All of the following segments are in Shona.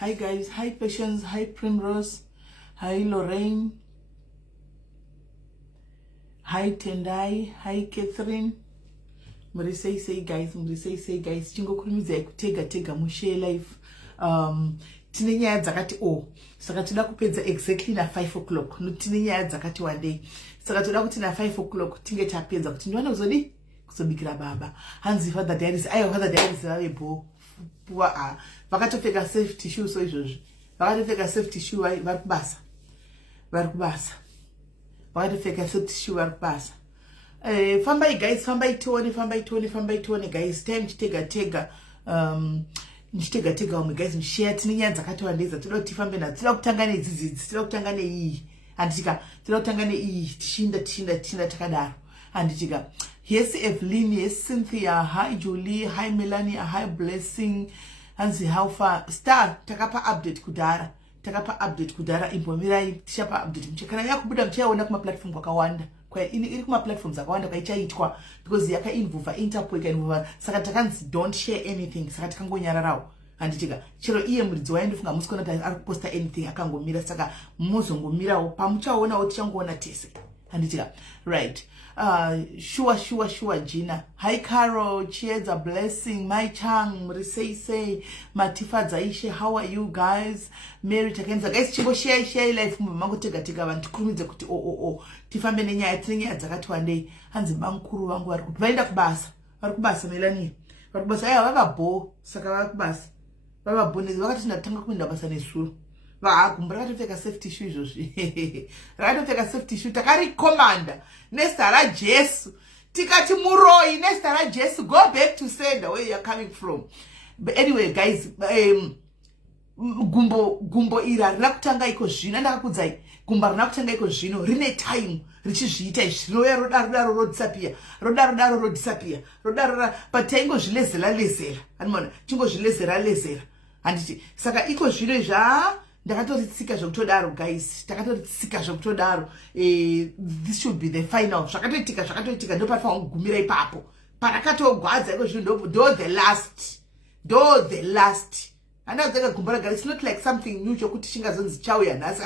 Hi guys, hi Patience, hi Primrose, hi Lorraine, hi Tendai, hi Catherine. Muri say guys, chingo kurumidza kutega mushare live. Tine nyaya dzakati saka toda kupedza exactly na 5 o'clock. Tine nyaya dzakati one day. Saka toda kuti na 5 o'clock tinge tapedza kuti ndiwane kuzobikira baba. Hanzi Father Diaries, Father Diaries vavepo. Vakatopfeka safety shoe so izvozvi. Vakatopfeka safety shoe vari kubasa. Vakatopfeka safety shoe vari kubasa. Fambai guys, fambai tione guys. Time tega umwe guys, mshare tine nyaya dzakatowandeza. Toda kuti tifambe nadzo. Toda kutanga nedzidzi, toda kutanga neiyi. Anditika, toda kutanga neiyi. Tishinda takadaro. Anditika. Yes, Evelyn, yes, Cynthia, hi Julie, hi Melania, hi Blessing. Hanzi how far? Star, takapa update kudara. Impomirai, tishapa update. Mchekana yakubuda mchayaona kuma platform kwa kawanda. Kwa ini kuma platforms za kawanda kwa ichaitwa. Because yaka invuva, Interpol ka invuva. Saka takanzi don't share anything. Saka takango nyararao. Anditika. Chero iye muridzo waendu funga musikona posta anything. Akango mira. Saka muzongo mira. Pamuchaona otichango ona tese. Anditika. Right. Sure, Gina. Hi, Carol. Cheers, a blessing. My Chang, say, Matifa Zaishe. How are you guys? Mary Takenza. Guys, chibo share life. Mango tega vantu kurumize kuti tifambe nenya etrinye adzakati one day. Hanzi bankuru wangu vaenda kubasa. Vari kubasa Melanie. Vari kubasa vava bo. Saka vari kubasa. Vava bo nezi vakati ndatanga kuenda basa nesuru. Rakatopfeka safety shoe izvozvi. Rakatopfeka safety shoe. Takarikomanda nezita raJesu. Tikati muroi nezita raJesu. Go back to sender where you are coming from. But anyway guys, gumbo ira rinakutanga iko zvino. Ndakakudzai gumba rinakutanga iko zvino rine time richizviita izvi. Rinoya rodaro disappear. But taingozvilezera. Animona tingozvilezera. Handiti saka iko zvino izva. Ndakatoritsika zvokutodaro guys. This should be the final. Zvakatoitika ndopafanira kugumira ipapo. Parakatogwadza iko zvino do the last. Andadzaka gumbo ragara. It's not like something new chokuti chingazonzi chauya nhasi.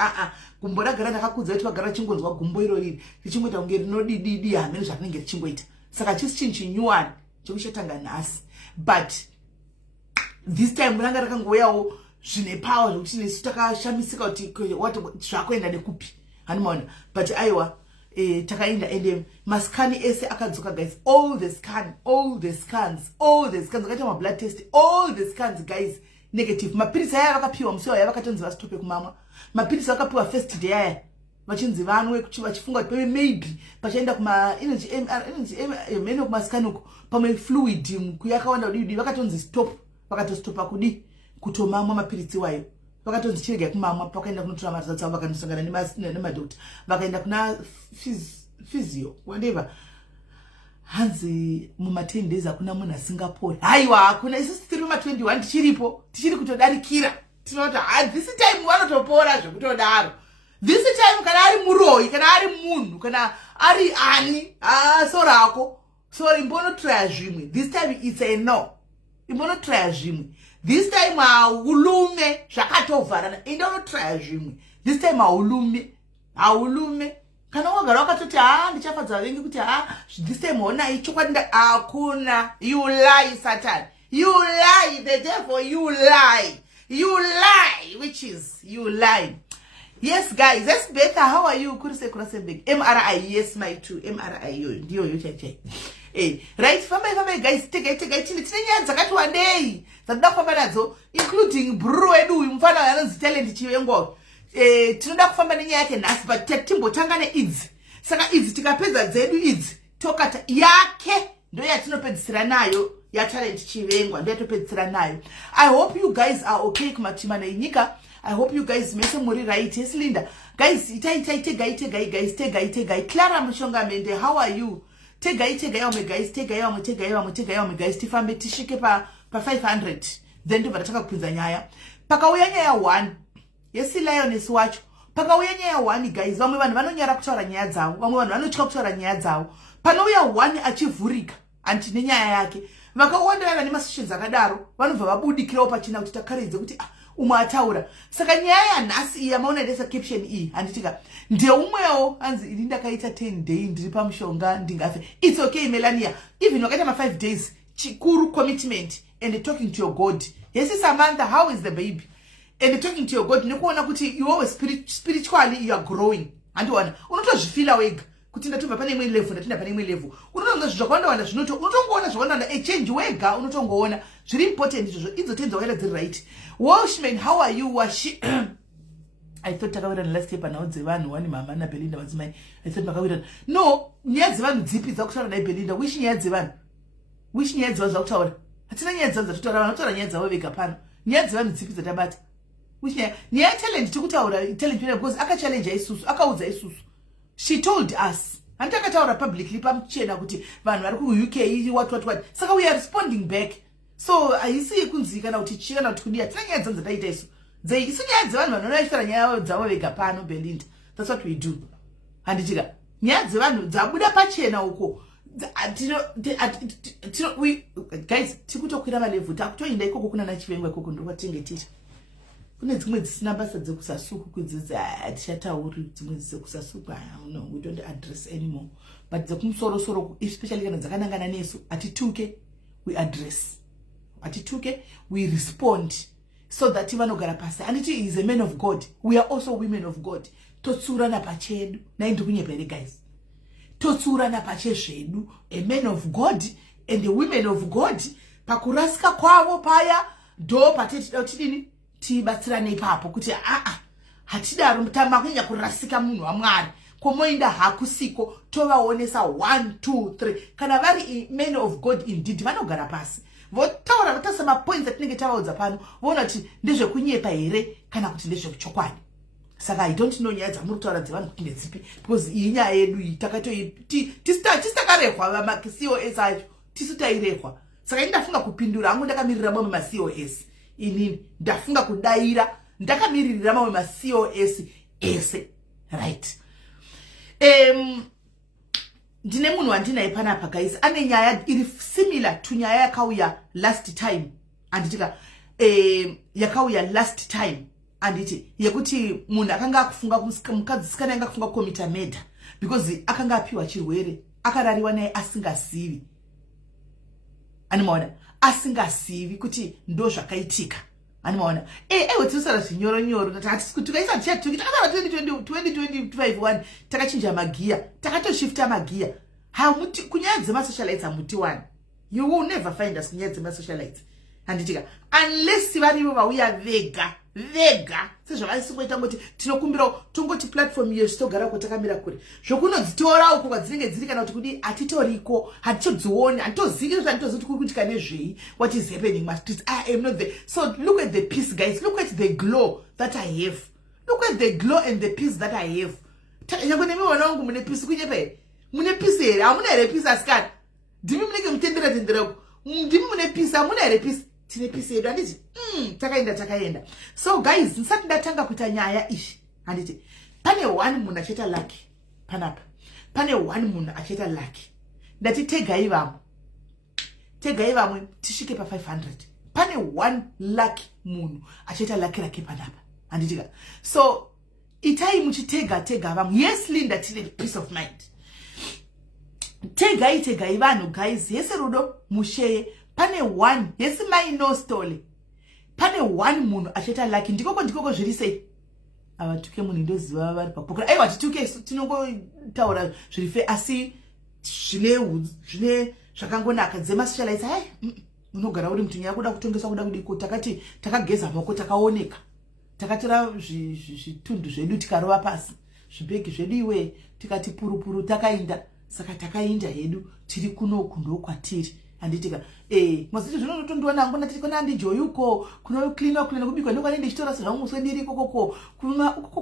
Gumbo ragara ndakakudza kuti vagara chingonzwa gumbo irori richingoita kunge rinodididi hamene zvarinenge richingoita. Saka chisi chinhu chinyuwani chokuchatanga nhasi. But this time ranga rakangoyawo zvine power zvokuti nesu takashamisika kuti zvakuenda nekupi. Hanimaona. But aiwa takaenda ende maskani ese akadzoka guys. All the scans. Wakaita ma blood test. All the scans guys negative. Mapirisi aya vakapiwa musiwo aya vakatonzi vasitope kumamwa. Mapirisi vakapiwa first day aya vachinzi vanwe vachifunga kuti maybe pachaenda kuma inonzi meno kumaskani uko pamwe fluid kuyakawanda kudii vakatonzi stop. Vakatostopa kudi kutomamwa mapirisi wayo. Vakatonzi chirega kumamwa pakaenda kunotora marzatsa vakanosangana nemadokta. Vakaenda kuna physio whatever. Hanzi muma 10 days hakuna munhu asingapori. Haiwa hakuna. Isusu tiri muma 21 tichiri kutodarikira. Tinoti this time vanotopora zvekutodaro. This time kana ari muroi, kana ari munhu, kana ari ani sorako. Sorry mbonotraya zvimwe. This time it's a no. Imbonotraya zvimwe. This time haulume zvakatovharana. Indonotraya zvimwe. This time haulume. Kana wagara wakatoti ndichafadza vengi kuti this time hona ichokwadi hakuna. You lie Satan. You lie the devil. You lie witches. You lie. Yes guys, yes Betha, how are you? Kurise Kurasebek. MRI, yes my too. MRI ndio yochache. Right, family guys, tega tine nyaya dzakati one day. Dzatoda kufamba nadzo including bro wedu mfana anonzi talent chiwengo. Tinoda kufamba nenyaya yake nhasi but timbotanga neidzi. Saka idzi tikapedza dzedu idzi tokata yake ndo yatinopedzisira nayo ya talent chivengwa ndo yatopedzisira nayo. I hope you guys are okay kumatima nenyika. I hope you guys mese muri right. Yes Linda. Guys, tega guys. Clara Mushonga Mende, how are you? Tega yaume guys. Tifambe tishike pa 500. Then ndivataka kupinza nyaya. Pakauya nyaya 1. Yes Lioness wacho. Pakauya nyaya 1 guys. Vamwe vanhu vanonyara kutaura nyaya dzavo. Vamwe vanhu vanotya kutaura nyaya dzavo. Panouya 1 achivhurika. anti nenyaya yake vakawanda vava nemasessions akadaro vanobva vabudikirawo pachina kuti takaridze kuti umwe ataura. Saka nyaya yanhasi iyi yamaona ndesa caption iyi handitika ndeumwewo anzi ini ndakaita 10 day ndiri pamushonga ndingafe. It's okay Melania, even wakaita ma 5 days chikuru commitment and talking to your God. Yes Samantha, how is the baby? And talking to your God nekuona kuti you always spiritually you are growing. Andiwana unotozvifila wega kuti ndatobva pane imwe level ndatinda pane imwe level. Unotonga zvakawanda unotongoona zvakawanda change wega unotongoona zviri important izvo idzotenza wakaita dziri right. Washman, how are you? Washi I thought takawira last year now dzevanhu wani mama na Belinda madzimai. I thought makawira. No, nyaya dzevanhu dzipi dzakutaura na Belinda. Which nyaya dzevanhu? Which nyaya dzevanhu dzakutaura? Hatina nyaya dzevanhu dzakutaura, vanotaura nyaya dzavo vega pano. Nyaya dzevanhu dzipi dzatabata? Which nyaya? Nyaya challenge tikutaura challenge because aka challenge isusu, akaudza isusu. She told us. Anta akataura publicly pamuchena kuti vanhu vari ku UK what. Saka we are responding back. So haisi kunzikana kuti chikana kuti kudia tina nyaya dzanza taita isu. Dzei isu nyaya dzevanhu vanoona ichitara nyaya dzavo vega pano Belinda. That's what we do. Handitika nyaya dzevanhu dzabuda pachena uko. Guys, tikutokwira malevu takutoenda ikoko kuna nachivengwa ikoko ndokwatinge tiri. Kune dzimwe dzisina basa dzekusasuku kudzidza tichatauri dzimwe dzekusasuku no we don't address anymore, but dzekumusoro especially kana dzakanangana nesu atituke we address, atituke we respond, so that vanogara pasi. And it is a man of God, we are also women of God. Totsurana pachedu na ndikunyepere guys, totsurana pachezvedu, a man of God and a women of God. Pakurasika kwavo paya do pateti tidini tibatsirane ipapo kuti hatidaro mutama kunya kurasika munhu waMwari komoinda hakusiko tovaonesa 1 2 3 kana vari men of God indeed vanogara pasi votaura votasema points atinenge tavaudza pano voona kuti ndezvekunyepa here kana kuti ndezvechokwadi. Saka I don't know nyaya dzamuri kutaura dzevanhu kuti ndedzipi because iyi nyaya yedu iyi tisitakarehwa vama-COS acho tisu tairehwa. Saka ndafunga kupindura hangu ndakamirira mamwe ma-COS inini ndafunga kudaira ndakamiririra mamwe ma-COS ese right. Ndine munhu wandinaye panapa guys ane nyaya iri similar to nyaya yakauya last time anditika yakauya last time anditi yekuti munhu akanga akufunga mukadzisikana anga kufunga kukomita murder because akanga apiwa chirwere akarariwa naye asingazivi. Animaona asingazivi kuti ndo zvakaitika. Animaona tinosara zvinyoro tukaisa chat takatava 2025 takachinja magia takatoshifta magia kunyaya dzemasocialites hamuti one. You will never find us kunyaya dzemasocialites handitika unless varivo vauya vega sezvavaisingoita ngoti tinokumbira tongoti platform iyo togara uko takamira kure zvokunodzitora uko kwadzinenge dziri kana kuti kudi hatitoriko hatichodzioni handitozivi kuti kuri kuitika nezvei what is happening my streets. I am not there. So look at the peace guys, look at the glow that I have, look at the glow and the peace that I have. Nyangwe nemiwana wangu mune peace kunyepe mune peace here hamuna here peace askari ndimi munenge mutendera uko ndimi mune peace hamuna here peace tine peace yedu handiti takaenda. So guys nsati ndatanga kuita nyaya ishi handiti pane one munhu acheta lucky panapa, pane one munhu acheta lucky ndati tegai vamwe tisvike pa 500. Pane one lucky munhu acheta lucky rake panapa handitika. So itai muchitega vamwe. Yes Linda tine peace of mind, tegai vanhu guys. Yese rudo musheye pane one. Yesi maino story pane one munhu acheta lucky ndikoko zviri sei avatuke munhu ndoziva vari papokera aiwa tituke tinongotaura zviri fe asi zvine zvakangonaka dzemasocialites unogara uri mutu nyaya kuda kutongeswa kuda kudiko takati takageza maoko takaoneka takatora zvitundu zvedu tikarova pasi zvibhegi zvedu iwe tikati purupuru takainda. Saka takainda hedu tiri kunoku ndokwatiri handitika mazito zvinonotondiona ngona tiri kona ndijoyuko kuno clean kule kubikwa ndokwa ndichitora sezvangu muswe ndiri kokoko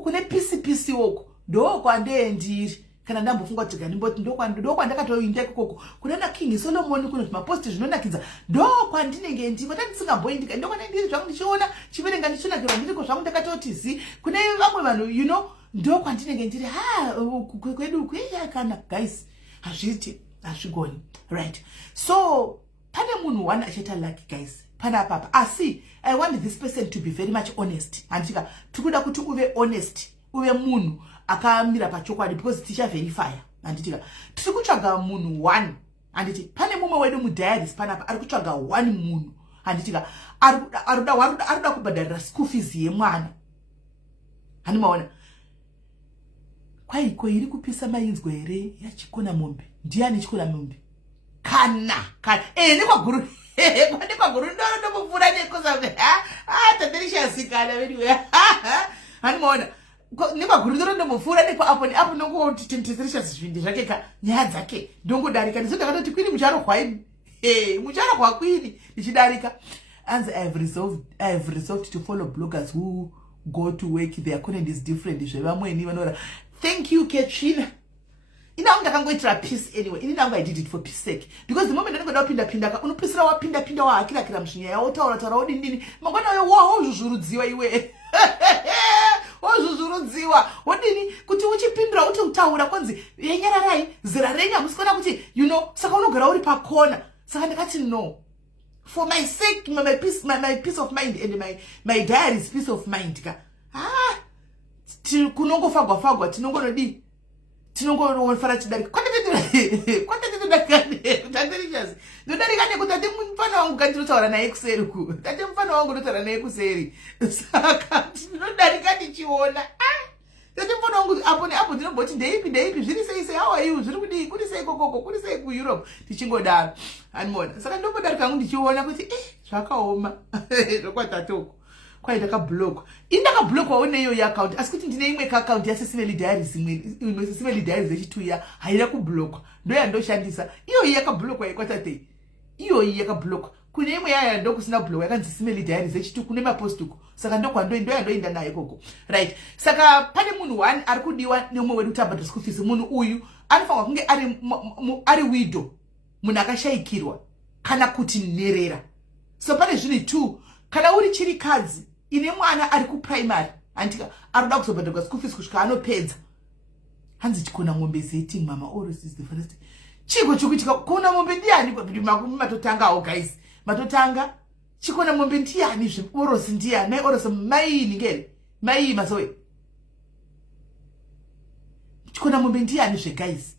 kune pisi woko ndokwa ndendiri kana ndambofunga kuti ndimboti ndokwa ndakatoinda kokoko kuna na King Solomon kuno mapost zvinonakidza ndokwa ndinenge ndiko tandisingamboindika ndokwa ndiri zvangu ndichiona chiverenga ndichonakirwa ndiriko zvangu ndakatoti zi kune vamwe vanhu you know ndokwa ndinenge ndiri kwedu kuyakana guys hazviti hazvigoni right? So pane munhu one acheta lucky guys pana papa asi I want this person to be very much honest andika tikuda kuti uve honest uve munhu akamira pachokwadi because ticha verify anditika tiri kutsvaga munhu one anditi pane mumwe wedu mudiaries panapa ari kutsvaga one munhu anditika arikuda kubhadharira school fees yemwana hanimaona kwaiko iri kupisa mainzwa here yachikona mombe ndiani chikona mombe kana nekwaguru nekwaguru ndomupfuura nekosa tatirishazikana vediwe hanimaona nekwaguru ndomupfuura nekwa apo nongoti titirishazvindi zvake ka nyaya dzake ndongodarika ndizodakatoti kwini mucharokwaini mucharokwakwini ndichidarika anzi I have resolved to follow bloggers who go to work their content is different zvevamweni vanora thank you Katrina ina ndakangoitira peace anyway ina I did it for peace sake because the moment ndingoda kupinda ka unopisira wapinda wahakira mshinya yawo taura odini mangwana yo wozvuzvurudziwa iwe wozvuzvurudziwa wodini kuti uchipindura uti utaura konzi yenyararai zira renya musikona kuti you know saka unogara uri pa corner saka ndakati no for my sake my peace of mind and my diary's peace of mind ka kunongofagwa tinongonodi tinongonofara chidarika kwatatitodakane ndodarikane kuti tate mufana wangu kandinotaura naye kuseri ku tate mufana wangu ndotaura naye kuseri saka ndinodarika ndichiona tate mufana wangu apo neapo ndinomboti ndeipi zviri sei how are you zviri kudii kuri sei kokoko kuri sei kuEurope tichingodaro animona saka ndombodarika hangu ndichiona kuti zvakaoma zvokwatatoko kwai ndakablockwa indakablockwa uneyo yeaccount asi kuti ndine imwe account yaSisimeli Diaries imwe Sisimeli Diaries yechituya haina kublockwa ndoya ndoshandisa iyo yakablockwa yekwatate iyo yakablockwa kune imwe yaya ndokusina blockwa yakanzi Sisimeli Diaries yechitu kune mapostuko saka ndokwanda naye koko right saka pane munhu one ari kudiwa neumwe wedu tabhadha school fees munhu uyu anofanwa kunge ari widow munhu akashayikirwa kana kuti nherera so pane zviri two kana uri chirikadzi ine mwana ari kuprimary andika arikuda kuzobhadharwa school fees kusvika anopedza hanzi chikona mombe zeti mama always is the first chiko chokuitika kona mombe ndiani makumi matotangawo guys matotanga chikona mombe ndiani zvorosi ndiani mai orosi maini ngere mai mazoe chikona mombe ndiani guys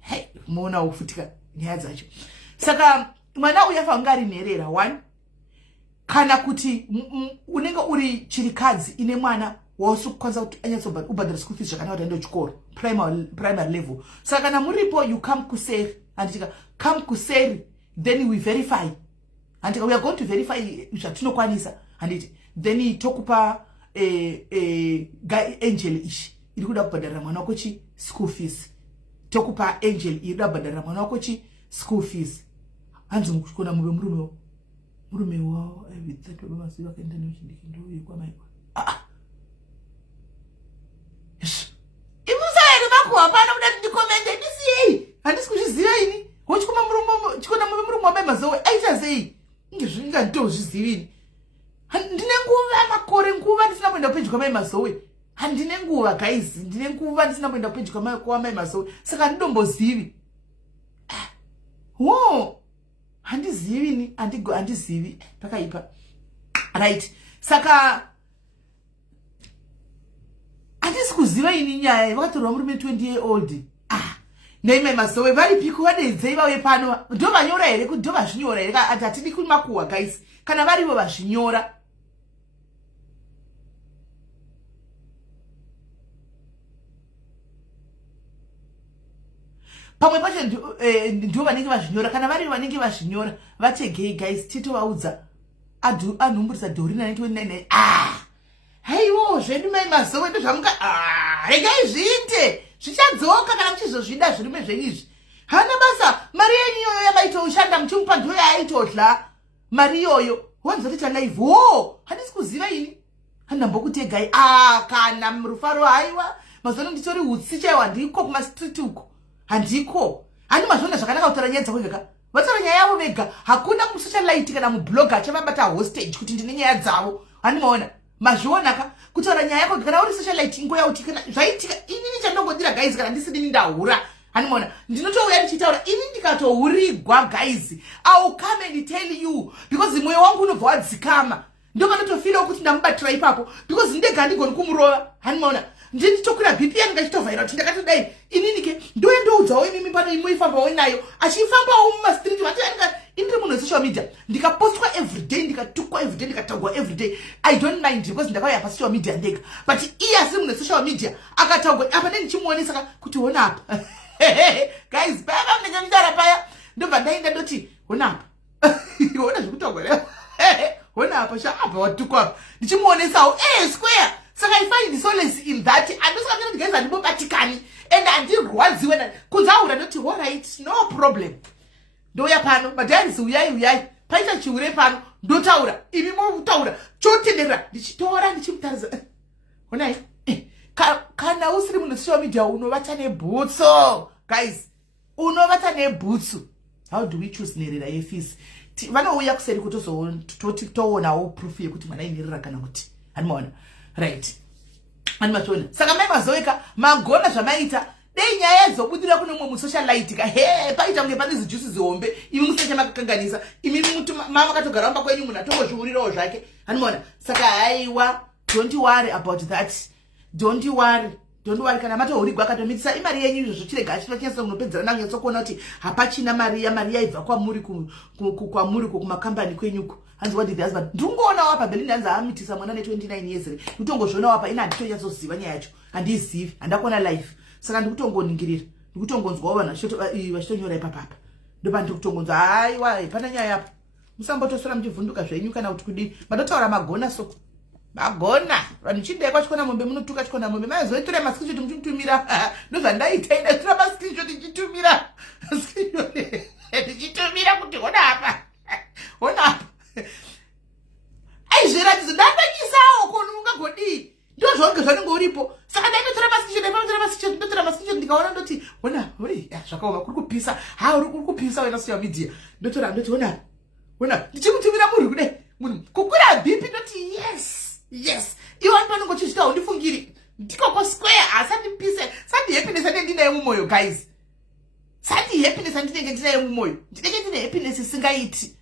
hey muona ufutika nyaya dzacho saka mwana uyu afanga ari nherera one kana kuti unenge uri chirikadzi ine mwana wasukwanza kuti anyatsobhadhara school fees zvakanaka kuti aende kuchikoro primary level saka kana muripo you come kuseri anditika come kuseri then we verify anditika we are going to verify zvatinokwanisa handiti then tokupa angel ishi iri kuda kubhadharira mwana wako chi school fees tokupa angel iri kuda kubhadharira mwana wako chi school fees hanzi mukukona murume wao vitatu baba sio akaenda nishindiki ndio yuko maiko imusaire bako hapana muda ndikomende ndisi handisi kuziva ini wochikoma murume chikona murume wa mazoe aita sei ngezvinga ndozvizivini ndine nguva makore nguva ndisina kuenda page kwa mazoe handine nguva guys ndine nguva ndisina kuenda page kwa mazoe saka ndombozivi handizivini handizivi pakaipa right saka handisi kuziva ini nyaya vakatorwa murume 20 year old neime mazoe vari piko vadedzei vauye pano ndo vanyora here kuti ndo vazvinyora here hatidi kumakuhwa guys kana varivo vazvinyora pamwe pacho ndo vanenge vazvinyora kana vari vanenge vazvinyora vategei guys titovaudza anhumburisa dhorina 929 haiwo zvedu mai mazowe ndozvamuka regai zviite zvichadzoka kana muchizozvida zvirume zvenyizvi hana basa mari yenyu iyoyo yamaitoshanda muchimupa ndo yaaitodla mari iyoyo wanzorita live handisi kuziva ini handambokutegai kana rufaro haiwa mazono nditori utsi chaiwa ndiko kumastreet uko handiko handi mazvona zvakanaka kutaura nyaya dzako vega vataura nyaya yavo vega hakuna musocialite kana mublogger achavabata hostage kuti ndine nyaya dzavo handimaona mazvionaka kutaura nyaya yako kana uri socialite ingo yauti kana zvaitika inini chandongodira guys kana ndisidini ndahura Hanimona, ndinotouya ndichitaura ini ndikatourigwa guys. I will come and tell you because mwoyo wangu unobva wadzikama. Ndio panotofila kuti ndamubatira ipapo because ndega ndigoni kumurova. Hanimona, nditokwira BP yangu ngachitovhaira kuti ndakatodai inini ke ndoendoudzawo imimi pano imoifambawo nayo achifambawo mumastreet vatiyanga indiri munhu wesocial media ndikapostwa everyday ndikatukwa everyday ndikatagwa everyday. I don't mind because ndakauya pasocial media ndega but iye asiri munhu wesocial media akatagwa apa nendichimuonesa kuti ona apa guys paya kamnenge mudara paya ndobva ndaenda ndoti ona apa ona zvekutagwa leo ona apa shaapa watukwa apa ndichimuonesawo square. Saka I find solace in that. And those are the guys that do Vaticani. And I did once when I could out and all right, no problem. Do ya pano, but then is we Paita Chure pano, do taura, even more taura, chotenera, the chitora and chimtaza. When I can now see on the social media, uno vatane butso. Guys, uno vatane butsu. How do we choose Nerida Efis? Vano yak said to so to na o proof ye kuti mana inira kana kuti. Anmona. Right. And matona. Saka mema zoeka magona zvamaita. Dei nyaya dzobudira kuno mu social light ka paita kunge pane zijuice zihombe imi musecha makakanganisa imi mutu mama katogara mba kwenyu muna tongozviurirawo zvake. Anmona. Saka haiwa don't worry about that. Don't worry kana matohurigwa akatomitsisa imari yenyu izvo zvichirega achitochenesa kunopedzera nangu yatsokuona kuti hapachina mari yaibva kwamuri kwamuri kumakambani kwenyuko. Hanzi what did the husband ndingoona apa Berlin hanzi amitisa mwana ne29 years re nditongozviona apa ina nditonyatsoziva nyaya yacho handizivi handakona life saka ndikutongoningirira ndikutongonzwawo vanhu vachitonyora ipapapa ndopa ndikutongonzwa haiwa pana nyaya yapo musambotosora muchivhunduka zvenyu kana kuti kudini matotaura magona so magona vanhu chidai kwachikona mombe munotuka chikona mombe maizoitora mascreenshot muchimutumira ndozvandaita ndatora mascreenshot ndichitumira ndichitumira kuti ona apa aizviratidzo ndakanyisawo konunga godi ndo zvonge zvanenge uripo saka ndaitotora mascreenshot ndikaona ndoti ona zvakaoma kuri kupisa uri kupisa wena social media ndotora ndoti ona ndichimutumira muri kudai munhu kukwira BP ndoti yes iwe anpanongo chichitawo ndifungiri ndikoko square asandipise sandihappiness andinaye mumwoyo guys sandihappiness andinenge ndinaye mumwoyo ndinenge ndine happiness isingaiti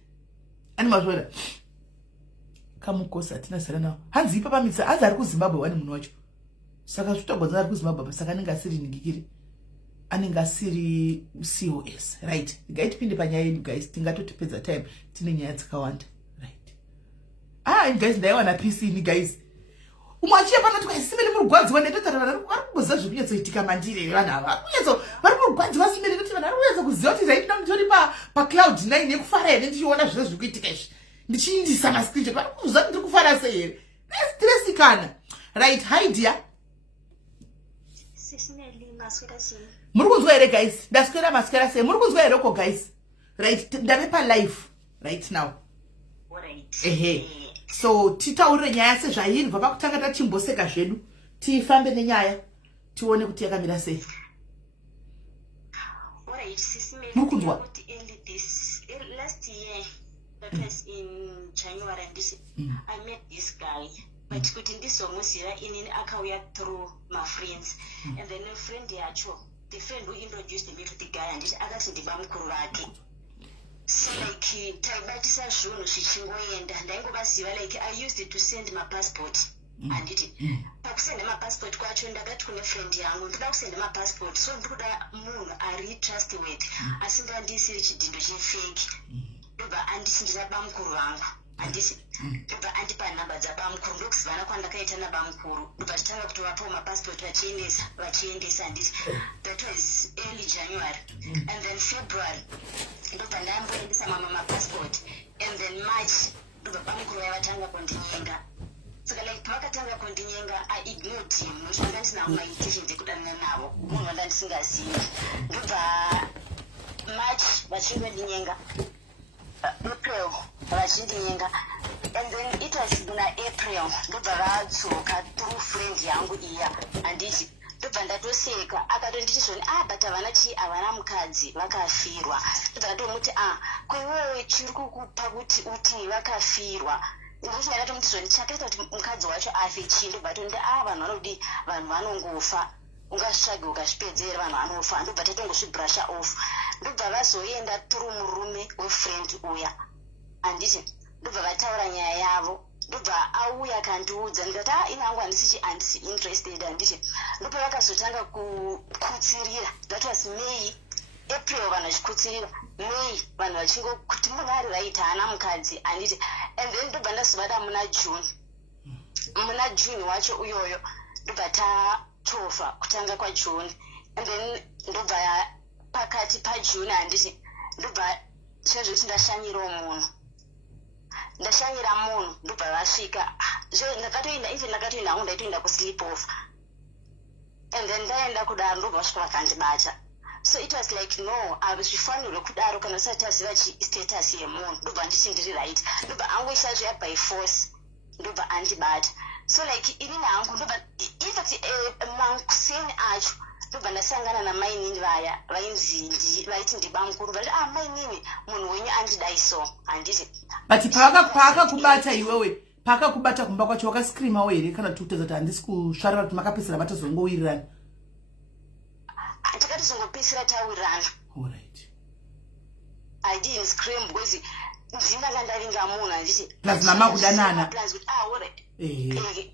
ani mazvona kamukosa atina zara nawo hanzi ipa pamitsa hanzi ari kuZimbabwe wani munhu wacho saka zvitogodza ari kuZimbabwe saka anenge asiri ningikiri anenge asiri COS right ngaitipinde panyaya yedu guys tingatotipedza time tine nyaya dzakawanda right guys ndaiwana PC ni guys umwachia panoti kwaisimele murugwadziwa ndetotaura vari kugoza zvikunyatsoitika mandire vanhu ava vari kurugwadziwa simele kuti vanhu vari kunyatsa kuziva kuti zvaitira nditori pacloud 9 nekufara here ndichiona zviro zviri kuitika izvi ndichiindisa mascreenshot vari kuziva kuti ndiri kufara sei here stressicana right hi dear muri kunzwa here guys ndaswera maswera sei muri kunzwa here ko guys right ndave palive right now so titaurire nyaya sezvairi bva pakutanga tachimboseka zvedu tifambe nenyaya tione kuti yakamira sei. Muri kunzwa last year that was in January and this I met this guy but kuti ndizomuziva inini akauya through my friends and then a friend yacho the friend who introduced me to the guy and akati ndiba mukuru wake. So like taibatisa zvinhu zvichingoenda ndaingovaziva like I used to send my passport anditi pakusenda mapassport kwacho ndakati kune friend yangu ndoda kusenda mapassport so ndikuda munhu ari trustworthy asingandisiri chidhindo chefake ndobva andisindira bamukuru vangu andisi ndobva andipa nhamba dzabamukuru ndokuzivana kwandakaita nabamukuru ndobva titanga kutovapawo mapassport vachiendesa andisi that was early January and then February ndobva ndamboendesa mama mapassport and then March ndobva bamukuru vaivatanga kundinyenga saka like pakatanga kundinyenga I ignored him noshanga ndisina my intentions ekudanana navo munhu wanda ndisingazivi ndobva March vachindondinyenga April vachindinyenga and then it was muna April ndobva vadzoka through friend yangu iya anditi ndobva ndatoseka akatonditi zvoni but havana havana mukadzi vakafirwa ndobva ndatomuti kwaiwewe chiri kukupa kuti uti vakafirwa ndakatomuti zvoni chakaita kuti mukadzi wacho afe chii ndobva tonde vanhu vanodi vanhu vanongofa ungasvage ukazvipedzera vanhu vanofa ndobva tatongozvibrusha off ndobva vazoenda through murume wefriend uya handiti ndobva vataura nyaya yavo ndobva auya kandiudza ndikati ini hangu handisi interested handiti ndobva vakazotanga kukutsirira that was May April vanhu vachikutsirira May vanhu vachingokuti munhu ari right haana mukadzi handiti and then ndobva ndazovada muna June wacho uyoyo ndobva tatofa kutanga kwaJune and then ndobva pakati paJune handiti ndobva chezvekuti ndashanyirawo munhu ndobva vasvika ndakatoenda hangu ndaitoenda kusleep off and then ndaenda kudaro ndobva vasvika vakandibata. So it was like no hazvifanirwe kudaro kana usati taziva status yemunhu ndobva nditi ndiri right ndobva angoisazvoya by force ndobva andibata. So like inini hangu ndobva infact makuseni acho ndobva ndasangana namainini vaya vaiti ndibamukuru vati mainini munhu wenyu andidai so handiti but paakakubata iwewe paakakubata kumba kwacho wakascreamawo here kana kuti kuti handisi kusvara kuti makapedzisira matazongowirirana? takatizongopisira tawirirana. Alright. I didn't scream because ndinanga ndavinga munhu handiti plus mama kudanana plus kuti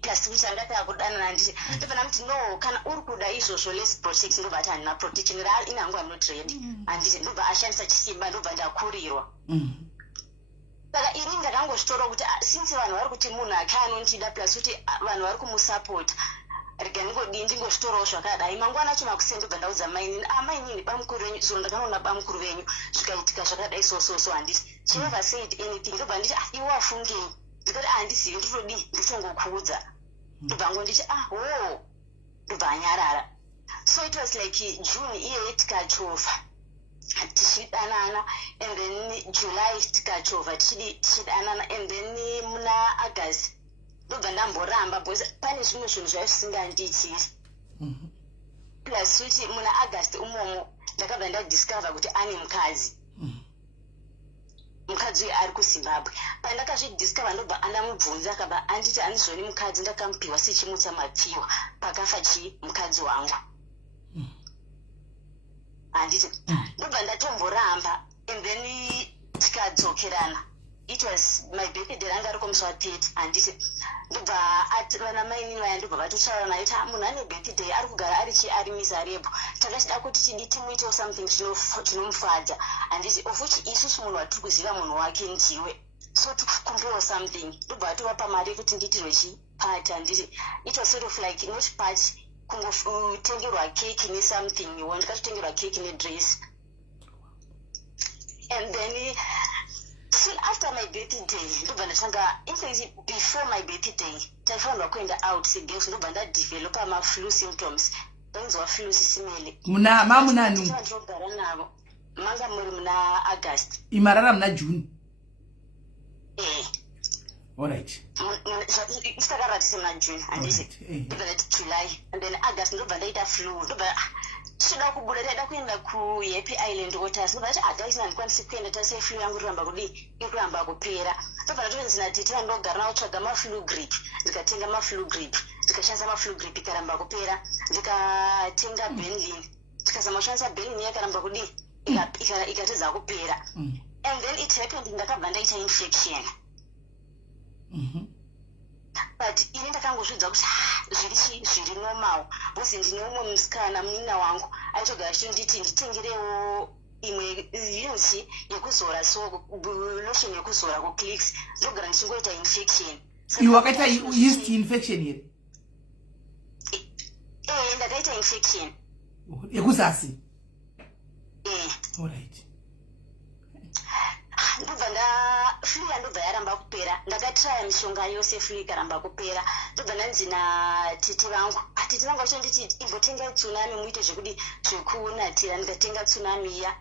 plus kuti angataka kudanana handiti ndobva ndamuti no kana uri kuda izvozvo let's protect ndobva ati handina protection ini hangu am not ready handiti ndobva ashandisa chisimba ndobva ndakurirwa. Saka ini ndakangozvitora kuti since vanhu vari kuti munhu ake anondida plus kuti vanhu vari kumusapota rega ndingozvitorawo zvakadai mangwana acho makuseni ndobva ndaudza mainini bamukuru venyu zuro ndakanoona bamukuru venyu zvikaitika zvakadai so handiti she never said anything ndobva nditi iwe wafungei ndikati handizivi nditongokuudza ndobva ngonditi ndobva anyarara. So it was like June iyeye tikachofa tichidanana and then July tikachova tichidanana and then muna August ndobva ndamboramba because pane zvimwe zvinhu zvaizvisingandiitiri plus kuti muna August umomo ndakabva ndadiscover kuti ane mukadzi uyu ari kuZimbabwe. Pandakazvidiscover ndobva andamubvunza akabva anditi handizvoni mukadzi ndakamupiwa sechimutsa mapfiwa pakafa mukadzi wangu handiti ndobva ndatomboramba and then tikadzokerana it was my birthday ranga riko musi wa30 handiti ndobva vana maini vaya ndobva vatotaura naye kuti munhu ane birthday ari kugara ari miserable takachida kuti timuitewo something chinomufadza handiti of which isusu munhu watiri kuziva munhu wake ndiwe so tikumburewo something ndobva vatovapa mari yekuti ndiitirwe chipati handiti it was sort of like not party kungotengerwa keki nesomething iwo ndikatotengerwa keki nedress and then soon after my birthday ndobva ndatanga infact before my birthday taifanirwa kuenda out segirls ndobva ndadevelopa maflu symptoms ndainzwa flu sisimele mamunani ndogara navo manga muri muna August imarara muna June. Alright. Isakaratise muna June handisi ndobva ndati July and then August ndobva ndaita flu ndobva tinoda kubuda taida kuenda kuHappy Island Waters ndobva ndati guys handikwanisi kuenda tase flu yangu iramba kudi iramba kupera ndobva ndatoenzina titira ndogara nawo tsvaga maflu grip ndikatenga maflu grip ndikashandisa maflu grip ikaramba kupera ndikatenga Benylin ndikazama kushandisa Benylin yakaramba kudi ikatedza kupera and then it happened ndakabva ndaita infection but ini ndakangozvidza kuti zviri normal because ndine umwe musikana munina wangu aitogara chinditi nditengerewo imwe yuzi yekuzora so lotion yekuzora kuclicks ndogara ndichingoita infection. Iwe wakaita yeast infection here? Ndakaita infection yekuzasi. Alright. ndobva flu yandobva yaramba kupera ndakatraya mishonga yose flu ikaramba kupera ndobva ndanzi natete vangu vachonditi imbotenga tsunami muite zvekudi zvekunatira ndikatenga tsunami iya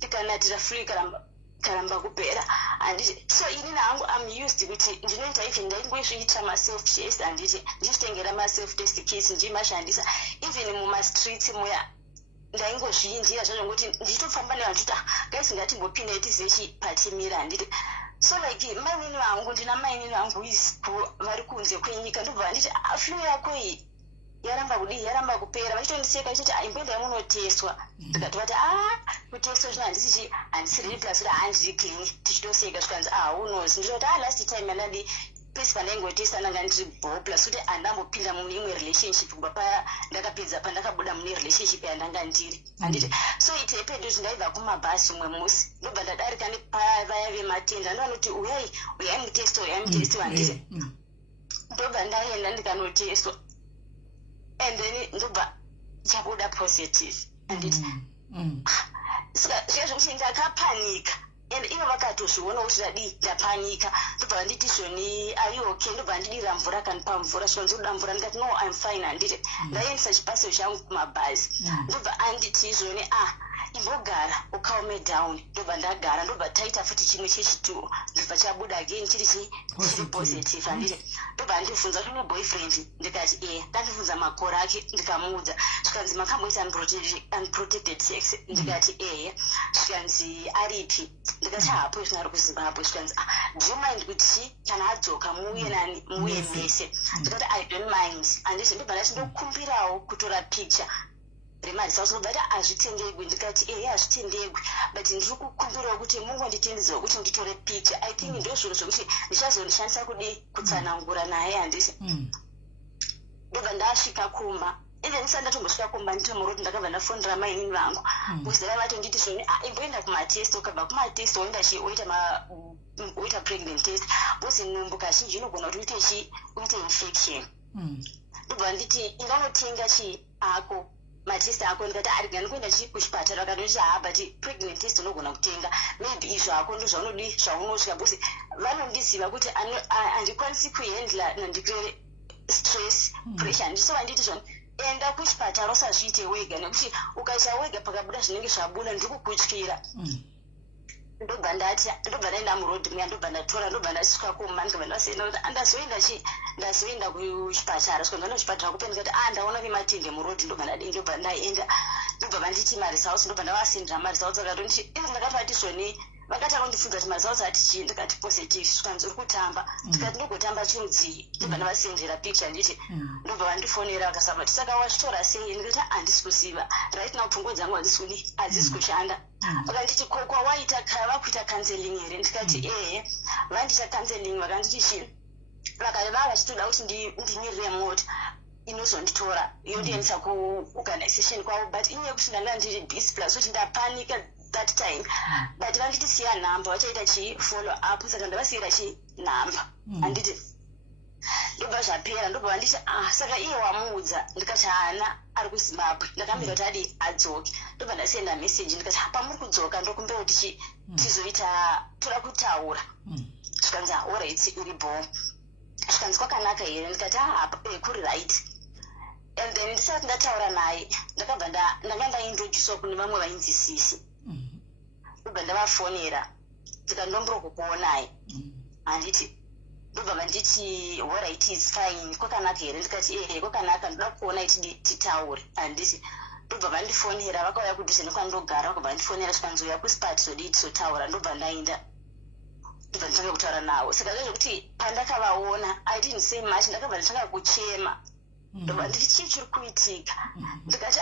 tikanatira flu ikaramba kupera handiti so ini nahangu am used kuti ndinoita even ndaingoizviita maself test handiti ndichitengera maself test kits ndichimashandisa even mumastreets muya ndaingozviindira zvacho ngokuti ndichitofamba nevanhu kuti guys ngatimbopinda tizive chipatimira handiti so like mainini vangu ndina mainini vangu vari kunze kwenyika ndobva nditi flu yako iyi yaramba kupera vachitondiseka vachiti imboenda munotestwa tikati vati kutestwa zvino handisiri plus kuti handiri clean tichitoseka zvikanzi who knows nditoti last time andadi pesi pandaingotesta ndanga ndiri bo plus kuti handambopinda mune imwe relationship kubva ndakapedza pandakabuda mune relationship yandanga ndiri handiti so it happened kuti ndaibva kumabhasi umwe musi ndobva ndadarika nepavaya vematenda ndovanoti uyai mutestwa handiti ndobva ndaenda ndikanotestwa and then ndobva chabuda positive handiti zvikazvokuti ndakapanika and ivo vakatozviona kuti ndapanika ndobva vanditi zvoni are you okay ndobva ndidira mvura kanipa mvura zvikanzi kuda mvura ndikati no I'm fine handiti ndaendesa chipaseo changu kumabhazi ndobva anditi izvoni imbogara ukaume down ndobva ndagara ndobva taita futi chimwe chechituro ndobva chabuda again chiri positive handiti ndobva andibvunza kuti boyfriend ndikati ndandibvunza makore ake ndikamuudza zvikanzi makamboita unprotected sex ndikati zvikanzi aripi ndikati hapo zvino ari kuzimbabwe zvikanzi do you mind kuti kana adzoka muuye nani muuye mese ndikati I don't mind handiti ndobva ndati ndokumbirawo kutora picture remarisausi but hazvitendegwi ndikati hazvitendegwi but ndiri kukumbirawo kuti mungonditendedziwa kuti nditore picture I think ndo zvinhu zvokuti ndichazondishandisa kutsanangura naye handiti ndobva ndasvika kumba ende ndisati ndatombosvika kumba nditomuroti ndakabva ndafonera mainini vangu kuzera vatonditi zvoni imboenda kumatest ukabva kumatest woita pregnant test bose nhumbu kazhinji inogona kuti uite infection ndobva nditi inganotenga ako matest ako ndikati arigani kuenda kuchipatara akandoti but pregnant test unogona kutenga maybe izvo ako ndo zvaunodi zvaunosvika bose vanondiziva kuti handikwanisi kuhandla nandikure stress pressure ndisova nditi zvoni enda kuchipatara usazviite wega nekuti ukaita wega pakabuda zvinenge zvabuda ndikukutyira ndobva ndaenda murodhi muya ndobva ndatora ndobva ndasvika kuma ndobva ndaseenda kuti ndazoenda kuchipatara saka ndaenda kuchipatara kupeni ndikati ndaona vematende murodhi ndobva ndaenda ndobva vanditi maresults ndobva ndavasendera maresults akatonditi ndakati vati zvoni vakati akondibvunza kuti maresults ati chii ndikati positive zvikanzi uri kutamba ndikati ndogotamba chirudzii ndobva ndavasendera picture nditi ndobva vandifonera vakasabati saka wachitora sei ndikati handisi kuziva right now pfungwa dzangu hadzisi kushanda vakanditi vakuita counseling here ndikati vandiita counseling vakanditi chii vakati vachitoda kuti ndimirire mota inozonditora yondiendesa kuorganization kwavo but inyaya kuti ndanga ndiri busy plus kuti ndapanika that time but vanditi siya nhamba vachaita chifollow up saka ndavasiyira chinhamba handiti ndobva zvapera ndobva vanditi saka iye wamuudza ndikati hana ari kuzimbabwe ndakambira kuti adi adzoke ndobva ndasenda message ndikati pamuri kudzoka ndokumbira kuti tizoita toda kutaura zvikanzi alright iri bo zvikanzi kwakanaka here ndikati kuri right and then ndisati ndataura naye ndanga ndaintroducwa kune vamwe vainzi sisi ndobva ndavafonera ndikandombokukuonai handiti ndobva vanditi alright is fine kwakanaka here ndikati kwakanaka ndoda kuona titaure handiti ndobva vandifonera vakauya kudhuze nekwandogara vakabva vandifonera zvikanzi uya kuspati zodi tizotaura ndobva ndaenda ndobva nditanga kutaura navo saka zvezvokuti pandakavaona I didn't say much ndakabva nditanga kuchema ndobva nditi chii chiri kuitika ndikati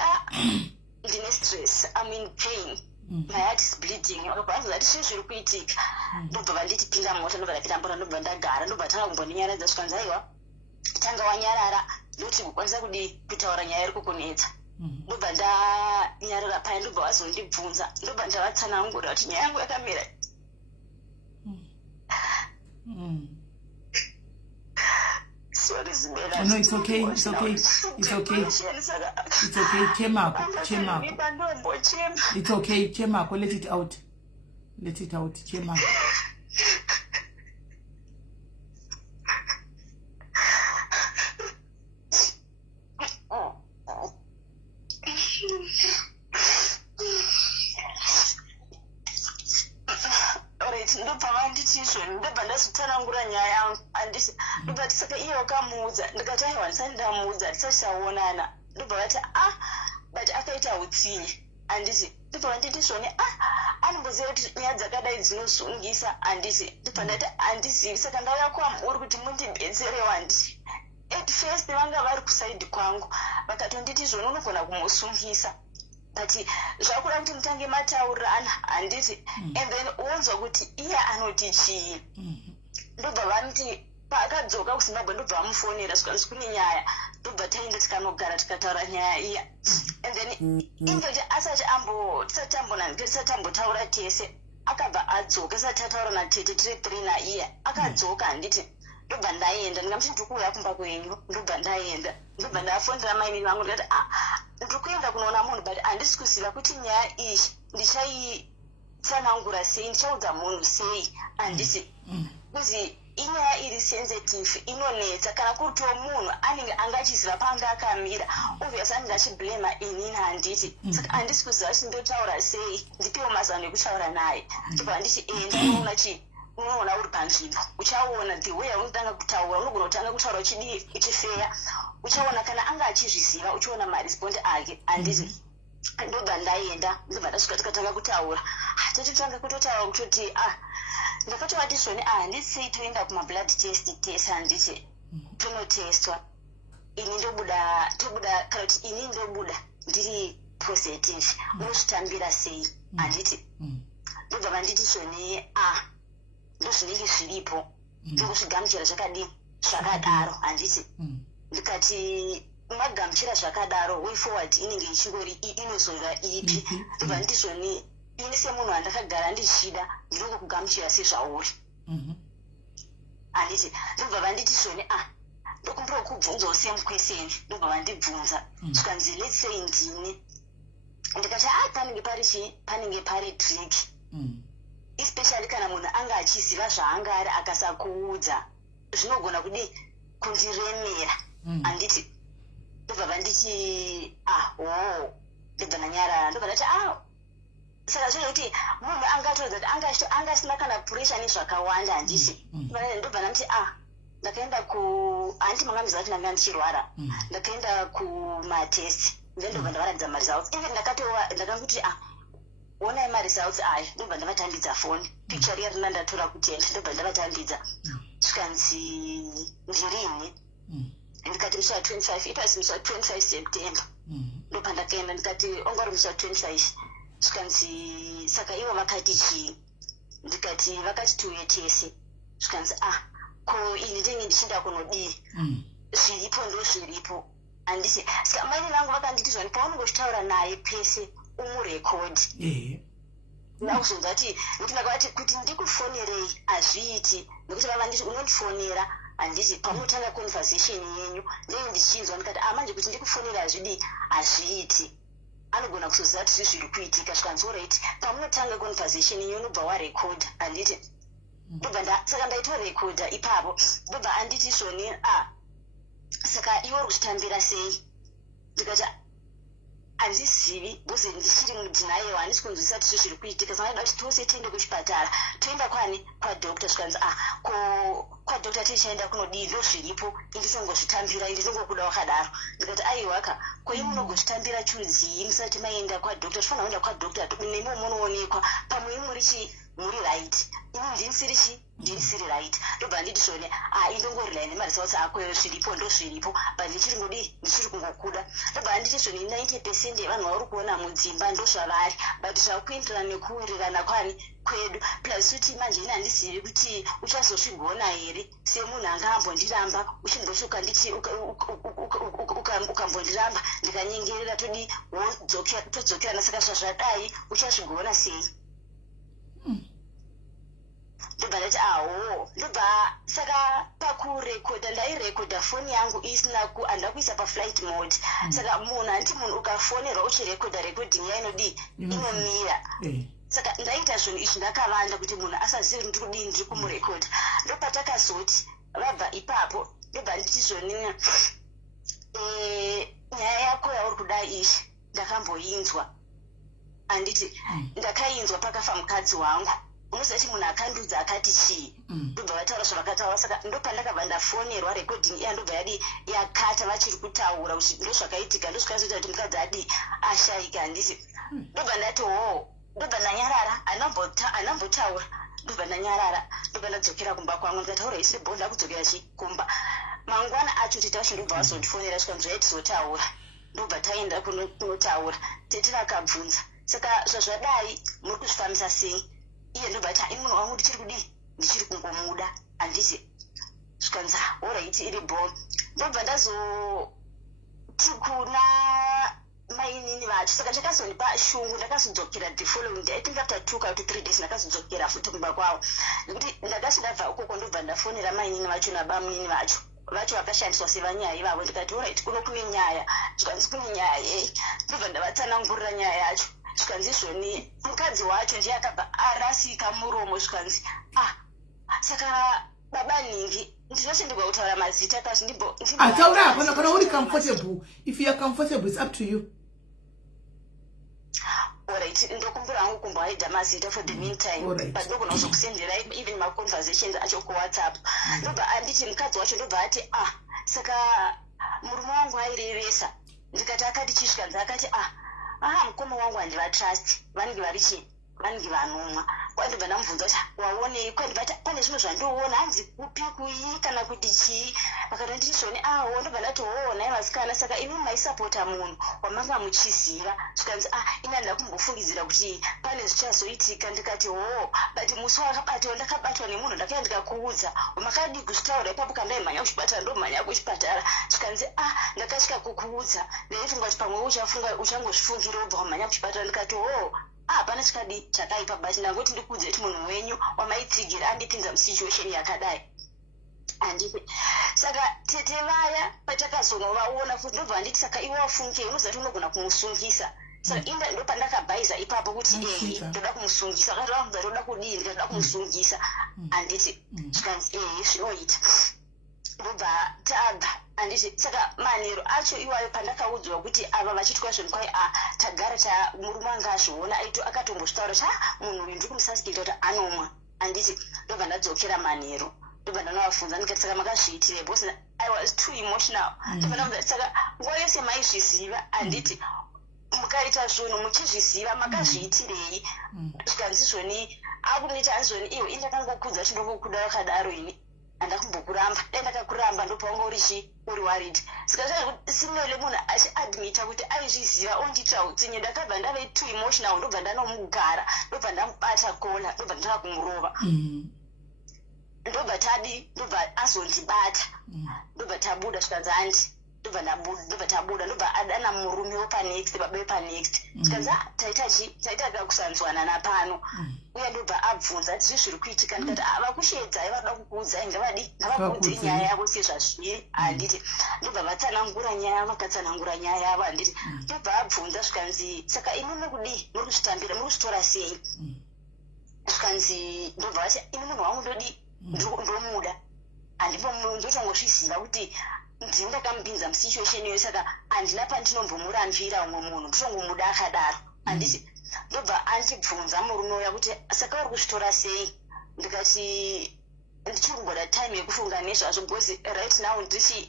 ndine stress I'm in pain my heart is bleeding vakabvazati chii zviri kuitika ndobva vanditi pinda mota ndobva ndapinda mota ndobva ndagara ndobva tanga kumbondinyaradza zvikanzi aiwa tanga wanyarara ndokuti kukwanisa kutaura nyaya iri kukunetsa ndobva ndanyarara paya ndobva vazondibvunza ndobva ndavatsanangura kuti nyaya yangu yakamira sorry Zibela. No, it's okay. Chemako. It's okay. Chemako. Let it out. Chemako. ndobva vanditi izvoni ndobva ndazotsanangura nyaya yangu handisi ndobva tisaka iye wakamuudza ndikati aiwa ndisati ndamuudza tisachisaonana ndobva vati but akaita utsinye handisi ndobva vanditi izvoni anomboziva kuti nyaya dzakadai dzinosungisa handisi ndobva ndati handizivi saka ndauya kwamuri kuti mundibetserewo handisi at first vanga vari kusaidi kwangu vakatonditi zvona unogona kumusungisa but zvakuda kuti mutange mataurirana handiti and then wonzwa kuti iye anoti chii ndobva vanoti paakadzoka kuzimbabwe ndobva vamufonera zvikanzi kune nyaya ndobva taenda tikanogara tikataura nyaya iya and then ingechi tisati tambotaura tese akabva adzoka tisati tataura natete tiri 3 naiye akadzoka handiti ndobva ndaenda ndingamuti ndiri kuuya kumba kwenyu ndobva ndaenda ndobva ndafonera maimini vangu ndikati ndiri kuenda kunoona munhu but handisi kuziva kuti nyaya iyi ndichaitsanangura sei ndichaudza munhu sei handisi kuzi inyaya iri sensitive inonetsa kana kuritiwo munhu anenge angachiziva paanga akamira obviously anenge achiblema inini handiti saka handisi kuziva kuti ndotaura sei ndipiwo mazano ekutaura naye ndobva handiti ndanoona chii unoona uri panzvimbo uchaona the way unotanga kutaura unogona kutanga kutaura uchifeya uchaona kana anga achizviziva uchiona marespondi ake handiti ndobva ndaenda ndobva ndasvika tikatanga kutaura tototanga kutotaura kutoti ndakatova zvone handisei toenda kumablood test handiti tonotestwa ini tobuda kana kuti ini ndobuda ndiri positive unozvitambira sei handiti ndobva vanditi zvone ndozvinenge zviripo ndokuzvigamuchira zvakadaro handiti ndikati magamuchira zvakadaro way forward inenge ichingori inozova ipi ndobva nditi zvone ini semunhu wandakagara ndichida ndinongo kugamuchira sezvauri handiti ndobva vanditi zvone ndokumbira kubvunzawo semukweseni ndobva vandibvunza zvikanzi let's say ndini ndikati panenge pari trick especially kana munhu anga achiziva zvaanga ari akasakuudza zvinogona kundiremera handiti ndobva vanditi ndobva ndanyarara ndobva ndati saka zvinokuti munhu angatorodza kuti angasina kana pressure nezvakawanda handiti ndobva ndamiti ndakaenda handiti mangambiziva kuti ndanga ndichirwara ndakaenda kumatest then ndobva ndavaratidza maresults even ndakanguti onai maresults aya ndobva ndavatambidza foni picture riya rina ndatora kutenda ndobva ndavatambidza zvikanzi ndirini ndikati musi wa25 itwasi musi wa25 september ndobva ndakaenda ndikati ongori musi wa25 zvikanzi saka ivo vakati chii ndikati vakati tiuye tese zvikanzi ko ini ndenge ndichida kunodii zviripo ndo zviripo handiti saka maine vangu vakanditi zvani paunenge uchitaura naye pese umurekodhi ndakuzonza kuti ndakavati kuti ndikufonerei hazviiti nekuti vava nditi unondifonera handiti pamutanga conversation yenyu ndenge ndichinzwa ndikati manje kuti ndikufonera hazviiti anogona kuzoziva kuti zviri kuitika zvikanzi alright pamunotanga conversation yenyu unobva warekodha handiti saka ndaitorekodha ipapo ndobva anditi zvoni saka iwe uri kuchitambira sei ndikati handizivi bcause ndichiri mudinayewo handisi kunzwisisa kuti zviri kuitika saka ndaida kuti tose tiende kuchipatara toenda kwadokta zvikanzi kwadokta tichaenda kunodii ndo zviripo indisongozvitambira indinongokuda wakadaro ndikati aiwaka kwai munogozvitambira chudzii musati maenda kwadokta tifanira kuenda kwadokta nemiwo munoonekwa pamwe muri right ini ndinisiri right ndobva nditi zvone indongori line nemaresults akweyo zviripo ndo zviripo but ndichiri kungokuda ndobva nditi zvone 90% yevanhu vauri kuona mudzimba ndo zvavari but zvakuenderana nekuwirirana kwedu plus kuti manje ini handizivi kuti uchazozvigona here semunhu anga ambondiramba uchimboshuka ndichi ukambondiramba ndikanyengerera todzokerana saka zvazvadai uchazvigona sei ndobva ndati ndobva saka pakurekodha ndairekodha foni yangu isina handina kuisa paflight mode saka munhu ukafonerwa uchirekodha rekodhingi yainodii inomira saka ndaita zvinhu izvi ndakavanda kuti munhu asazivi ndiri kudii ndiri kumurekodha ndopatakazoti vabva ipapo ndobva nditi zvoni nyaya yako yauri kuda izvi ndakamboinzwa handiti ndakainzwa pakafa mukadzi wangu unoziva kuti munhu akandudza akati chii ndobva vataura zvavakataura saka ndopandakabva ndafonerwa rekodhingi iya ndobva yadi yakata vachiri kutaura kuti ndo zvakaitika ndo zvakazoita kuti mukadzi adi ashayika handiti ndobva ndati ndobva ndanyarara anambotaura ndobva ndanyarara ndobva ndadzokera kumba kwangu ndikataura isi bo ndakudzokera kumba mangwana acho titashi ndobva vazondifonera svikanzi zvaitizotaura ndobva taenda kunotaura tetirakabvunza saka zvazvadai muri kuzvifambisa sei iye ndobva ti munhu wangu ndichiri kudii ndichiri kungomuda handiti svikanzi oraiti iri bo ndobva ndazoti kuna mainini vacho saka ndakazonipa shungu ndakazodzokera the following day I think after 2 to 3 days ndakazodzokera futi kumba kwavo nekuti ndakati ndabva ukoko ndobva ndafonera mainini vacho nabamunini vacho vakashandiswa sevanyaya ivavo ndikati orit kuno kune nyaya zvikanzi kune nyaya yei ndobva ndavatsanangurira nyaya yacho zvikanzi izvoni mukadzi wacho ndiye akabva arasika muromo zvikanzi saka baba ningi ndinochenderwa kutaura mazita kasi taura hapana kana uri comfortable. If you are comfortable it's up to you. Alright, ndokumbura hangu kumboaida mazita for the meantime but ndogona kuzokusendera even maconversations acho kuwhatsapp ndobva anditi mukadzi wacho ndobva ati saka murume wangu airevesa ndikati akati chisvikanzi akati mukoma wangu handivatrust vanenge vari chii vanenge vanomwa kwandibva ndamubvunza kuti waonei kwandibva pane zvimwe zvandoona hanzi kupi kuii kana kuti chii vakatonditi zvoni ndobva ndati nai vasikana saka imi maisapota munhu wamanga muchiziva zvikanzi ina ndakumbofungidzira kuti pane zvichazoitika ndikati but musi wakabatwa ndakabatwa nemunhu ndakaya ndikakuudza wamakadi kuzvitaura ipapo kandaimhanya kuchipatara ndomhanya kuchipatara zvikanzi ndakasvika kukuudza ndaifunga kuti pamwe uchangozvifungira wobva wamhanya kuchipatara ndikati hapana chikadi chakaipa but ndangoti ndikuudze kuti munhu wenyu wamaitsigira andipinza musituation yakadai handiti saka tete vaya patakazonovaona futi ndobva handiti saka iwe wafunge unozati unogona kumusungisa saka inda ndopandakabhaiza ipapo kuti ndoda kumusungisa akati vamudza toda kudii ndikatoda kumusungisa handiti zvikanzi zvinoita ndobva tabva handiti saka manheru acho iwayo pandakaudzwa kuti ava vachitwa zvoni kwai tagara murume anga azviona akatombozvitaura kuti munhu uyu ndiri kumusasikita kuti anomwa handiti ndobva ndadzokera manheru ndobva ndanovafunza ndikati saka makazviitire because I was too emotional ndobva ndamudza saka nguva yose maizviziva handiti mukaita zvinhu muchizviziva makazviitirei zvikanzi zvoni akuneti hanzi zvoni iwe indakangokudza kuti ndokukuda wakadaro ini handakumbokuramba dai ndakakuramba ndopawanga uri worried saka sinole munhu achiadmita kuti aizviziva ondita utsinye ndakabva ndave too emotional ndobva ndanomugara ndobva ndamubata kola ndobva ndaka kumurova ndobva ndobva azondibata ndobva tabuda zvikanzi handi ndobva tabuda ndobva adana murume wepanext baba wepanext zvikanzi taita kusanzwana napano uye ndobva abvunza ati zviri kuitika ndikati vakushedzai vada kukuudzai ngavakuudze nyaya yavo sezvazviri handiti ndobva vatsanangura nyaya yavo vakatsanangura nyaya yavo handiti ndobva abvunza zvikanzi saka imi muri kudii muri kuzvitambira muri kuzvitora sei zvikanzi ndobva vati imi munhu wangu ndodii ndomuda handipondotongozviziva kuti ndini ndakamupinza musituation iyoyo saka handina pandinombomurambira umwe munhu nditongomuda akadaro handiti ndobva andibvunza murume uya kuti saka uri kuzvitora sei ndikati ndichiri kumboda time yekufunga nezvazvo because right now ndichi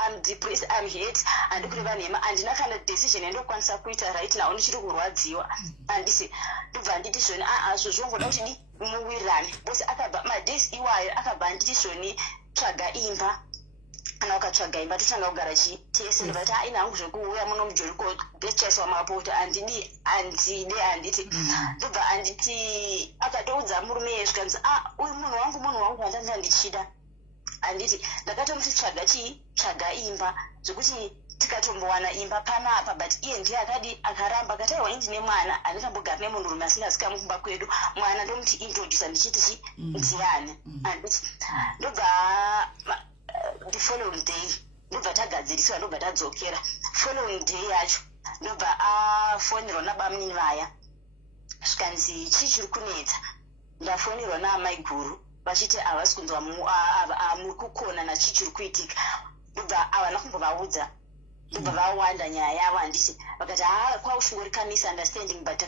I'm depressed, I'm hate handi kureva nhema handina kana decision yandokwanisa kuita right now ndichiri kurwadziwa handisi ndobva anditi zvoni zvozvongoda kuti muwirirane because akabva madays iwayo akabva anditi zvoni tsvaga imba kana ukatsvaga imba totanga kugara tese ndobvati ina hangu zvekuuya muno mujoriko bechaiswa mapoto handidi handiti ndobva anditi akatoudza murume ye zvikanzi uyu munhu wangu wandanga ndichida handiti ndakatomuti tsvaga imba zvekuti tikatombowana imba panapa but iye ndiye akaramba akati aiwa indine mwana handikambogari nemunhurume asingazikamwa kumba kwedu mwana ndomuti introducer ndichiti ndiani handiti ndobva the following day ndobva tagadziriswa ndobva tadzokera following day yacho ndobva afonirwa nabamunini vaya zvikanzi chii chiri kunetsa ndafonirwa naamai guru vachiti havasi kunzwa muri kukona nachii chiri kuitika ndobva havana kumbovaudza ndobva vawanda nyaya yavo handiti vakati kwaushingori kamisunderstanding but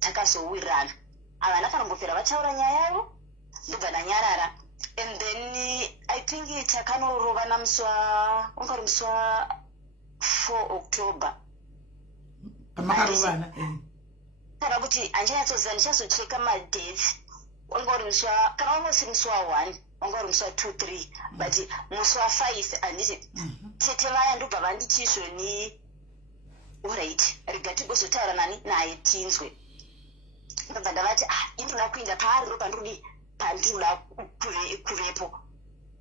takazowirirana havana kanombopera vataura nyaya yavo ndobva ndanyarara and then I think takanorova ungari musi wa 4 October pamakarovana kana kuti handichanyatsoziva ndichazocheka madates wanga uri musi kana wanga usiri musi wa 1 ongori musi wa 2-3 but musi wa 5 handiti tete vaya ndobva vanditizvoni alright rega tigozotaura nani naye tinzwe ndobva ndavati indoda kuenda paari ndo pandinoda kuvepo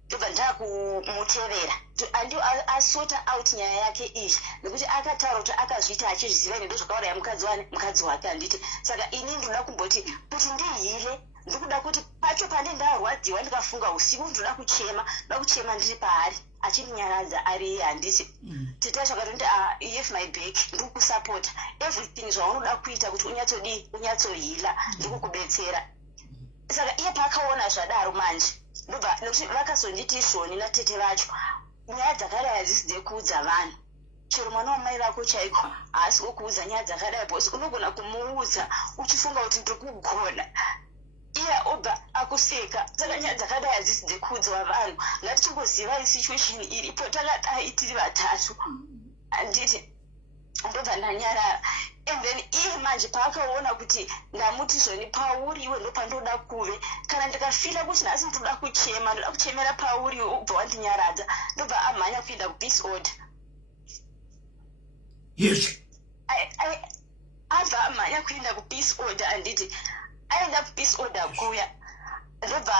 ndobva ndakumutevera andi asota out nyaya yake izvi nekuti akataura kuti akazviita achizviziva ine ndozvakauraya mukadzi wake handiti saka ini ndoda kumboti kuti ndihile ndikuda kuti pacho pande ndarwadziwa ndikafunga usiku ndoda kuchema ndiri paari achindinyaradza ari handiti tete zvakatoti you have my back ndikukusapota everything zvaunoda kuita kuti unyatsohila ndikukubetsera saka iye paakaona zvadaro manje ndobva nekuti vakazonditi zvoni natete vacho nyaya dzakadai hadzisi dzekuudza vanhu chero mwana wamai vako chaiko haasi wokuudza nyaya dzakadai bhosi unogona kumuudza uchifunga kuti ndikugona iye obva akuseka saka nyaya dzakadai hadzisi dzekuudzwa vanhu ngatichingozivai situation iripo takadai tiri vatatu handiti ndobva ndanyarara and then iye manje paakaona kuti ndamuti zvoni pauri iwe ndopandoda kuve kana ndikafila kuti nhasi ndoda kuchemera pauri iwe ubva wandinyaradza ndobva amhanya kuenda kupeace order yes abva amhanya kuenda kupeace order handiti aenda kupeace order kuya ndobva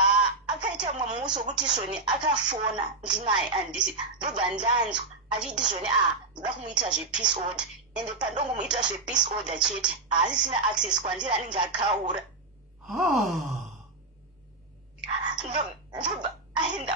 akaita mumwe musi wokuti zvoni akafona ndinaye handiti ndobva ndanzwa achiti zvoni ndoda kumuita zvepeace order ende pandongomuita zvepeace order chete haasisina access kwandiri anenge akaura ndobva aenda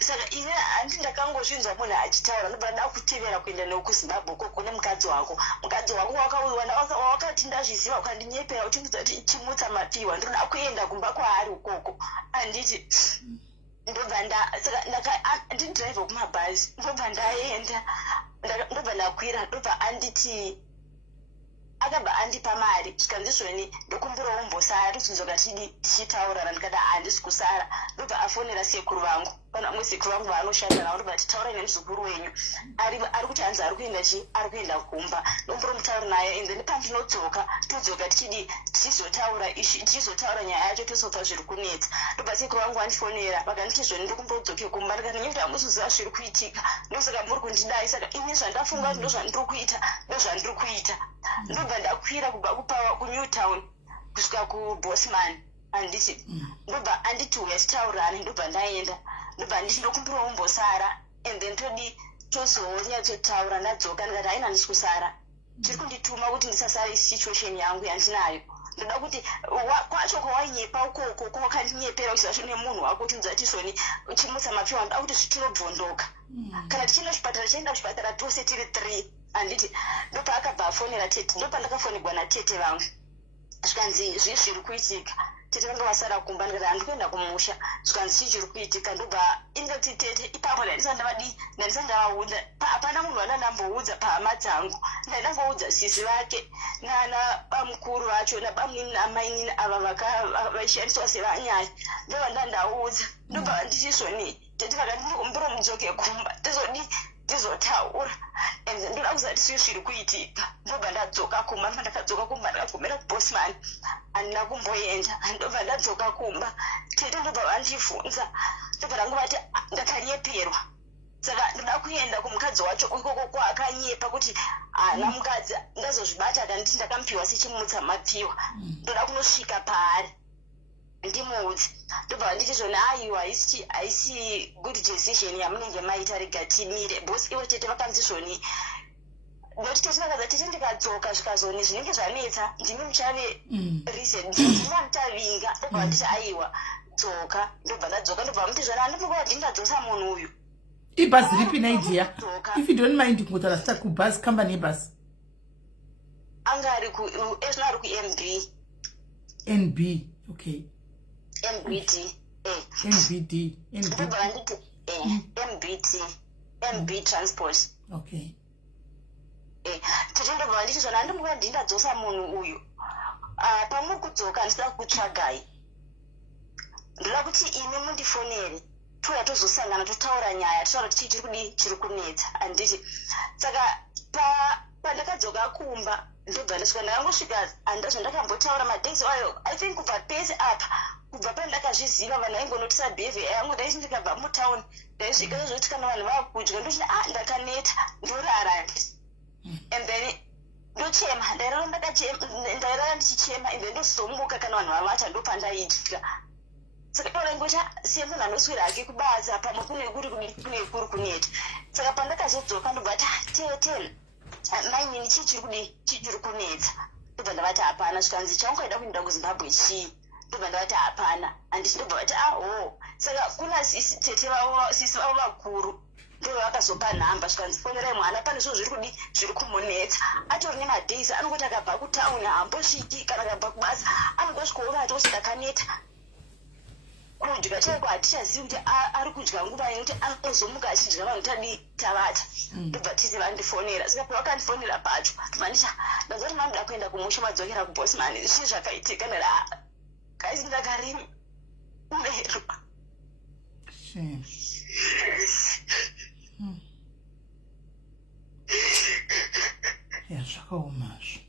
saka ine handi ndakangozvinzwa munhu achitaura ndobva ndakutevera kuenda nekuzimbabwe uko kune mukadzi wako wakauyiwa wakati ndazviziva ukandinyepera uchimudza kuti chimutsa mapiwa ndoda kuenda kumba kwaari ukoko handiti ndobva saka ndidhiraivha kumabhazi ndobva ndaenda ndobva ndakwira ndobva anditi akabva andipa mari chikanzizvoni ndokumbirawo mbosara tichizonga tichitaurana ndikada handisi kusara ndobva afonera sekuru vangu vamwe sekuru vangu vaanoshanda navo ndobva titaura nemuzukuru wenyu ari kuti hanzi ari kuenda kumba ndombura mutaura naye ende nepandinodzoka todzoka tichizotaura nyaya yacho tozobva zviri kunetsa ndobva sekuru vangu vandifonera vakanditi zvoni ndokumbodzoke kumba ndikati nyekuti hamuziziva zviri kuitika ndosaka muri kundidai saka ini zvandafunga kuti ndozvandiri kuita ndobva ndakwira kubva kunewtown kusvika kubosman handiti ndobva anditi uya titaurane ndobva ndaenda ndobva anditi ndokumbirawo mbosara and then tozonyatsotaura ndadzoka ndikati haina handisi kusara tiri kundituma kuti ndisasara situation yangu yandinayo ndoda kuti kwacho kwawainyepa ukoko kwakandinyeperera uchiziva nemunhu wako uchinzwa kuti zvoni uchimutsa mapiwa ndoda kuti tinobvondoka kana tichienda kuchipatara tichienda kuchipatara tose tiri 3 handiti ndopaakabva afonera tete ndopandakafonegwa natete vangu zvikanzi zviri kuitika tete vanga vasara kumba ndikati handikuenda kumusha zvikanzi chichiri kuitika ndobva indoti tete ipapo ndandisandavaudza hapana munhu wandandamboudza pahama dzangu ndandangoudza sisi vake nana bamukuru vacho nabamwini namainini ava vaishandiswa sevanyaya ndovandandaudza ndobva vandichizvoni tete vakandikumbira mudzoke kumba tizotaura and ndoda kuzati zviri kuitika ndobva ndadzoka kumba ndakadzoka kumba ndakagumira kubosman handina kumboenda ndobva ndadzoka kumba tete ndobva vandibvunza ndobva ndanguvati ndakanyeperwa saka ndoda kuenda kumukadzi wacho ikoko kwaakanyepa kuti hana mukadzi ndazozvibata kanditi ndakampiwa sechimutsa mapiwa ndoda kunosvika paari ndimuudzi ndobva vanditi zvona aiwa haisi good decision yamunenge maita rega timire bhosi iwe tete vakanzi zvoni nokuti tete vakadza tete ndikadzoka zvikazoni zvinenge zvanetsa ndimi muchave reason ndimamutavinga ndobva vanditi aiwa dzoka ndobva ndadzoka ndobva vamuti zvona handimbokuva kuti ndadzosa munhu uyu ibhazi ripi naidea if you don't mind kungotara sita kubhazi kambani yebhazi anga ari ku esna ari ku NB, okay. MBT NBD. MB transport. Okay. Titendo banditi zvona ndimwe ndinadzosa munhu uyu pamwe kudzoka ndisida kutsvagai ndoda kuti imi mundifonere touya tozosangana totaura nyaya totaura kuti chii chiri kunetsa handiti saka pandakadzoka kumba ndobva ndasvika ndakangosvika zvandakambotaura madays ayo I think kubva pese apa kubva pandakazviziva vanhu vaingonotisa behavior yangu ndaiti ndikabva mutauni ndaisvika zvokuti kana vanhu vakudya ndochiti ndakaneta ndorara and then ndochema ndairara ndichichema and then ndozomuka kana vanhu vavata ndopandaitya saka taura ngota siye munhu anoswera hake kubasa pamwe kune kuri kuneta saka pandakazodzoka ndobva tete mainini chichiri kunetsa ndobva ndavati hapana zvikanzi changuaida kuenda kuzimbabwe chii ndobva ndavati hapana handiti ndobva vati saka kuna sisi vavo vakuru ndova vakazopa nhamba zvikanzi fonerai mwana pane zviri kumunetsa atori nemadays anongoti akabva kutauni hambosviki kana akabva kubasa anongosvikawo vati kuti ndakaneta kudya chaiko hatichazivi kuti ari kudya nguva inokuti anozomuka achidya vanhu tavata ndobva tise vandifonera saka pavakandifonera pacho mandita ndazoti manoda kuenda kumusha madzokera kubosman zvi zvakaitika nera kaisi ndakarima umerwa zvakaomazvo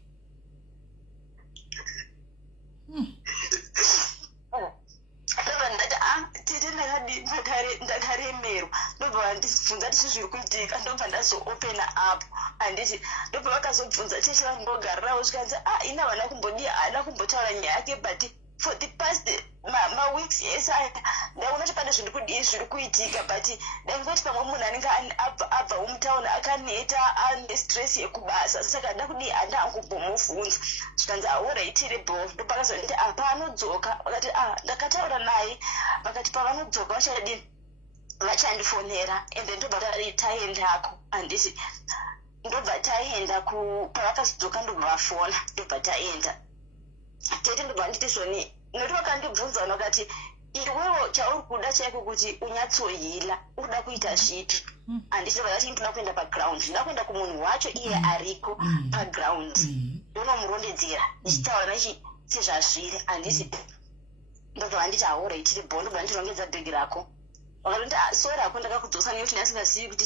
ndakaremerwa ndobva vandibvunza tichi zviri kuitika ndobva ndazoopena apo handiti ndobva vakazobvunza tichi vandogarirawo zvikanzi ina vana kumbodii haana kumbotaura nyaya yake but for the past maweeks ese ndaona kuti pane zviri kuitika but ndaingoti pamwe munhu anenge abvawo mutauni akaneta ane stress yekubasa saka nda kudii handangobomubvunza zvikanzi auraitiribo ndopakazoneti paanodzoka vakati ndakataura naye vakati pavanodzoka vachandifonera and then ndobva taendako handiti ndobva taenda pavakazodzoka ndobva vafona ndobva taenda tete ndobva nditi zvoni nokuti vakandibvunza vakati iwewo chauri kuda chaiko kuti unyatsohila urikuda kuita zvipi handiti vakati ndoda kuenda paground ndoda kuenda kumunhu wacho iye ariko paground ndonomurondedzera ndichitaura nachi sezvazviri handiti ndobva vanditi hauraitiri bo ndobva ndirongedza bhegi rako vakatoti sori rako ndakakudzosa nekuti ndasingazivi kuti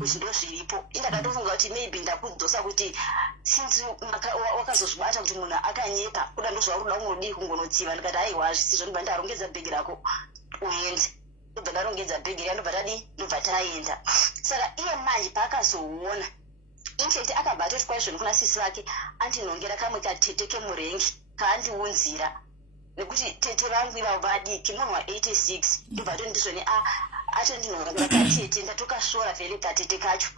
kuti ndo zviripo indakatofunga kuti maybe ndakudzosa kuti since wakazozvibata kuti munhu akanyeka kuda ndozvauri kuda kungodii kungonotsiva ndikati haiwa hazvisizvo ndobva ndarongedza bhegi rako uende ndobva ndarongedza bhegi riya ndobva taenda saka iye manje paakazoona infact akabva toti kwaizvoni kuna sisi vake andinhongera kamwe katete kemurengi kaandiunzira nekuti tete vangu ivavo vadiki munhu wa86 ndobva tondizvoni atondinhongera katete ndatokasvora vhele katete kacho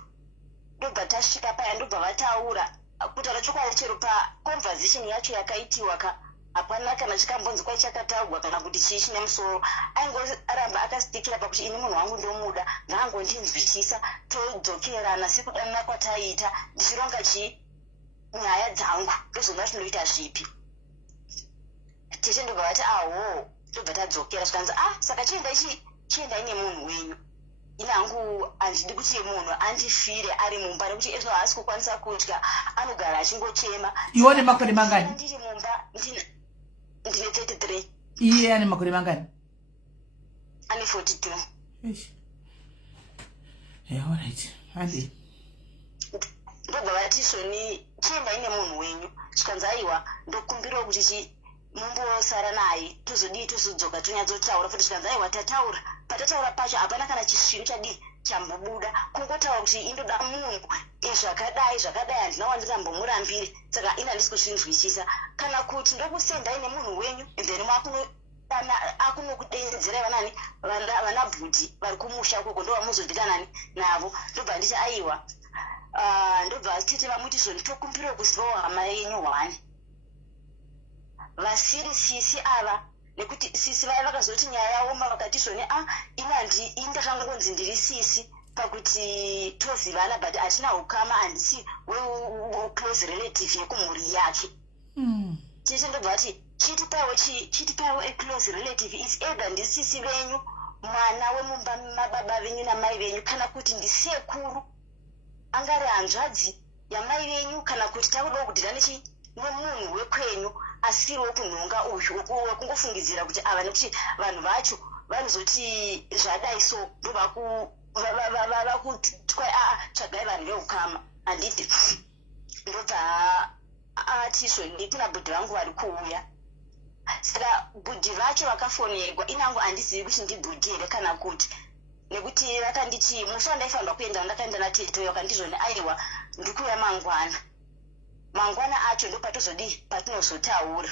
ndobva tasvika paya ndobva vataura kutaura chokwadi chero paconversation yacho yakaitiwa hapana kana chikambonzi kwai chakataurwa kana kuti chii chine musoro aingoramba akasitikira pakuti ini munhu wangu ndomuda ngaangondinzwisisa todzokerana sekudanana kwataita ndichironga nyaya dzangu ndozvona tinoita zvipi tete ndobva vati ndobva tadzokera zvikanzi saka chiendai nemunhu wenyu ine hangu handidi kuti munhu andifire ari mumba nekuti ezvo haasi kukwanisa kudya anogara achingochema iwo nemakore mangani ndiri mumba ndine 33 iye ane makore mangani ane 42 alright handi ndobva vati zvoni chiendai nemunhu wenyu zvikanzi aiwa ndokumbirawo kuti mumbosara naye tozodzoka tonyatsotaura futi zvikanzi aiwa tataura patataura pacho hapana kana chisvinhu chambobuda kungotaura kuti indoda munhu zvakadai handina wanditambomurambire saka ina handisi kuzvinzwisisa kana kuti ndokusendai nemunhu wenyu then akunokudedzera vana bhudhi vari kumusha koko ndovamuzodita navo ndobva nditi aiwa ndobva tete vamuti zvoni tokumbirawo kuzivawo hama yenyu hwani vasiri sisi ava nekuti sisi vaya vakazoti nyaya yaoma vakati zvoni inanzi indakangonzi ndiri sisi pakuti tozivana but hatina ukama handisi close relative yekumhuri yake. Tichindobva ati chitipaiwo eclose relative is either ndisisi venyu, mwana wemumba mababa venyu namai venyu, kana kuti ndisekuru angari hanzvadzi yamai venyu, kana kuti takudawo kudhira nemunhu wekwenyu asiriwo kunhonga uyu wekungofungidzira kuti ava, nekuti vanhu vacho vanozoti zvadai so ndovakutwa tsvagai vanhu veukama. Handiti ndobva atizvo kuna bhudhi vangu vari kuuya. Saka bhudhi vacho vakafonerwa, inangu handizivi kuti ndibhudhi here kana kuti, nekuti vakanditi musi wandaifanirwa kuenda ndakaenda nateto vakandizvoni aiwa ndikuuya mangwana acho ndopatozodi patinozotaura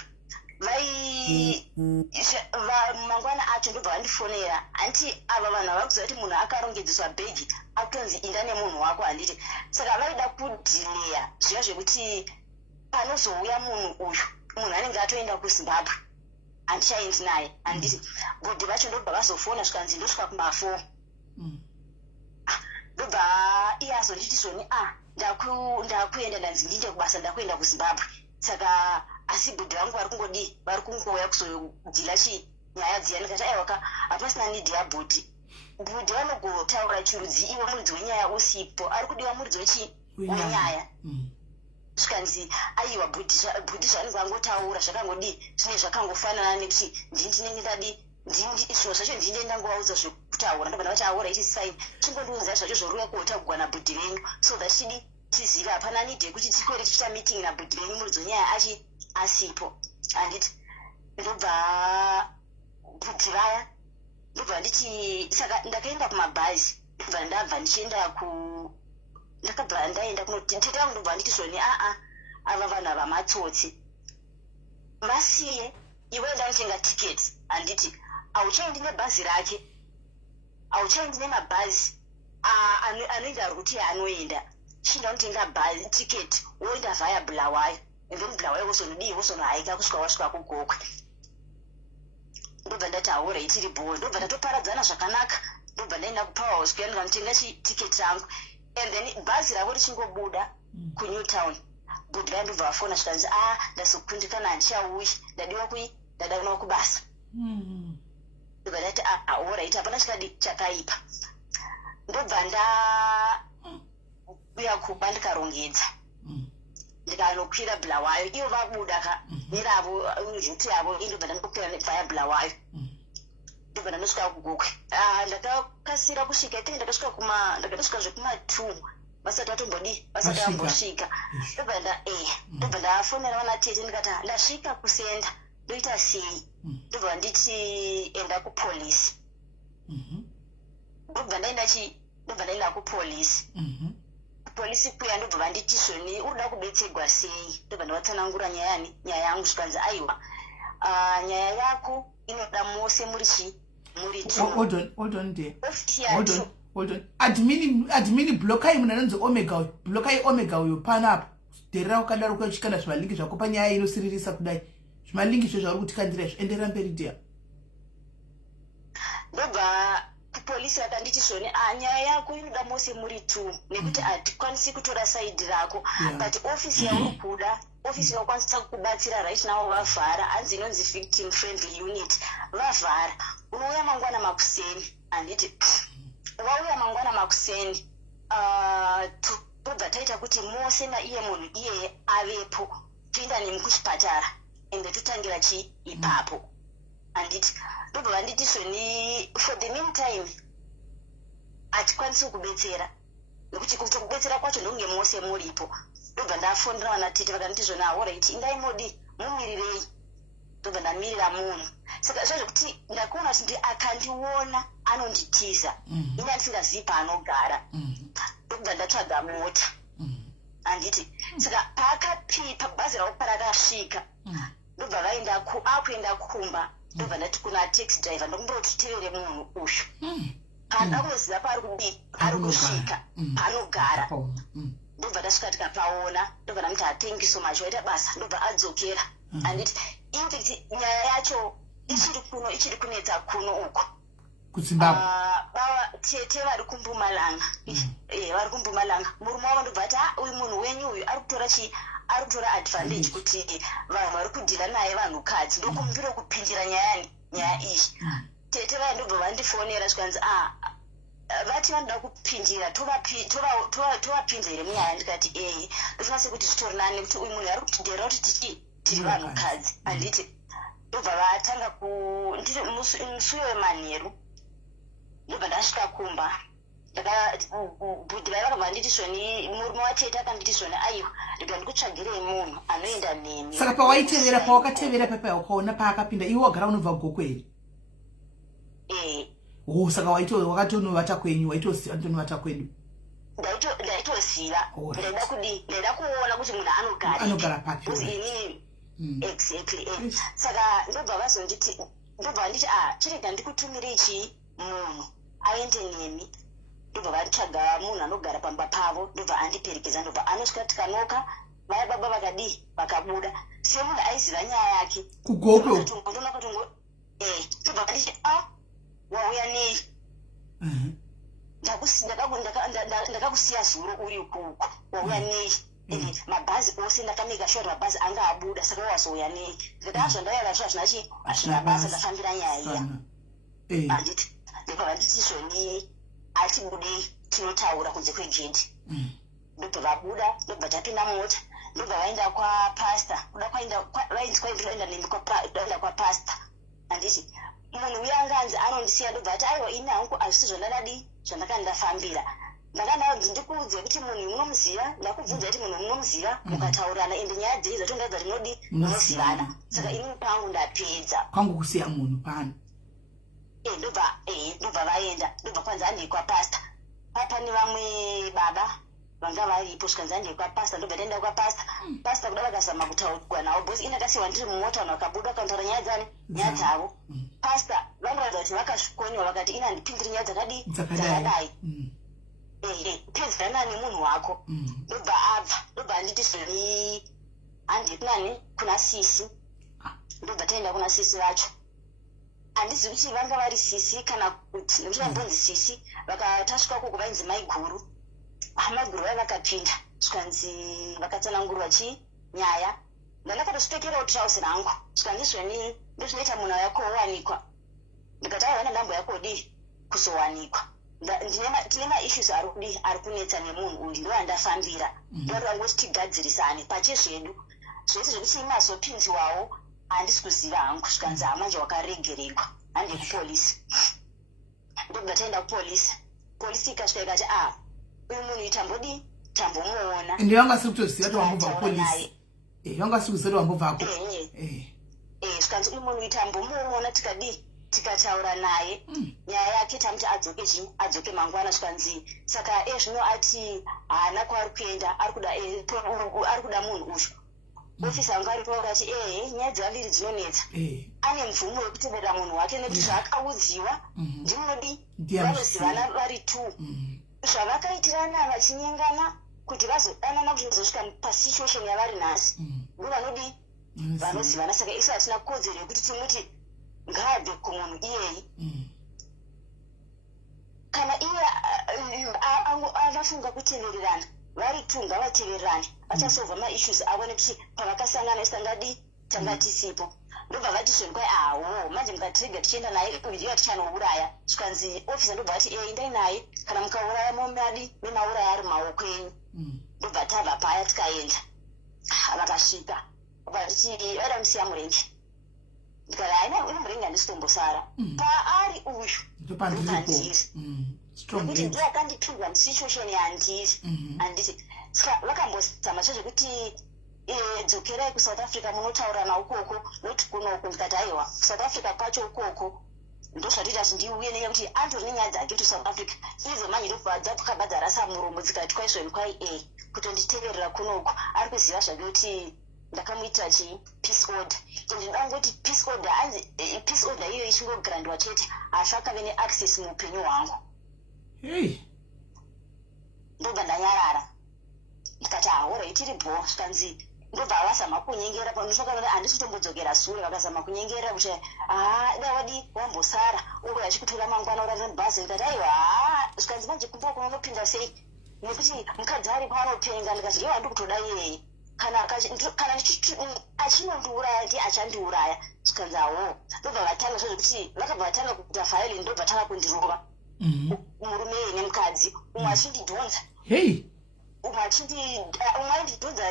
mangwana acho ndobva vandifonera. Handiti ava vanhu vari kuziva kuti munhu akarongedzeswa bhegi akutonzi inda nemunhu wako. Handiti saka vaida kudhileya zviya zvekuti panozouya munhu uyu munhu anenge atoenda kuzimbabwe handichaendi naye. Handiti bhodhi vacho ndobva vazofona svikanzi ndosvika kuma4 ndobva iye azonditi zvoni ndakuenda ndanzi ndinde kubasa ndakuenda kuzimbabwe. Saka asi bhodhi vangu vari kungouya kuzodhila nyaya dziya. Ndikati aiwaka hapasina nidhi yabhodhi. Bhodhi vanogotaura chirudzi, iwe muridzi wenyaya usipo, ari kudiwa muridzi wenyaya. Svikanzi aiwa bhodhi zvanenge angotaura zvakangodi zvine zvakangofanana nekuti ndinenge ndadi zvimwe zvacho ndinde ndangovaudza zvekutaura. ndobva ndavati aura ichi saini chingondiudza zvacho zvoruya kuotagwa nabhodhi renyu so that tizive hapana nidhi yekuti tikwere tichiita meeting nabhodhi renyu muridzi wenyaya asipo. Handiti ndobva bhodhi vaya ndobva nditi saka ndakaenda kumabhazi ndobva ndabva ndichienda ndakabva ndaenda kunotete vangu ndobva nditi zvoni ava vanhu ava matsotsi vasiye iwe ndanotenga tiketi. Handiti hauchaendi nebhazi rake, hauchaendi nemabhazi anoenda ruti anoenda, chinda unotenga bhazi tiketi woenda vhaya bulawayo, and then bulawayo wozonohaika kusvika wasvika kugokwe. Ndobva ndati haura itiri bhori, ndobva ndatoparadzana zvakanaka, ndobva ndaenda kupower house kuya ndikanotenga tiketi rangu, and then bhazi ravo richingobuda kunew town bhodhi vaya ndobva vafona zvikanzi ndazokundikana handichauyi ndadaiwa kubasa. Ndobva ndati alright hapana chikadi chakaipa. Ndobva ndauya kuba ndikarongedza ndikanokwira bulawayo, ivo vabuda neravo ruti yavo, ndobva ndandokwira vhaya bulawayo ndobva ndandosvika kugokwe. Ndakakasira kusvika ite ndakasvika zvekuma2 vasati vambosvika. Ndobva ndafonera vanatete ndikati ndasvika kusenda ndoita sei. Ndobva nditi enda kupolisi. Ndobva ndaenda kupolisi. Polisi kuya ndobva vanditi zvoni urida kubetserwa sei. Ndobva ndavatsanangura nyaya yangu zvikanzi aiwa nyaya yako inoda mose muri Hold on. Admin blokai munhu anonzi Omega uyu. Blokai Omega uyu panapo. Dherera wakadaro kwechikanda zvimalingi zvako panyaya inosiririsa kudai. Zvimalingi izvo zvauri kutikandira izvo endera mberi dia. Ndobva kupolisi vakanditi zvoni nyaya yako inoda mose muri 2 nekuti hatikwanisi kutora saidhi rako, but ofisi yauri kuda, ofisi inokwanisa kukubatsira right now vavhara, hanzi inonzi victim friendly unit, vavhara. Unouya mangwana makuseni. Handiti wauya mangwana makuseni tobva taita kuti mose naiye munhu iyeye avepo, toenda nemi kuchipatara ende totangira ipapo. Handiti ndobva vanditi zvoni for the meantime hatikwanisi kubetsera nekuti kubetsera kwacho ndonge mose muripo. Ndobva ndafonera vanatete vakanditi zvoni alright indai modi mumirirei. Ndobva ndamirira munhu. Saka zvazvokuti ndakuona kuti akandiona anonditiza ine andisingazivi paanogara. Ndobva ndatsvaga mota. Handiti saka paakapipa bhazi ravo parakasvika ndobva vaenda akuenda kumba. Ndobva ndati kuna taxi driver ndokumbotitevere munhu uyu kada kuziva paari kusvika paanogara. Ndobva ndasvika tikapaona. Ndobva ndamuti thank you so much waita basa. Ndobva adzokera. Handiti infact nyaya yacho ichiri kunetsa kuno uko. kuZimbabwe baba tete vari kumbumalanga vari kumbumalanga murume wavo ndobva ati uyu munhu wenyu uyu ari kutora advantage kuti vanhu vari kudhira naye vanhukadzi ndokumbiro kupindira nyaya iyi tete vaya ndobva vandifonera zvikanzi vati vanoda kupindira tovapinza here munyaya ndikati ndofuna sekuti zvitori nani kuti uyu munhu ari kutidhera kuti tiri vanhukadzi handiti ndobva vatanga musi wemanheru ndobva ndasvika kumba bhudhi vai vakabva nditi zvoni murume watete akanditi zvoni aiwa rega ndikutsvagirei munhu anoenda nemi. Saka pawaitevera pawakatevera pepa ukaona paakapinda iwe wagara unobva goko here? Saka wakatonovata kwenyu, waitonovata kwedu? Ndaitoziva, ndaida kuona kuti munhu anogara papi. Exactly. Saka ndobva vazonditi, ndobva vanditi chirega ndikutumire ichi munhu aende nemi. Ndobva vatsvaga munhu anogara pamba pavo, ndobva andiperekedza, ndobva anosvika tikanoka, vaya baba vakabuda. Semunhu aiziva nyaya yake. Kugoko? Ndobva vanditi wauya nei? Ndakakusiya zuro uri ukuku, wauya nei? Mabhazi ose ndakameka sure mabhazi anga abuda, saka wazouya nei? Ndakazvandauya zvo hazvina basa, ndafambira nyaya iya. Handiti ndobva vanditi zvoni atibudei tinotaura kunze kwegedhi. Ndobva vabuda, ndobva tapinda mota, ndobva vaenda kwapasta, vaenda nemi kwapasta. Handiti munhu uya anganzi anondisiya, ndobva ati aiwa ini hangu hazvisi zvandakanga ndafambira. Ndakanzi ndikuudze kuti munhu munomuziva, ndakubvunza kuti munhu munomuziva, mukataurana ende nyaya dzei dzatongadza rinodi munozivana. Saka ini pangu ndapedza. Kwangu kusiya munhu pano. Ndobva vaenda, ndobva kwanza handei kwapasta. Pane vamwe baba vanga varipo, zvikanzi handei kwapasta, ndobva ndaenda kwapasta. Pasta kuda vakazama kutaurwa navo, bhosi ini akasiyiwa ndiri mumota, vanhu vakabuda vakantaura nyaya dzavo. Pasta vanoratidza kuti vakazvikoniwa, vakati ini handipindiri nyaya dzakadai. Pedzana nemunhu wako. Ndobva abva, ndobva handiti zviri handiti nani kuna sisi. Ndobva taenda kuna sisi vacho. Handizivi kuti vanga vari sisi kana kuti nekuti vambonzi sisi, vakatasvika koko vainzi maiguru. Maiguru vaya vakapinda, zvikanzi vakatsanangurwa nyaya. Ndakatosvitokerawo trousi rangu, zvikanzi zvoni ndozvinoita munhu yako owanikwa. Ndikati haina ndambo yako kuzowanikwa. Tine maissues ari kunetsa nemunhu uyu, ndo andafambira. Ndorangoti tigadzirisane pachezvedu. Zvese zvekuti imazopinziwawo handisi kuziva hangu, zvikanzi manje wakaregererwa, handi kupolisi. Ndobva taenda kupolisi. Polisi ikasvika ikati uyu munhu tambomuona. Ende vanga siri kutoziva kuti wambobva kupolisi. Vanga siri kuziva kuti wambobvako. Zvikanzi uyu munhu tambomuona, tikataura naye nyaya yake, tamuti adzoke mangwana. Zvikanzi saka zvino ati haana kwaari kuenda, ari kuda munhu uyu. Ofisa anga aripo akati nyaya dzevaviri dzinonetsa. Ane mvumo yekuteverera munhu wake nekuti zvaakaudziwa ndinodi vanozivana vari 2. Zvavakaitirana vachinyengana kuti vazodanana kuti vazosvika pasituation yavari nhasi, ndo vanodi vanozivana. Saka isu hatina kodzero yekuti timuti ngaabve kumunhu iyeyi. Kana iye avafunga kutevererana, vari 2 ngavatevererane, vachasovha maissues avo nekuti pavakasangana tanga tisipo. Ndobva vati zvoni kwai manje mukatirega tichienda naye kuvidiyo tichanouraya. Zvikanzi ofisa ndobva vati endai naye, kana mukauraya momadi memauraya ari maoko enyu. Ndobva tabva paya tikaenda. Vakasvika vachiti vaida musiya murengi. Ndikati haina uri murengi handisitombosara. Paari uyu ndopandiri. Nekuti ndiye akandipinzwa musituation yandiri. Handiti vakambozama zvekuti dzokerai kuSouth Africa munotaurana ukoko, noti kunoko. Ndikati aiwa kuSouth Africa kwacho ukoko ndozvatoita kuti ndiuye nenyaya kuti andori nenyaya dzake kuti South Africa izo manje dzakabva rasa muromo dzikati kwaizvoni kwai kutonditeverera kunoko. Ari kuziva zvake kuti ndakamuitira peace order. Ndingangoti peace order iyo ichingograndiwa chete, hazvakave neaccess muupenyu hwangu. Ndobva ndanyarara. Ndikati alright, tiri bho. Zvikanzi ndobva vazama kunyengera panosvaka handisi kutombodzokera sure vakazama kunyengera kuti da wadi wambosara uye achikutora mangwana urari mubhazi ndikati aiwa zvikanzi manje kumba kunonopinda sei nekuti mukadzi ari kwaanopenga ndikati iwa ndikutoda iyeye kana achinondiuraya ndi achandiuraya zvikanzi awo ndobva vatanga zvozvekuti vakabva vatanga kuita faili ndobva tanga kundirova murume nemukadzi umwe achindidhonza umwe achindidhonza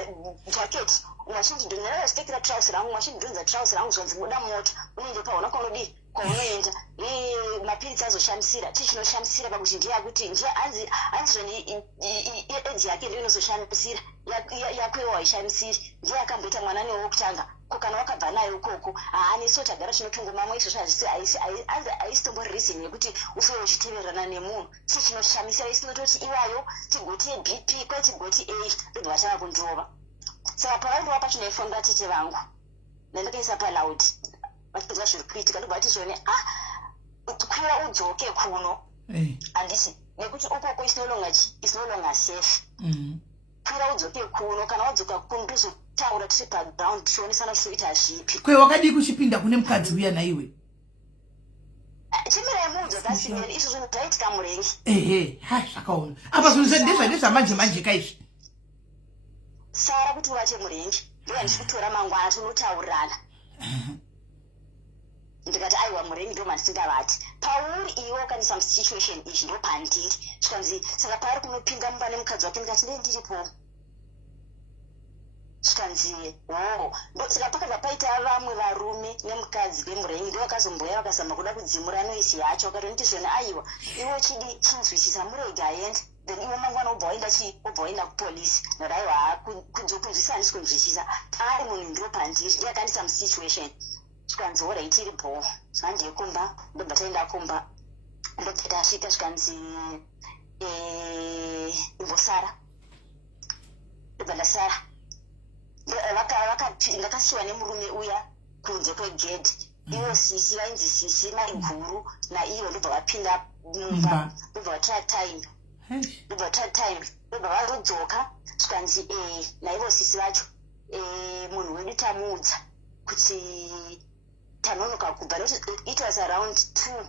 jaketi umwe achindidhonza ndakazvitekera trausi rangu umwe achindidhonza trausi rangu zvanzi buda mota unoende paona kwaunodii kwaunoenda mapiritsi azoshamisira chii chinoshamisira pakuti ndiye akuti ndiye hanzi zvani edzi yake ndiyo inozoshamisira yakwewo haishamisiri ndiye akamboita mwana newe wokutanga ko kana wakabva naye ukoko nesuwo tagara tinotongomamwa izvozvo haisi tombori reason yekuti ufewo uchiteverana nemunhu chii chinoshamisira isinototi iwayo tigoti bp kwai tigoti ndobva vatanga kundova saka pavaindova pacho naifonga tete vangu nandakaisa palaudi vachipedza zviri kuitika ndobva vati zvone kwira udzoke kuno handiti nekuti ukoko is no longer safe kwira udzoke kuno kana wadzoka kuno tozotaura tiri paground tionesana zvoita zvipi kwe wakadii kuchipinda kune mukadzi uya naiwe chimira yemunhu dzakasimeri izvo zvinhu zvaitika murengi zvakaona apa zvinhu ndezvamanje manje kaizvi sara kuti wache murengi ndiye ndikutora mangwana tinotaurirana ndikati aiwa murengi ndo mandisingavati pauri iwe wakanisa musituation izvi ndo pandiri zvikanzi saka paari kunopinda mumba nemukadzi wake ndikati ndee ndiripo zvikanzi saka pakabva paita vamwe varume nemukadzi vemurengi ndo vakazomboya vakazama kuda kudzimura noisi yacho vakatoniti zvone aiwa iwe chidi chinzwisisa murege aende then iwe mangwana wobva waenda kupolisi noti aiwa kunzwisisa handisi kunzwisisa ari munhu ndo pandiri ndiye akandisa musituation zvikanzi orai tiri bho zvandiye kumba ndobva taenda kumba ndobva tasvika zvikanzi imbosara ndobva ndasara ndakasiyiwa nemurume uya kunze kwegedhi ivo sisi vainzi sisi maiguru naivo ndobva vapinda mumba ndobva vatora time ndobva varodzoka zvikanzi naivo sisi vacho munhu wedu tamuudza kuti tanonoka kubva nokuti it was around 2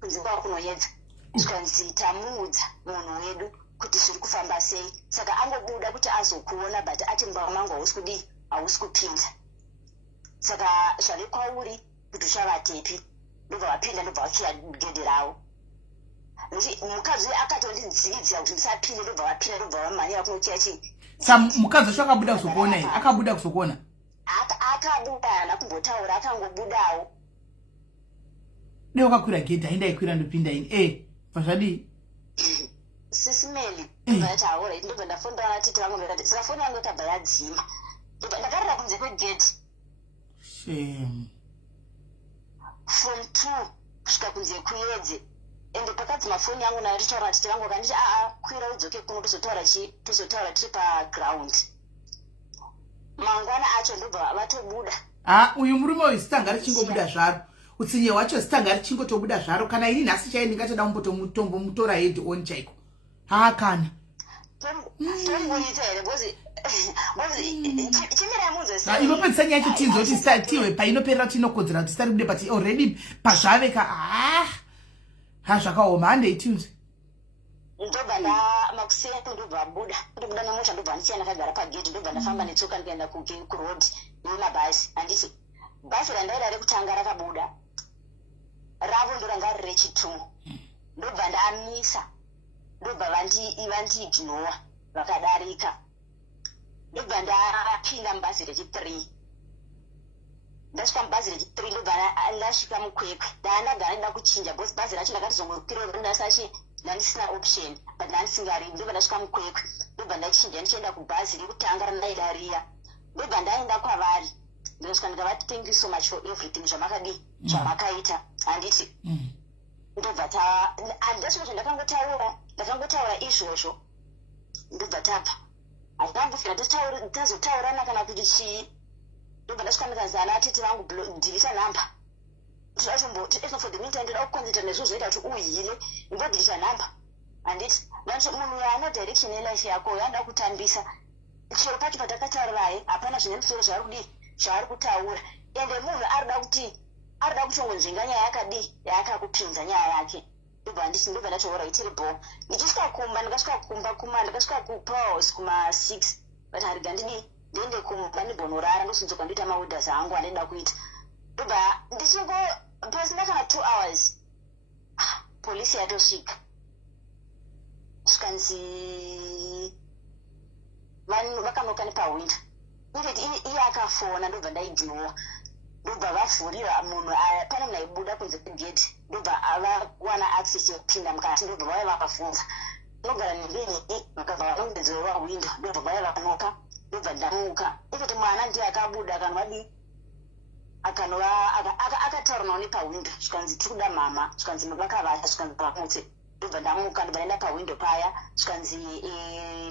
kunze kwava kunoedza zvikanzi tamuudza munhu wedu kuti zviri kufamba sei saka angobuda kuti azokuona but ati mumba mangu hausi kudii hausi kupinda saka zvave kwauri kuti uchavatepi ndobva vapinda ndobva vachira gedhi ravo nokuti mukadzi uye akatondidzividzira kuti ndisapinde ndobva vapinda ndobva vamhanyira kunochira chii sa mukadzi wacho akabuda kuzokuona here akabuda kuzokuona akabuda haana kumbotaura akangobudawo dei wakakwira gedhi haindaikwira ndopinda ini pazvadii sisimeli ndobvati aorit ndobva ndafondawana titi vangu ndikati saka foni yangu yakabva yadzima ndobva ndakarira kunze kwegedhi from 2 kusvika kunze kuedze ende pakadzima foni yangu nayo tichitaura titi vangu vakanditi kwira udzoke kuno tozotaura tiri paground mangwana acho ndobva vatobuda uyu murume uyu sitanga richingobuda zvaro utsinye wacho sitanga richingotobuda zvaro kana ini nhasi chai ndingatoda mutombomutora head on chaiko kana tomboita here bcause chimira yamunzwe inopedzisanya yacho tinzoti tiwe painoperera tinokodzera kuti sitari kude but already pazvaveka zvakaoma handei tinzwe ndobva makuseni ndobva buda kutobuda nemota ndobva ndisiyana kagara pagedhi ndobva ndafamba netsoka ndikaenda kuroad nemabhazi handiti bhazi randaida rekutanga rakabuda ravo ndo ranga riri rechi2 ndobva ndamisa ndobva vandiignora vakadarika ndobva ndapinda mubhazi rechi3 ndasvika mubhazi rechi3 ndobva ndasvika mukwekwe ndandagara ndida kuchinja bcause bhazi racho ndakatizongokwirondinasachi ndandisina option but ndandisingarivi ndobva ndasvika mukwekwe ndobva ndachinja ndichienda kubhazi rekutanga randaida riya ndobva ndaenda kwavari ndikasvika ndikavati thank you so much for everything zvamakadii zvamakaita handiti ndobva handasvika zvandakangotaura izvozvo ndobva tabva handambofika tazotaurana kana kuti chii ndobva ndasvika ndikazana atete vangu dhirita nhamba for the meantime ndida kukonzeta nezvo zvoita kuti uhile imbodhirita nhamba handiti munhu yaana direction yelife yako yanda kutambisa chero pacho patakatauraye hapana zvine musoro zvaari kutaura ende munhu arida kutongonzvenga nyaya yakadii yaakakupinza nyaya yake. Ndobva ndatoora itiribo ndichisvika kumba ndikasvika kupower house kuma6 but hariga ndiende kumba ndimbonorara ndosunzokwa ndoita maorders angu andaida kuita. Ndobva pasina kana 2 hours polisi yatosvika svikanzi vakanoka nepahwindo nditi iye akafona. Ndobva ndaignora ndobva vavhurira munhu aya pane munhu aibuda kunze kwegedhi ndobva avawana access yekupinda mukati ndobva vaya vakavhunza ndogara nembenyi vakabva vanongedzerwa hwindo ndobva vaya vakanoka ndobva ndamuka ikoti mwana ndiye akabuda akataura nawo nepahwindo zvikanzi tiri kuda mama zvikanzi vakavata zvikanzi vakumutse ndobva ndamuka ndobva ndaenda pahwindo paya zvikanzi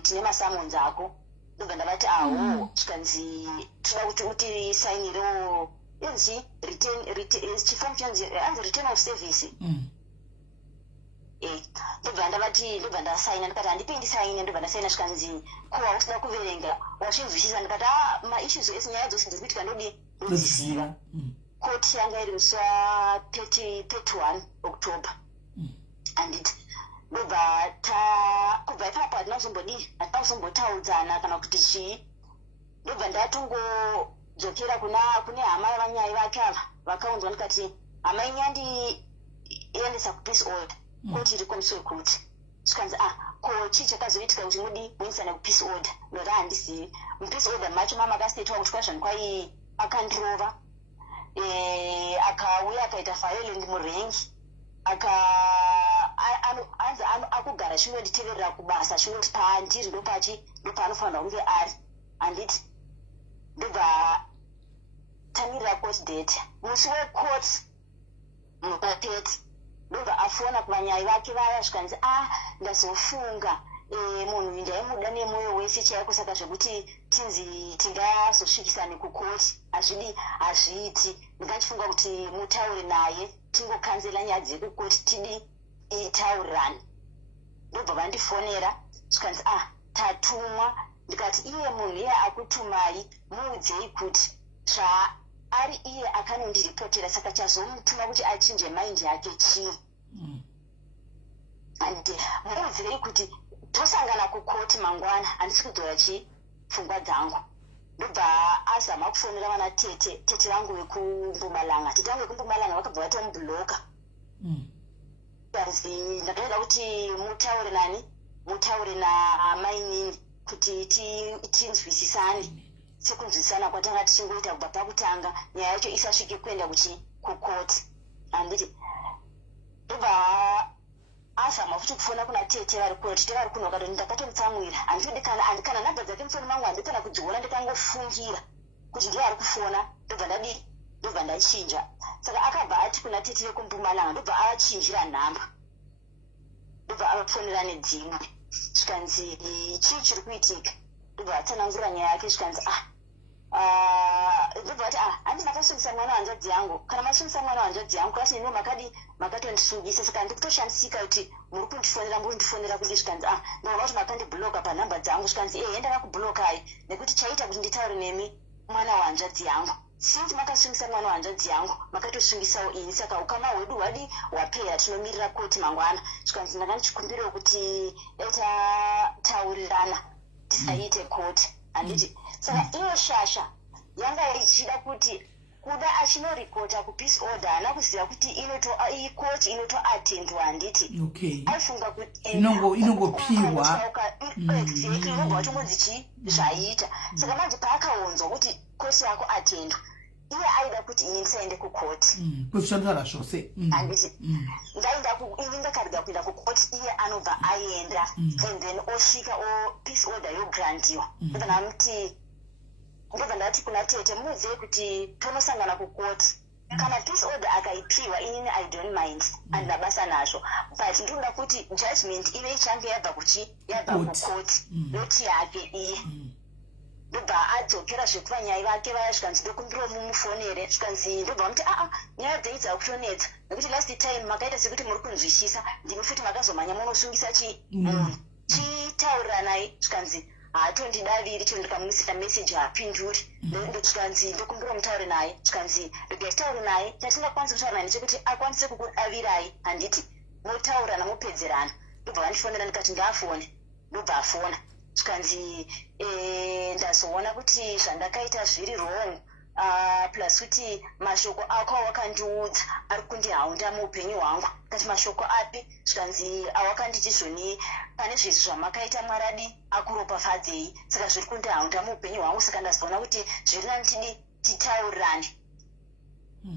tine masamonzi ako ndobva ndavati aho zvikanzi toda kuti sainirewo yanzi chifomu chanzi anzi return of service. Ndobva ndasaina ndikati handipi ndisaine ndobva ndasaina zvikanzi kuva usida kuverenga wazvinzwisisa ndikati maissues ese nyaya dzose dziri kuitika ndodziziva. Koti yanga iri musi wa31 October handiti ndobva kubva ipapo hatinazombotauridzana kana kuti chii. Ndobva ndatongodzokera kune hama yavanyai vake ava vakaunzwa ndikati hama inyu yandiendesa kupeace order koti iri komiso yekuti zvikanzi ko chii chakazoitika kuti muendesana kupeace order ndoti handizivi. Mupeace order macho mama akasitetiwa kuti kwazvani kwai akandirova akauya akaita violent murengi anzi akugara chinonditeverera kubasa chinoti pandiri ndopaanofanira kunge ari handiti. Ndobva tamirira court date musi wecourt mupapeti ndobva afona kuvanyai vake vaya zvikanzi ndazofunga munhu ndaimuda nemwoyo wese chaiko saka zvekuti tinzi tingazosvikisane kukoti hazviiti ndingachifunga kuti mutaure naye tingokanzela nyaya dzekukoti taurirane. Ndobva vandifonera zvikanzi tatumwa ndikati iye munhu iye akutumai muudzei kuti zvaari iye akanondiripotera saka chazomutuma kuti achinje maindi yake chii. Andi muudzirei kuti tosangana kukoti mangwana handisi kudzora pfungwa dzangu. Ndobva azama kufonera vana tete vangu vekumbumalanga tete vangu vekumbumalanga vakabva vatomubhuloka. Kanzi ndakaenda kuti mutaure namainini kuti tinzwisisane sekunzwisisana kwatanga tichingoita kubva pakutanga nyaya yacho isasvike kuenda kukoti handiti. Ndobva azama futi kufona kuna tete vari kuno kadoti ndakatomutsamwira handidi kana nhamba dzake mufoni mangu handikana kudziona ndikangofungira kuti ndiye ari kufona ndobva ndachinja. Saka akabva ati kuna tete vekumbumalanga ndobva achinjira nhamba ndobva avafonera nedzimwe zvikanzi chii chiri kuitika. Ndobva atsanangura nyaya yake zvikanzi ndobva ati handi makasungisa mwana wanzvadzi yangu kana masungisa mwana wanzvadzi yangu kasi neno makatondisungisa saka ndikutoshandisika kuti muri kundifonera kuti zvikanzi ndinoona kuti makandibhuloka panhamba dzangu zvikanzi ndakakubhulokai nekuti chaita kuti nditaure nemi mwana wanzvadzi yangu sinzi makasungisa mwana wanzvadzi yangu makatosungisawo ini saka ukama hwedu hwadi hwapera tinomirira koti mangwana zvikanzi ndakandichikumbirawo kuti taurirana tisaite koti handiti. Saka iyo shasha yanga ichida kuti kuda achinorikota kupeace order haana kuziva kuti ikoti inotoatendwa handiti. Aifunga kuti inongopiwa inobva vatongonzi zvaita. Saka manje paakaonzwa kuti koti yako atendwa iye aida kuti ini ndisaende kukoti kuzvishandisana zvose handiti. ini ndakarega kuenda kukoti iye anobva aenda and then osvika peace order yograndiwa. Ndobva ndati kuna tete mudzei kuti tonosangana kukoti kana peace order akaipiwa inini I don't mind handina basa nazvo but ndinoda kuti judgment ive ichange yabva kukoti noti yake iye. Ndobva adzokera zvekuvanyai vake vaya zvikanzi ndokumbiro mumufonere zvikanzi ndobva muti nyaya dzenyu dzava kutonetsa nekuti last time makaita sekuti muri kunzwisisa ndimi futi makazomhanya munosungisa chitauriranayi zvikanzi haatondidaviri chero ndikamuisira meseji haapinduri chikanzi ndokumbira mutaure naye chikanzi regai taure naye chatingakwanisa kutaura naye nechekuti akwanise kukudavirai handiti motaurana mopedzerana ndobva vandifonera ndikati ngaafone ndobva afona chikanzi ndazoona kuti zvandakaita zviri wrong plus kuti mashoko ako awakandiudza ari kundihaunda muupenyu hwangu kati mashoko api zvikanzi awakanditi zvoni pane zvese zvamakaita mwaradi akuropafadzei saka zviri kundihaunda muupenyu hwangu saka ndazoona kuti zviri nani titaurirane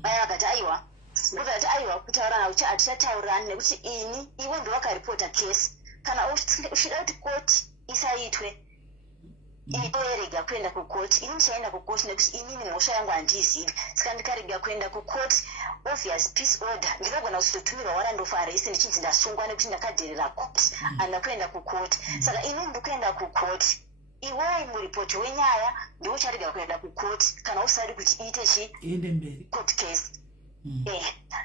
aya vakati aiwa ndokati aiwa kutaurana kuti hatichataurirani nekuti iwe ndowakaripota kesi kana uchida kuti koti isaitwe iorega kuenda kukoti ini ndichaenda kukoti nekuti inini mhosva yangu handiizivi saka ndikarega kuenda kukoti obvious peace order ndikagona kuzotumirwa warrant of arrest ndichinzi ndasungwa nekuti ndakadherera koti handina kuenda kukoti saka inini ndikuenda kukoti iwewe muripoti wenyaya ndoucharega kuenda kukoti kana usari kuti iite court case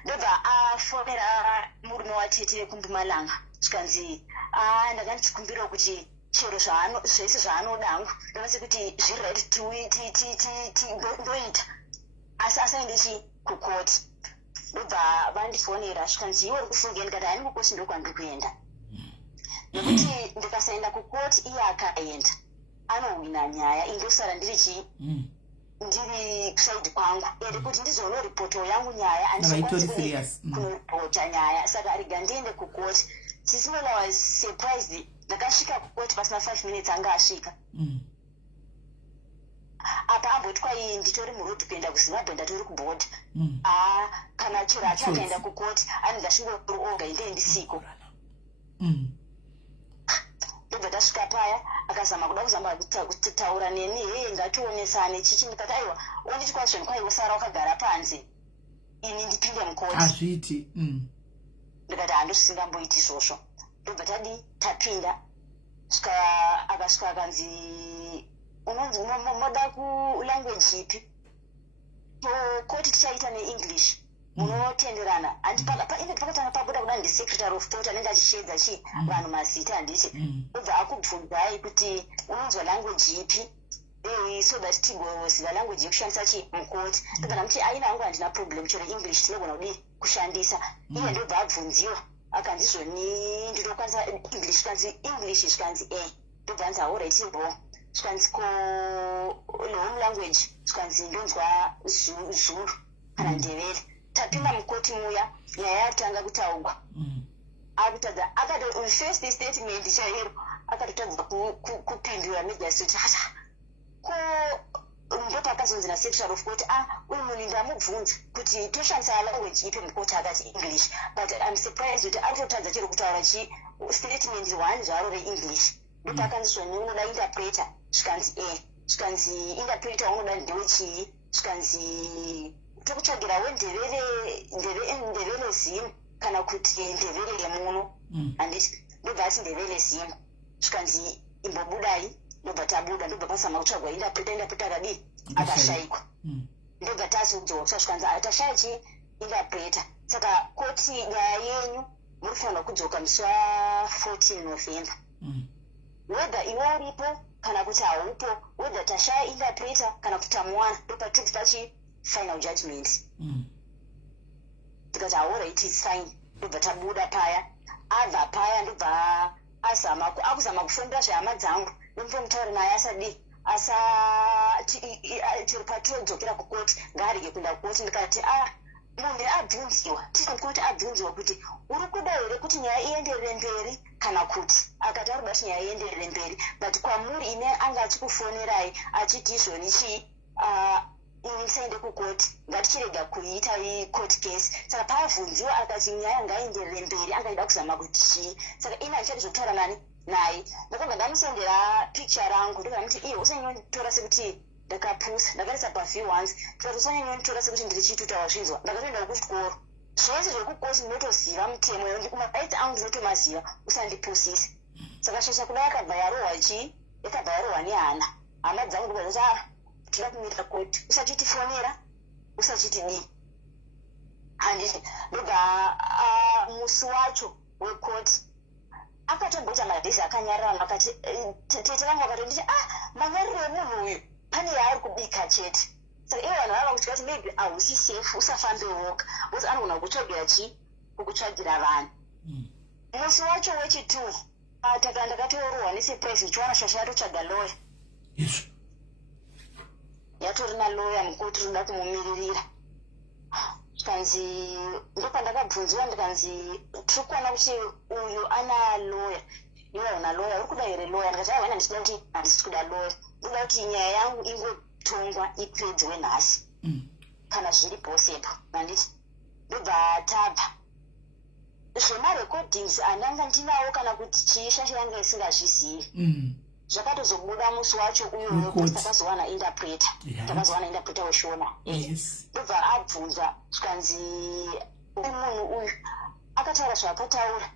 ndobva afonera murume watete wekumbumalanga zvikanzi ndakandichikumbira kuti chero zvese zvaanoda hangu ndonase kuti zviready ndoita asi asaendechi kukoti ndobva vandifonera zvikanzi iwe uri kufunga ndikati haini kukoti ndokwandiri kuenda nekuti ndikasaenda kukoti iye akaenda anohwina nyaya indosara ndiri kusaidi kwangu ende kuti ndizonoripoto yangu nyaya handizokwanisi kunoripota nyaya saka ariga ndiende kukoti sisinola was surprised ndakasvika kukoti pasina 5 minutes anga asvika apa ambotwa iyi nditori murodhi kuenda kuzimbabwe ndatori kubhodha kana chero achakaenda kukoti ani ndashingori oga indei ndisiko ndobva tasvika paya akazama kuda kuzamba kutaura neni ngationesane chichi ndikati aiwa onditi kwazvoni kwaiwo sara wakagara panze ini ndipinde mukoti hazviiti ndikati handosisingamboiti izvozvo ndobva tapinda akasvika akanzi unonzi moda kulanguage ipi koti tichaita neenglish munotenderana ingati pakatanga pabuda kuda ndisecretary of court anenge achishedza vanhu mazita handiti obva akubvunzai kuti unonzwa language ipi so that tigoziva language yekushandisa mukoti ndogona kuti aina hangu handina problem chero english tinogona kudi kushandisa iye ndobva abvunziwa akanzi zvoni ndinokwanisa english kanzi english zvikanzi ndobva anzi auraiti wrong zvikanzi home language zvikanzi ndonzwa zulu kana ndevere tapinda mukoti muya nyaya yakutanga kutaurwa akutadza akati first statement chairo akatotadza kupindura nejasuti ko ndopakazonzi nasecretary of court uyu munhu ndamubvunza kuti toshandisa language ipi mukoti akati english but I'm surprised kuti arikutotadza chero kutaura statement 1 zvaro reenglish ndopakanzi zvoni unoda interpreter zvikanzi zvikanzi interpreter unoda ndewechii zvikanzi tokutsvagira wendevere zino kana kuti ndevere yemuno handiti ndobva ati ndevere zino zvikanzi imbobudai ndobva tabuda ndobva pasama kutsvagwa interpreter akadii akashayikwa ndobva tazodzosva zvikanzi atashaya interpreter saka koti nyaya yenyu murifanira kudzoka musi wa14 November whether iwe uripo kana kuti haupo whether tashaya interpreter kana kuti tamuwana ndopatiri pachi final judgment tikati alright it's fine ndobva tabuda paya abva paya ndobva akuzama kufondera zvehama dzangu ndimutaure naye asadi chiri patinodzokera kukoti ngaarege kuenda kukoti ndikati munhu abvunziwa tiri mukoti abvunziwa kuti uri kuda here kuti nyaya ienderere mberi kana kuti akati ari kuda kuti nyaya ienderere mberi but kwamuri ine anga achikufonerai achiti izvoni musaende kukoti ngatichirega kuita court case saka paavhunziwa akati nyaya ngaienderere mberi angaida kuzama kuti chii saka ine handichadi zvotaura nani naye ndakabva ndamusendera picture rangu ndikamuti iye usanyonitora sekuti ndakapusa ndakanisa paview once tikati usanyonitora sekuti ndiri chituta wazvinzwa ndakatoenda kuchikoro zvese zvekukoti ndinotoziva mutemo kumaraiti angu ndinotomaziva usandipusisi saka shosha kuda yakabva yarohwa yakabva yarohwa nehana hama dzangu ndikazoti tinoda kumira koti usachitifonera usachitidii handiti ndobva musi wacho wekoti akatomboita madhesi akanyarara akati tete vangu vakatonditi manyariro emunhu uyu pane yaari kubika chete. Saka ivo vanhu vava kutya kuti maybe hausi safe usafambe woga because anogona kutsvagira kukutsvagira vanhu. Musi wacho wechi2 ndakatorohwa nesurprise ndichiwana shasha yatotsvaga lawyer. Yatori na lawyer mukoti rinoda kumumiririra. Zvikanzi ndopandakabvunziwa ndikanzi tiri kuona kuti uyu ana lawyer, iwe una lawyer, uri kuda here lawyer? Ndikati haina ndichida kuti handisi kuda lawyer, ndoda kuti nyaya yangu ingotongwa ipedzwe nhasi kana zviri possible. Handiti ndobva tabva zvemarecordings andanga ndinawo kana kuti chii shasha yanga isingazvizivi. Zvakatozobuda musi wacho uyoyo kuti takazowana interpreter, takazowana interpreter weshona. Ndobva abvunza zvikanzi munhu uyu akataura zvaakataura,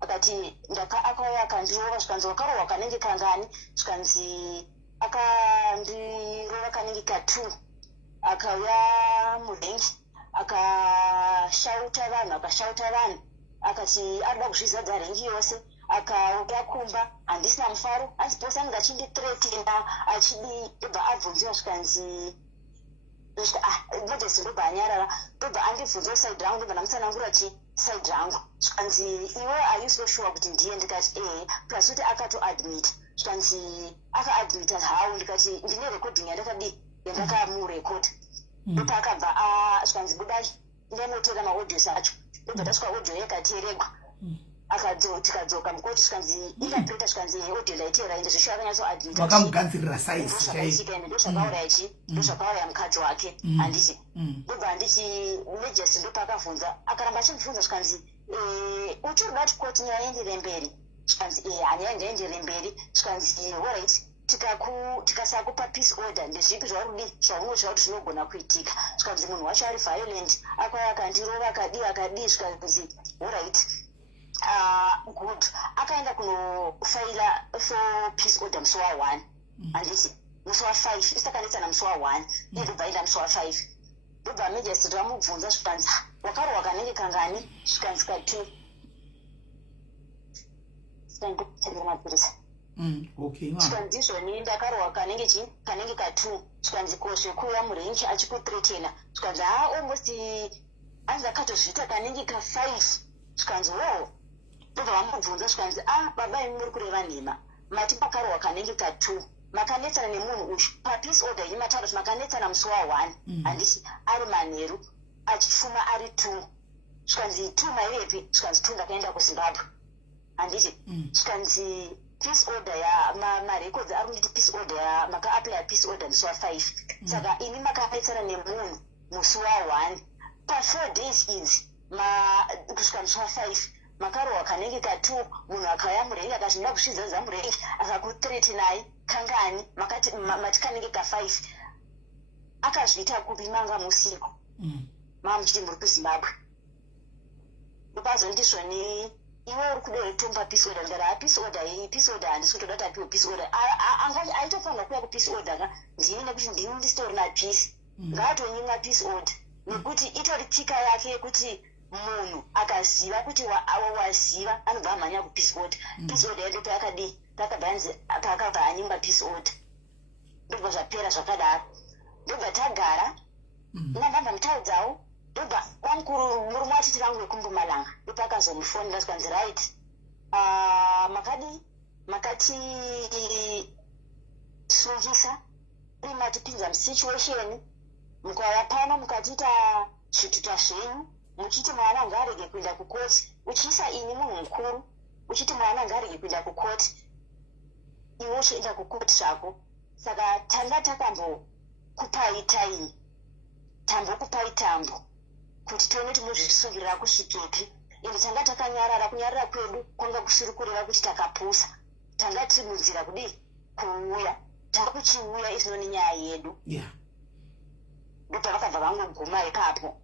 akati akauya akandirova zvikanzi wakarohwa kanenge kangani, zvikanzi akandirova kanenge ka2. Akauya murengi akashauta vanhu akati arida kuzvizadza rengi yose, akauya kumba handisina mufaro, asiposa anga achindithreatina achidi. Ndobva abvunziwa zvikanzi majesi ndobva anyarara, ndobva andibvunziwa side rangu, ndobva ndamutsanangura side rangu zvikanzi iwe are you so sure kuti ndiye? Ndikati plus kuti akatoadmit zvikanzi akaadmita how? Ndikati ndine recording yandakamurekodha. Ndopa akabva zvikanzi budai ndanotora maaudios acho. Ndobva tasvika audio yakateregwa tikadzoka mukoti zvikanzi interpreter zvikanzi audio ndaitera ende zveshe akanyatsoadmita wakamugadzirira size zvakaisika ende ndozvakauraya ndozvakauraya mukadzi wake. Handiti ndobva handiti majesi ndopa akavhunza akaramba achimubvunza zvikanzi uchirida kuti koti nyaya iendere mberi? Zvikanzi hanya ngaendere mberi. Zvikanzi alright, tikasakupa peace order ndezvipi zvaurudi zvaunozva kuti zvinogona kuitika? Zvikanzi munhu wacho ari violent, akauya akandirova akadi. Zvikanzi alright, good. Akaenda kunofaila for peace order musi wa1. Handiti musi wa5 isakanetsana musi wa1 ndobva aenda musi wa5. Ndobva majestri vamubvunza zvikanzi wakarohwa kanenge kangani? Zvikanzi ka2. Zvikanzi izvoni ndakarohwa kanenge ka2. Zvikanzi kozvekuuya murengi achikuthreatena. Zvikanzi almost anzi akatozviita kanenge ka5. Zvikanzi wo. Ndobva vamubvunza zvikanzi baba imi muri kureva nhema, mati pakarohwa kanenge ka2 makanetsana nemunhu uyu papeace order iyi mataura kuti makanetsana musi wa1. Handiti ari manheru achifuma ari 2. Zvikanzi 2 maivepi? Zvikanzi 2 ndakaenda kuZimbabwe. Handiti zvikanzi peace order marecords ari kunditi peace order makaapply peace order musi wa5. Saka ini makanetsana nemunhu musi wa1 pa4 days idzi kusvika musi wa5 makarohwa kanenge ka2. Munhu akauya murengi akati ndoda kusvizadza murengi akakuthreatenai kangani mati kanenge ka5. Akazviita kupi? Manga musiku mamuchiti muri kuZimbabwe. Ndopazonditi zvoni iwe uri kuda kutomba peace order. Ndikati peace order iyi peace order handisi kutoda kuti apiwe peace order. Aitofanira kuuya kupeace order ka ndini nekuti ndini ndisitorina peace. Ngaatonyimwa peace order nekuti itori tsika yake yekuti munhu akaziva kuti waziva anobva amhanya kupeace order. Peace order yadopa yakadi takabvanzi akabva anyimba peace order. Ndobva zvapera zvakadaro. Ndobva tagara ndambamba mutaudzawo. Ndobva wamukuru murume watiti rangu wekumbumalanga ndopa akazomufonera zvikanzi right, makati sungisa uye matipinza musituation mukauya pano mukatiita zvituta zvenyu muchiti mwana ngarege kuenda kukoti, uchiisa ini munhu mukuru uchiti mwana ngarege kuenda kukoti, iwe uchienda kukoti zvako. Saka tanga takambokupai time, tambokupai tambo kuti tione kuti muzvisungirira kusvikepi. Ende tanga takanyarara, kunyarara kwedu kwanga kusiri kureva kuti takapusa, tanga tiri munzira kudii kuuya, tanga kuchiuya izino nenyaya yedu. Ndipo vakabva vangoguma ipapo.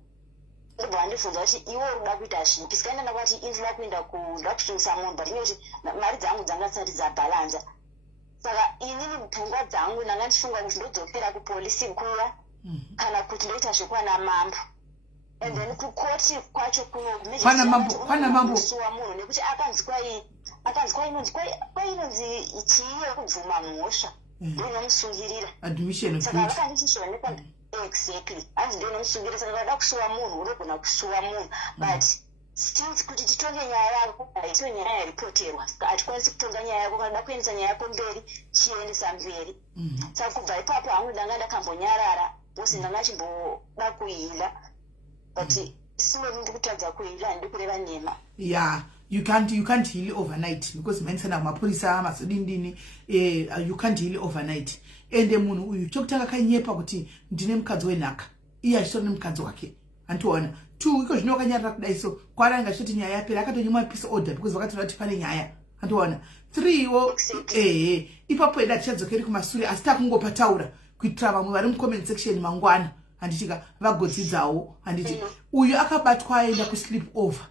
Ndobva vandibvunza kuti iwe uri kuda kuita zvipi? Sikaenda ndakwati indinoda kuenda kuda kushingisa munhu, but ine kuti mari dzangu dzanga dzisati dzabhalanza. Saka inini pfungwa dzangu ndanga ndichifunga kuti ndodzokera kupolisi kuya kana kuti ndoita zvekwana mambo. And then kukoti kwacho kwana mambo suwa munhu nekuti akanzi kwai akanzi kwainonzi ichiye kubvuma mhosva ndinomusungirira admission of saka guilt. vakandichishoonekwa exactly hanzi ndinomusungirira saka kada kusuwa munhu unogona kusuwa munhu but since kuti titonge nyaya yako haisiyo nyaya yaripoterwa saka hatikwanisi kutonga nyaya yako kana da kuendesa nyaya yako mberi chiendesa mberi saka kubva ipapo hamwe ndanga ndakambonyarara bosi ndanga achimboda kuhila but siwe ndiri kutadza kuhila handiri kureva nhema. Yeah, you can't heal overnight because mensana mapurisa masodindini you can't heal overnight. Ende munhu uyu chokutanga kanyepa kuti ndine mukadzi wenhaka iye achitori nemukadzi wake antoona 2 iko zvino wakanyarara kudai so kwaranga choti nyaya yapera akatonyuma peace order because vakatoona kuti pane nyaya antoona 3 wo ipapo enda tichadzokeri kumashure asi takungopataura kuitira vamwe vari mucomment section mangwana handitika vagodzidzawo handiti uyu akabatwa aenda kusleep over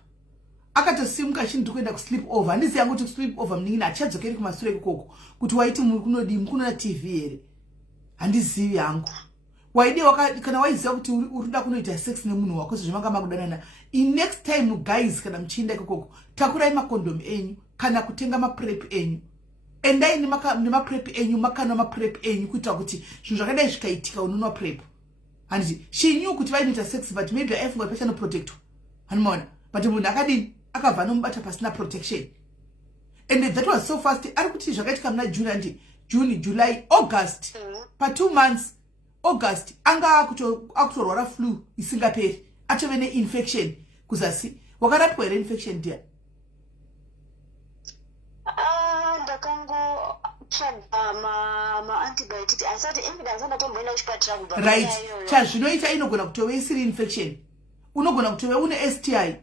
akatosimuka chinhu kuenda kusleep over handiziva kuti kusleep over mningina achadzokeri kumashure ikoko kuti waiti kunodii kunona TV here handizivi yangu waidi kana waiziva kuti urida kunoita sex nemunhu wako sezvimanga makudanana in next time guys kana muchienda ikoko takurai makondom enyu kana kutenga maprep enyu endai nemaprep enyu makanwa maprep enyu kuitira kuti zvinhu zvakadai zvikaitika unonwa prep handiti she knew kuti vainoita sex but maybe aifunga kuti pachanoprotectwa hanimaona but munhu akadini akabva nomubata pasina protection and that was so fast ari kuti zvakaitika muna June July August pa 2 months August anga akutorwara flu isingaperi atove neinfection kuzasi wakarapiwa here infection ndia ndakangotsvaga maantibiotics asati evidence andatomboenda kuchipatara kubva right chazvinoita inogona kutove isiri infection unogona kutove une STI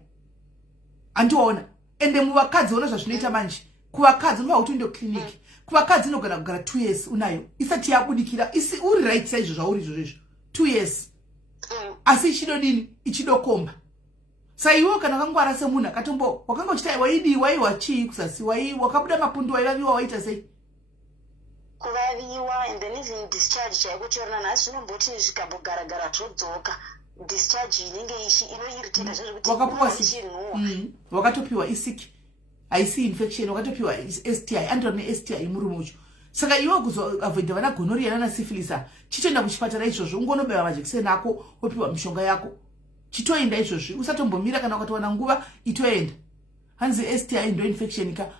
andiona ende muvakadzi ona zvazvinoita manje kuvakadzi unova kuti uende clinic kuvakadzi inogona kugara 2 years unayo isati yabudikira uri right saizvo zvauri izvozvo 2 years asi ichidodini ichidokomba saiwo kana kangwara semunhu akatombo wakanga uchita waidi waiwa chii kusasi wakabuda mapundu waivaviwa waita sei kuvaviwa and then even discharge chaiko chiorana nhasi zvinomboti zvikambogara zvodzoka discharge inenge inoirritata zvekuti wakapuwa wakatopiwa isiki haisi infection wakatopiwa STI andori neSTI murume ucho saka iwe kuzoavoida vana gonorrhea nana syphilis chitoenda kuchipatara izvozvo ungonobaiwa majekiseni ako wopiwa mishonga yako chitoenda izvozvo usatombomira kana ukatowana nguva itoenda hanzi STI ndo infection ka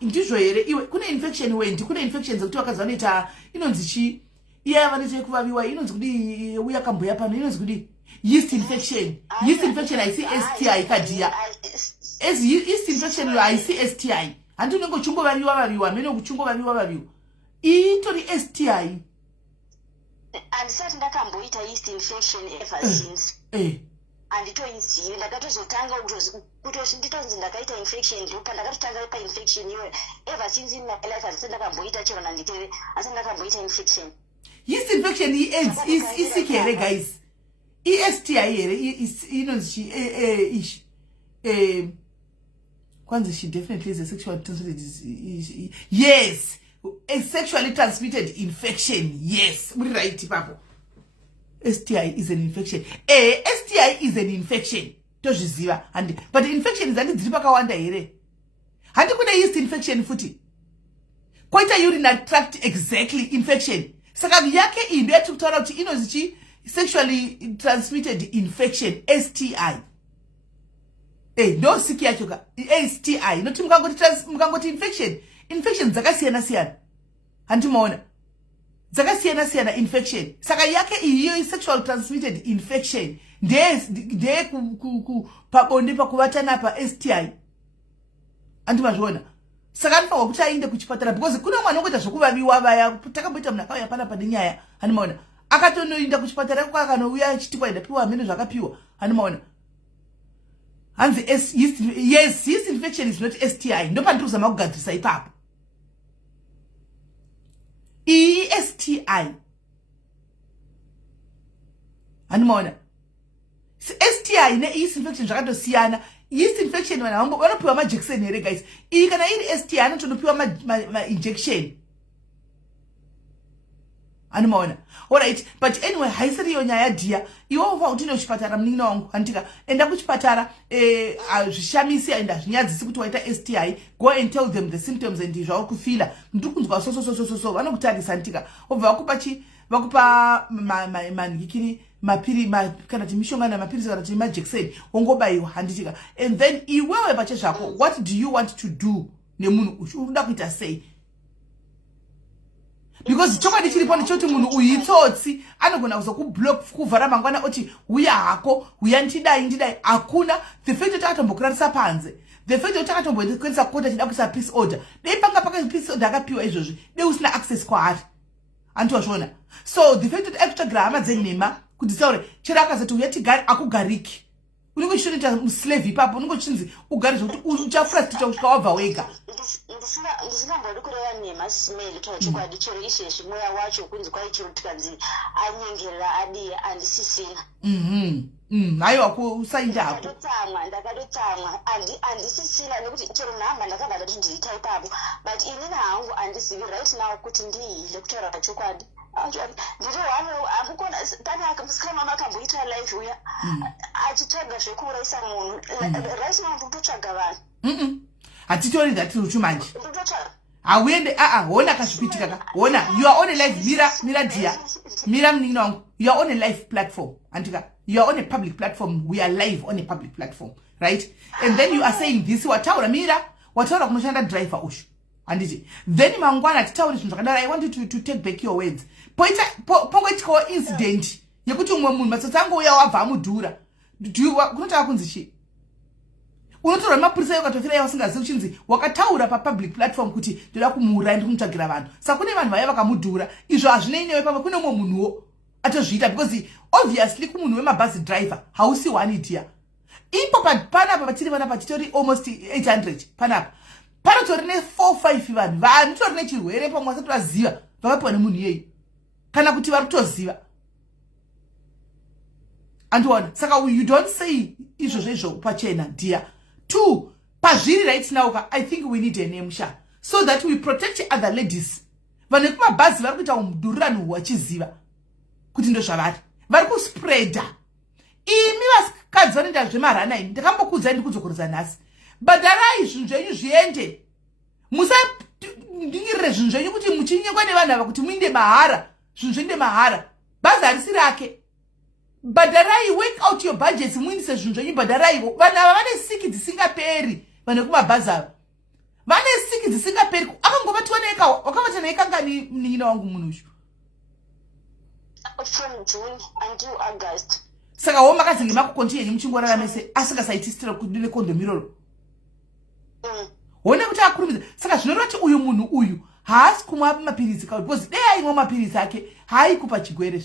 ndizvo here iwe kune infection wendi kune infections dzekuti vakadzi vanoita inonzi chi iya vanoita kuvaviwa inonzi kudi uya kamboya pano inonzi kudi yeast infection haisi STI kadiya yeast infection haisi STI handi unenge uchingovaviwa mene kuchingovaviwa itori STI handisati ndakamboita yeast infection ever since handitoizivi ndakatozotanga kuti nditonzi ndakaita infection ndopa ndakatotanga painfection iwe ever since in my life handisati ndakamboita chero nanditeve asi ndakamboita infection yeast infection iaids isiki here guys STI here inonzi ishi kwanzi she definitely is a sexually transmitted yes a sexually transmitted infection yes muri right papo STI is an infection STI is an infection tozviziva handi but infection dzandi dziri pakawanda here handi kune yeast infection futi kwaita urinary tract exactly infection saka yake iyi ndo yatiri kutaura kuti inonzi chi sexually transmitted infection STI ndo siki yacho ka STI noti mukangoti infection dzakasiyana handimaona dzakasiyana infection saka yake iyo sexual transmitted infection ndeye pabonde pakuvatana pa STI andimazviona saka anofanwa kuti ainde kuchipatara because kuna mwana ungoita zvokuvaviwa vaya takamboita munhu akauya pana pane nyaya handimaona akatonoinda kuchipatara kwakanouya achiti kwaida piwa mhene zvakapiwa handimaona hanzi yeast infection is not STI ndo pandiri kuzama kugadzirisa ipapo STI handimaona STI yeast infection zvakatosiyana yeast infection vanhu vanopiwa majekiseni here guys iyi kana iri STI anotonopiwa injection Animaona. Alright, but anyway, haisiri yo nyaya dia. Iwo uva utine uchipatara mningina wangu. Antika, enda kuchipatara, zvishamisi enda zvinyadzisi kuti waita STI. Go and tell them the symptoms and izva kufila. Ndukunzwa so. Vanokutarisa antika. Obva vakupa manhikiri mapiri kana timishonga na mapiri kana timajekiseni ongobayiwa handitika. And then iwewe pachezvako, what do you want to do nemunhu unoda kuita sei? Because chokwadi chiripo ndechoti munhu uyu itsotsi anogona kuzokublock kuvhara mangwana oti uya hako uya ndidai hakuna. The fact that akatombokurarisa panze, the fact that akatombokwendesa kota chida kuisa peace order, dei paka peace order akapiwa izvozvi dei usina access kwaari antiwazviona. So the fact that akutsvagira hama dzenhema kuti tsaure chero akazoti uya tigari akugariki, unenge uchitoita slave ipapo, unenge uchinzi ugari zvokuti uchafrustrata kusvika wabva wega. Ndisingambodi kureva nhema simeli taura chokwadi chero izvezvi mweya wacho kunzi kwai chiro tikanzi anyengerera adiye andisisina. Haiwa kusainda hapo ndakatotsamwa andisisina nekuti chero nhamba ndakabva ndati ndiita ipapo, but inini hangu andizivi right now kuti ndiile kutaura chokwadi. Ndiri hano akukona pane musikana makamboita live uya achitsvaga zvekuuraisa munhu right now ndototsvaga vanhu. Hatitori that ruchu manje. Hauende hona kazvipitika ka. Hona you are on a live mira dia. Mira mningina wangu. You are on a live platform. Antika, you are on a public platform. We are live on a public platform, right? And then you are saying this wataura mira, wataura kunoshanda driver ushu. Anditi. Then mangwana titauri zvinhu zvakadaro. I want you to take back your words. Pongoitikawo incident yekuti umwe munhu matsotsi angu uya wabva amudhura. Kunotaka kunzi chi? Unotora mapurisa ukatofira yawasingazivi uchinzi wakataura public platform kuti ndoda kumuuraya ndikumutsvagira vanhu. Saka kune vanhu vaya vakamudhura. Izvo hazvinei newe pamwe kune umwe munhuwo atozviita, because obviously kumunhu wemabhazi driver hausi one idiya. Ipo panapa patiri vanapa titori almost 800 panapa. Panotori ne4-5 vanhu tori nechirwere pamwe vasati vaziva vakapiwa nemunhu iyeyi kana kuti vari kutoziva. Andiona. Saka you don't say izvozvo pachena dear. 2, pazviri right now, I think we need a name sha, so that we protect other ladies. Vane kumabhazi vari kuita umudhurirano wachiziva kuti ndo zvavari vari kuspreada. Imi vasikadzi vanoita zvemarana ini ndakambokuudzai ndikudzokoresa nhasi. Bhadharai zvinhu zvenyu zviende. Musadingirire zvinhu zvenyu kuti muchinyengwa nevanhu ava kuti muinde mahara. Zvinhu zviende mahara. Bhazi harisi rake. Bhadharai, work out your budgets, muindise zvinhu zvenyu bhadharai. Vanhu ava vane siki dzisingaperi. Vane kumabhazi ava vane siki dzisingaperi. Akangobatiwa neka wakavata nekangani mningina wangu munhu uyu from June until August. Saka wo makadzinge makukonti yenyu muchingorara mese asingasaitistira kudine kondomiroro. Wona kuti akurumidza. Saka zvinoreva kuti uyu munhu uyu haasi kumwa mapirizi kauri, because dei aimwa mapirizi ake haikupa chigwere.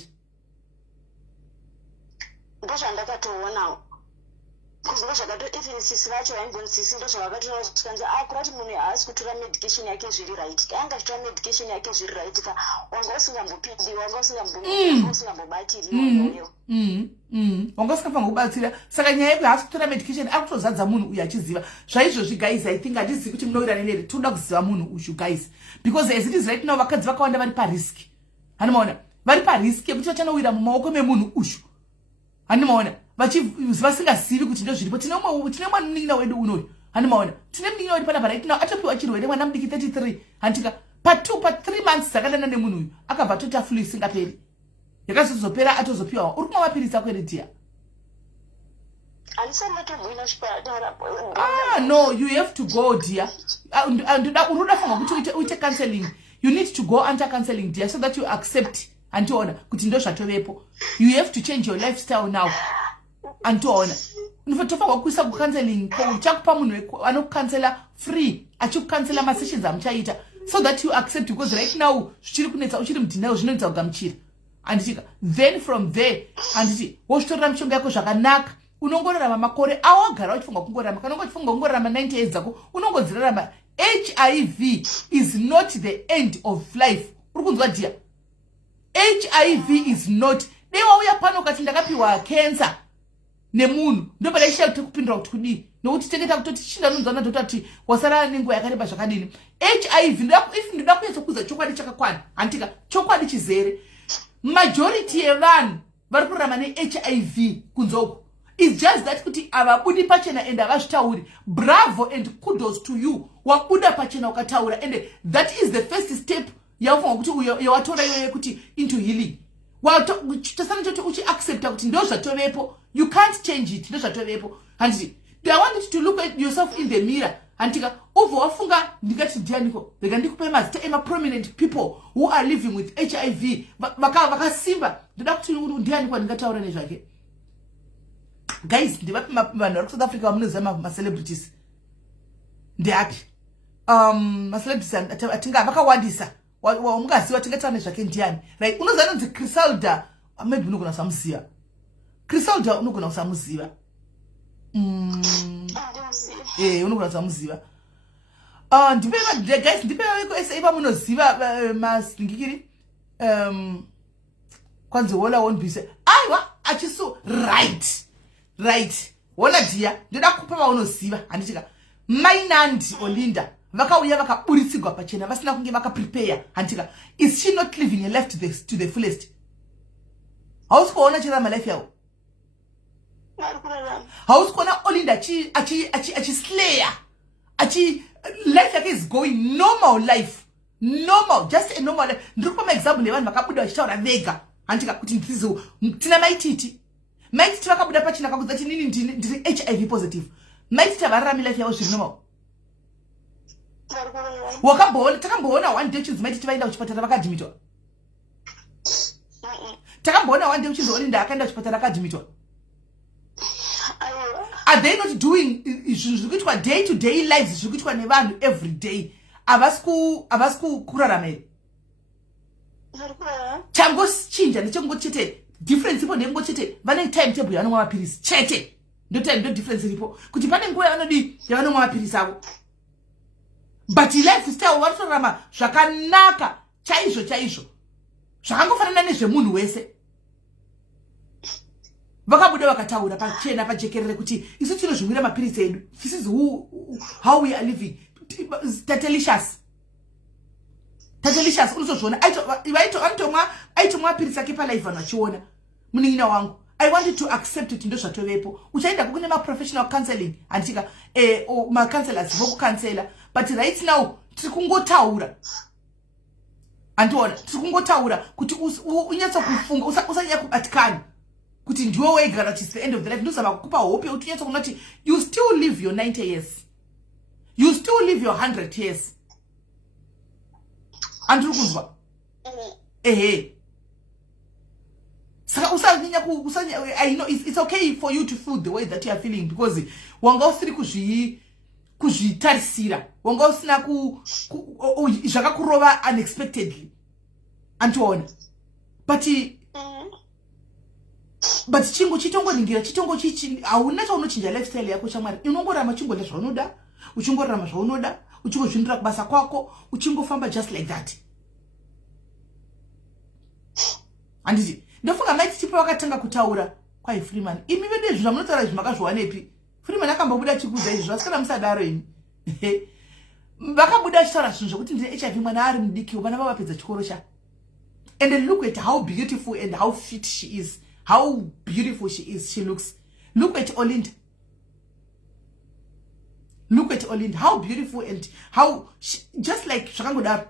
Ndozvandakatoona even sisi vacho vaimbonsisi ndozvavakatoona tikanzi kurati munhu haasi kutora medication yake zviri right. Anga achitora medication yake zviri right ka wanga usingambopindi, wanga usingambobatiri wanga usingafanga kubatsira. Saka nyaya yekuti haasi kutora medication akutozadza munhu uyu achiziva. Zvaizvozvi guys, I think handizivi kuti munowirirana nere. Toda kuziva munhu uyu guys, because as it is right now vakadzi vakawanda vari parisk. Hanimaona vari parisk yekuti vachanowira mumaoko memunhu uyu. Hanimaona vasingazivi kuti ndo zviripo. Tine mwana munin'ina wedu unoyu. Hanimaona tine munin'ina wedu panapa right now atopiwa chirwere mwana mudiki 33 hantika pa 3 months dzakadana nemunhu uyu akabva tota flu isingaperi yakazozopera atozopiwa. Uri kumwa mapirizi ako ere dear? No, you have to go dear. Unoda funga kuti uite counseling. You need to go under counseling dear, so that you accept antiona kuti ndo zvatovepo. You have to change your lifestyle now. Antiona unofanirwa kuisa kucounseling chakupa munhu anokucancela free achikucancela masessions amuchaita, so that you accept, because right now zvichiri kunetsa uchiri mudinayo zvinoita kugamuchira anditika. Then from there anditi wozvitorera mishonga yako zvakanaka, unongorarama makore awagara uchifunga kungorarama. Kana uchifunga kungorarama 90 years dzako unongodzirarama. HIV is not the end of life. Uri kunzwa dia? HIV is not. Dewa uya pano kati ndakapiwa cancer nemunhu ndobada isha kuti kupindura kuti kudii, nokuti teketa kutoti chindanonzana ndotati wasara nenguva yakareba zvakadini. HIV if ndoda kuedza kuza chokwadi chakakwana antika chokwadi chizere. majority yevanhu vari kurarama neHIV kunzoko. It's just that kuti avabudi pachena and avazvitauri. Bravo and kudos to you. Wabuda pachena ukataura, and that is the first step yaufanga kuti yawatora iyoyo kuti into healing. Tasana choti uchi accepta kuti ndo zvatovepo. You can't change it. Ndo zvatovepo. And I want you to look at yourself in the mirror. Antika ovo wafunga ndikati ndianiko rega ndikupe mazita ema prominent people who are living with HIV vakasimba ndoda kuti ndianiko ndingataura nezvake. Guys, ndivapi vanhu vari kuSouth Africa vamunoziva ma celebrities ndeapi? Ma celebrities atinga vakawandisa wamungaziva tingataura nezvake ndiani, right? Unoziva nonzi Griselda, maybe unogona kusamuziva. Griselda unogona kusamuziva. Unogona kusamuziva. Guys, ndipeva veko SA vamunoziva masingikiri kwanzi wola wonbise aiwa achiso right wona dia ndoda kupa vaunoziva handitika Mainandi Olinda vakauya vakaburitsigwa pachena vasina kunge vakaprepare handitika. Is she not living a life to the fullest? Hausi kuona chirama life yao? Hausi kuona Olinda achi slayer life yake is going normal life, normal, just a normal life. Ndikupa ma example yevanhu vakabuda vachitaura vega handitika kuti ndizo tina maititi vakabuda pachina kakudza kuti nini ndiri HIV positive. Maititi avararami life yavo zviri normal. Takamboona one day uchinzi maititi vaenda kuchipatara vakadhimitwa. Takamboona one day uchinzi Olinda akaenda kuchipatara akadhimitwa. Are they not doing zvikuitwa day to day lives zvikuitwa nevanhu every day? Avasi kurarama here. Changochinja ndechongochete difference ipo ndengochetete vane timetable yanomwa mapirisi chete ndo difference iripo kuti pane nguva yavanodi yavanomwa mapirisi avo, but lifestyle varitorarama zvakanaka chaizvo zvakangofanana nezvemunhu wese. Vakabuda vakataura pachena pajekerere kuti isu tinozvimwira mapirisi edu, this is how we are living. Tatelicious unozozviona aitomwa mapirisi ake palive vanhu vachiona. Munin'ina wangu, I want you to accept kuti ndo zvatovepo. Uchaenda kune ma-professional counseling handika ma-counselors vokucancela, but right now tiri kungotaura andiona, tiri kungotaura kuti unyatsa kufunga usanyanya kubatikana kuti ndiwe wegara till the end of the life. Ndozama kukupa hope yekuti unyatsa kuona kuti you still live your 90 years, you still live your 100 years. Andiri kuzwa saka usanya I know it's okay for you to feel the way that you are feeling, because wanga usiri kuzvitarisira, wanga usina zvakakurova unexpectedly antoona, but chingo chitongoningira chitongo chichi hauna chaunochinja lifestyle yako shamwari. Unongorama chingodya zvaunoda, uchingorama zvaunoda, uchingozvindira kubasa kwako, uchingofamba just like that. Handiti ndofunga maiti chipo vakatanga kutaura kwai Freeman, imi vede zvinhu zvamunotaura izvi makazviwanepi? Freeman akambobuda chikuudza izvi vasikana musadaro imi. Vakabuda achitaura zvinhu zvokuti ndine HIV mwana ari mudiki vana vavapedza chikoro cha. And then look at how beautiful and how fit she is, how beautiful she is, she looks. Look at Olinda, how beautiful and how just like zvakangodaro.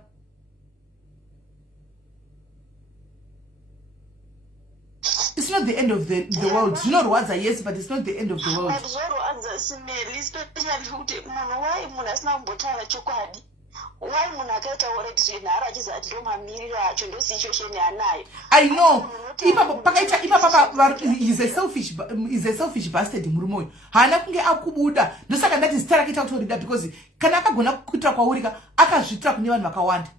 It's not the end of the world. You know what? Yes, but it's not the end of the world. I know. He's a selfish bastard murumoyo. Hana kunge akubuda. Ndosaka ndati stara kita kutorida because kana akagona kukuitira kwauri akazvitira kune vanhu vakawanda.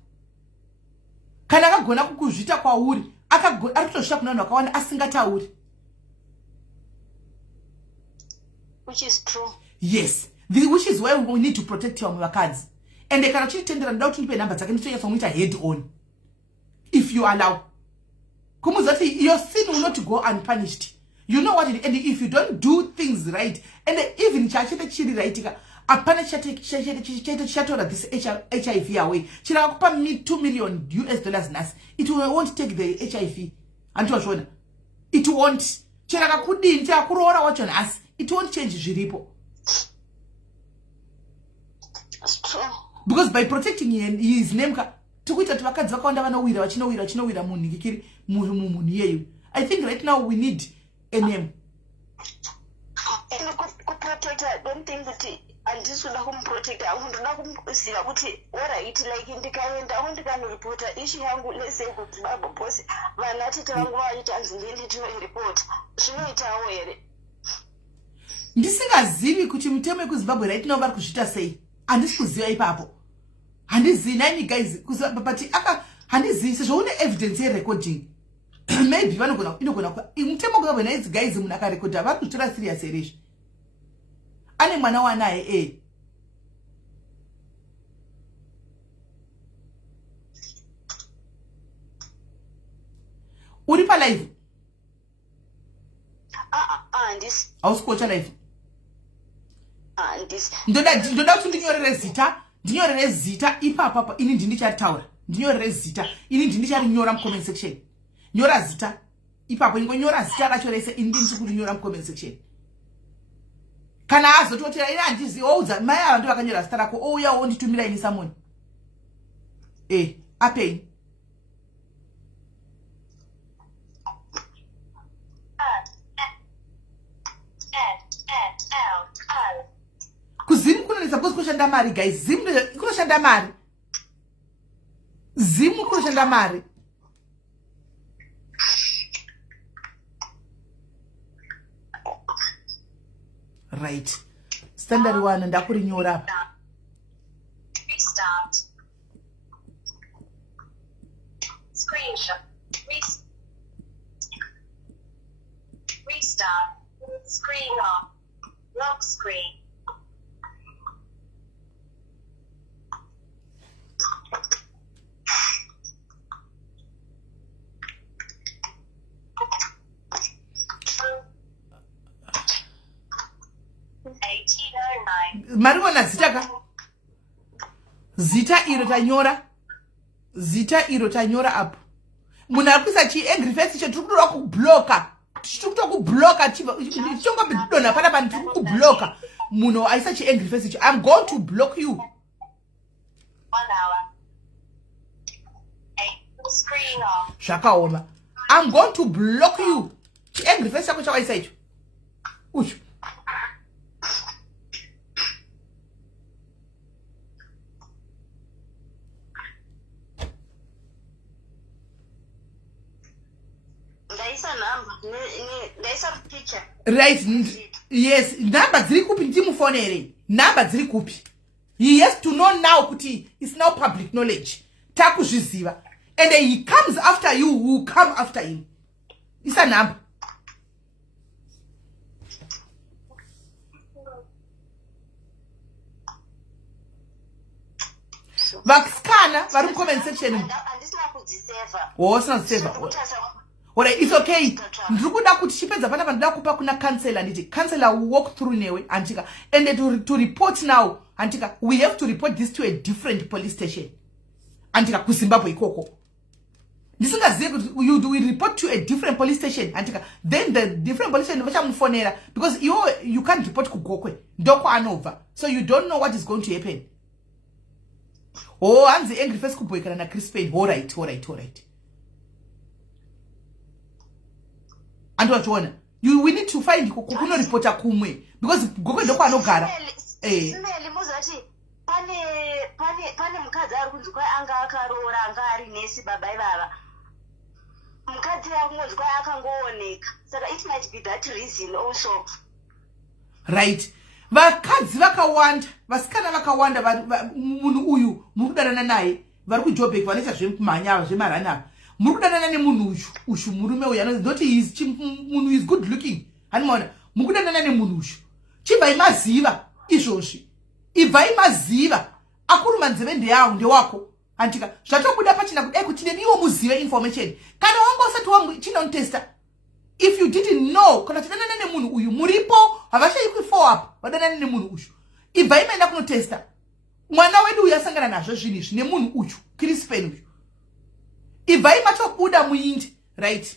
Kana akagona kukuzvita kwauri arikutozvita kuna vanhu vakawanda asingatauri. Which is true. Yes. Which is why we need to protect your vakadzi. And they can actually tender and doubt to number second to your head on. If you allow. Kumuzati, your sin will not go unpunished. You know what it, and if you don't do things right, and even chachete chiri right, apana chate this HIV away. Chira kupa me $2 million US nas. It won't take the HIV. Andiwachona. It won't. Chera kakudini chakuroora wacho nhasi. It won't change zviripo. That's true. Because by protecting his name, tukuita kuti vakadzi vakawanda vanowira vachinowira munhu ngekiri munhu yeyu. I think right now we need a name. Protect, I don't think that and this will not protect. I want to know see what it like in the kind. I want to kind of report issue. Let's say good Bible boss. But not it and then to report. She know it away. Ndisingazivi kuti mutemo kuZimbabwe right now vari kuzvita sei. Handisi kuziva ipapo. Handizivi nani guys kuziva but handizivi sezvo une evidence yerecording. Maybe vanogona mutemo kuZimbabwe naidzi guys munhu akarekodha vari kuzvitora serious here izvi. Ane mwana wanaye uri pa live this ausikocha live this ndoda kuti ndinyorere zita ipapa ini ndindichataura ndinyorere zita ini ndindicharinyora mu comment section. Nyora zita ipapo ingonyora zita racho rese ini ndindichikunyora mu comment section. Kana azototera ina andizi ouza mai ava ndivakanyora zita rako ouya wonditumira ini samoni apei kuzimu kunonesa because kunoshanda mari guys. Zimu kunoshanda mari. Zimu kunoshanda mari. Right. Standard one ndakurinyora apa. Restart. Screenshot. Restart. Screen off. Lock screen. Mariona zita iro tanyora apo. Munhu arikuisa angry face tiri kuda kubloka. Tiri kuda kubloka chongo bidona pana pani tiri kubloka. Munhu aisa angry face I'm going to block you. 1 hour. Screen off. Zvakaoma. I'm going to block you. Angry face chako chakaisa icho. Uchu. Right. Yes. Number dziri kupi ndimufonere. Number dziri kupi. He has to know now kuti it's now public knowledge. Takuzviziva. And then he comes after you, who come after him. It's a number. Vaskana vari mu comment section. Oh, it's not saver. Alright, it's okay. Ndikuda kuti chipedza pana pandoda kupa kuna counselor nditi counselor will walk through newe antika and then to report now antika we have to report this to a different police station antika ku Zimbabwe ikoko. Ndisingazive kuti you report to a different police station antika then the different police station vachamufonera because you can't report ku Gokwe ndoko anova so you don't know what is going to happen. Oh, hanzi angry face kuboyekana na Chris Payne. All right. And what we need to find kuno reporter kumwe because Gokwe ndoko anogara. Simeli muzati pane mukadzi ari kunzi kwai anga akaroora anga ari nesi baba ivava. Mukadzi akunzi kwai akangooneka. Saka it might be that reason also. Right. Vakadzi vakawanda, vasikana vakawanda munhu uyu murudanana naye vari kuJoburg vanoita zvemanya zvemarana. Murudanana nemunhu uyu murume uyu anoti munhu is good looking. Hanimona mukudanana nemunhu uyu. Chibva imaziva izvozvi. Ibva imaziva akuru manzeve ndewako. Antika zvatobuda pachina kudai kuti neniwo muzive information. Kana wanga usati wachinontesta. If you didn't know, kana tidanana nemunhu uyu muripo havashaikwi follow up vadanana nemunhu uyu. Ibva imaenda kunotesta. Mwana wedu uyu asangana nazvo zvinhu izvi nemunhu uyu Chris Payne uyu. Ibva imatobuda muindi, right?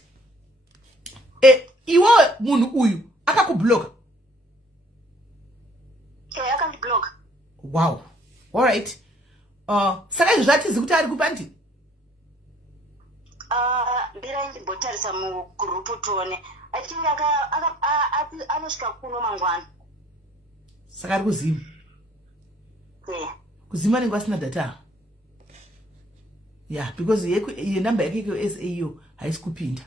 iwo munhu uyu akakubloka. Akandibloka. Wow. All right. Saka izvo zvatizi kuti ari kupa ndi? Mbirai ndimbotarisa mugurupu tuone. Achinge anosvika kuno mangwana. Saka ari kuzima. Kuzima nenge asina data. Yeah, because ye number yake SAU haisi kupinda.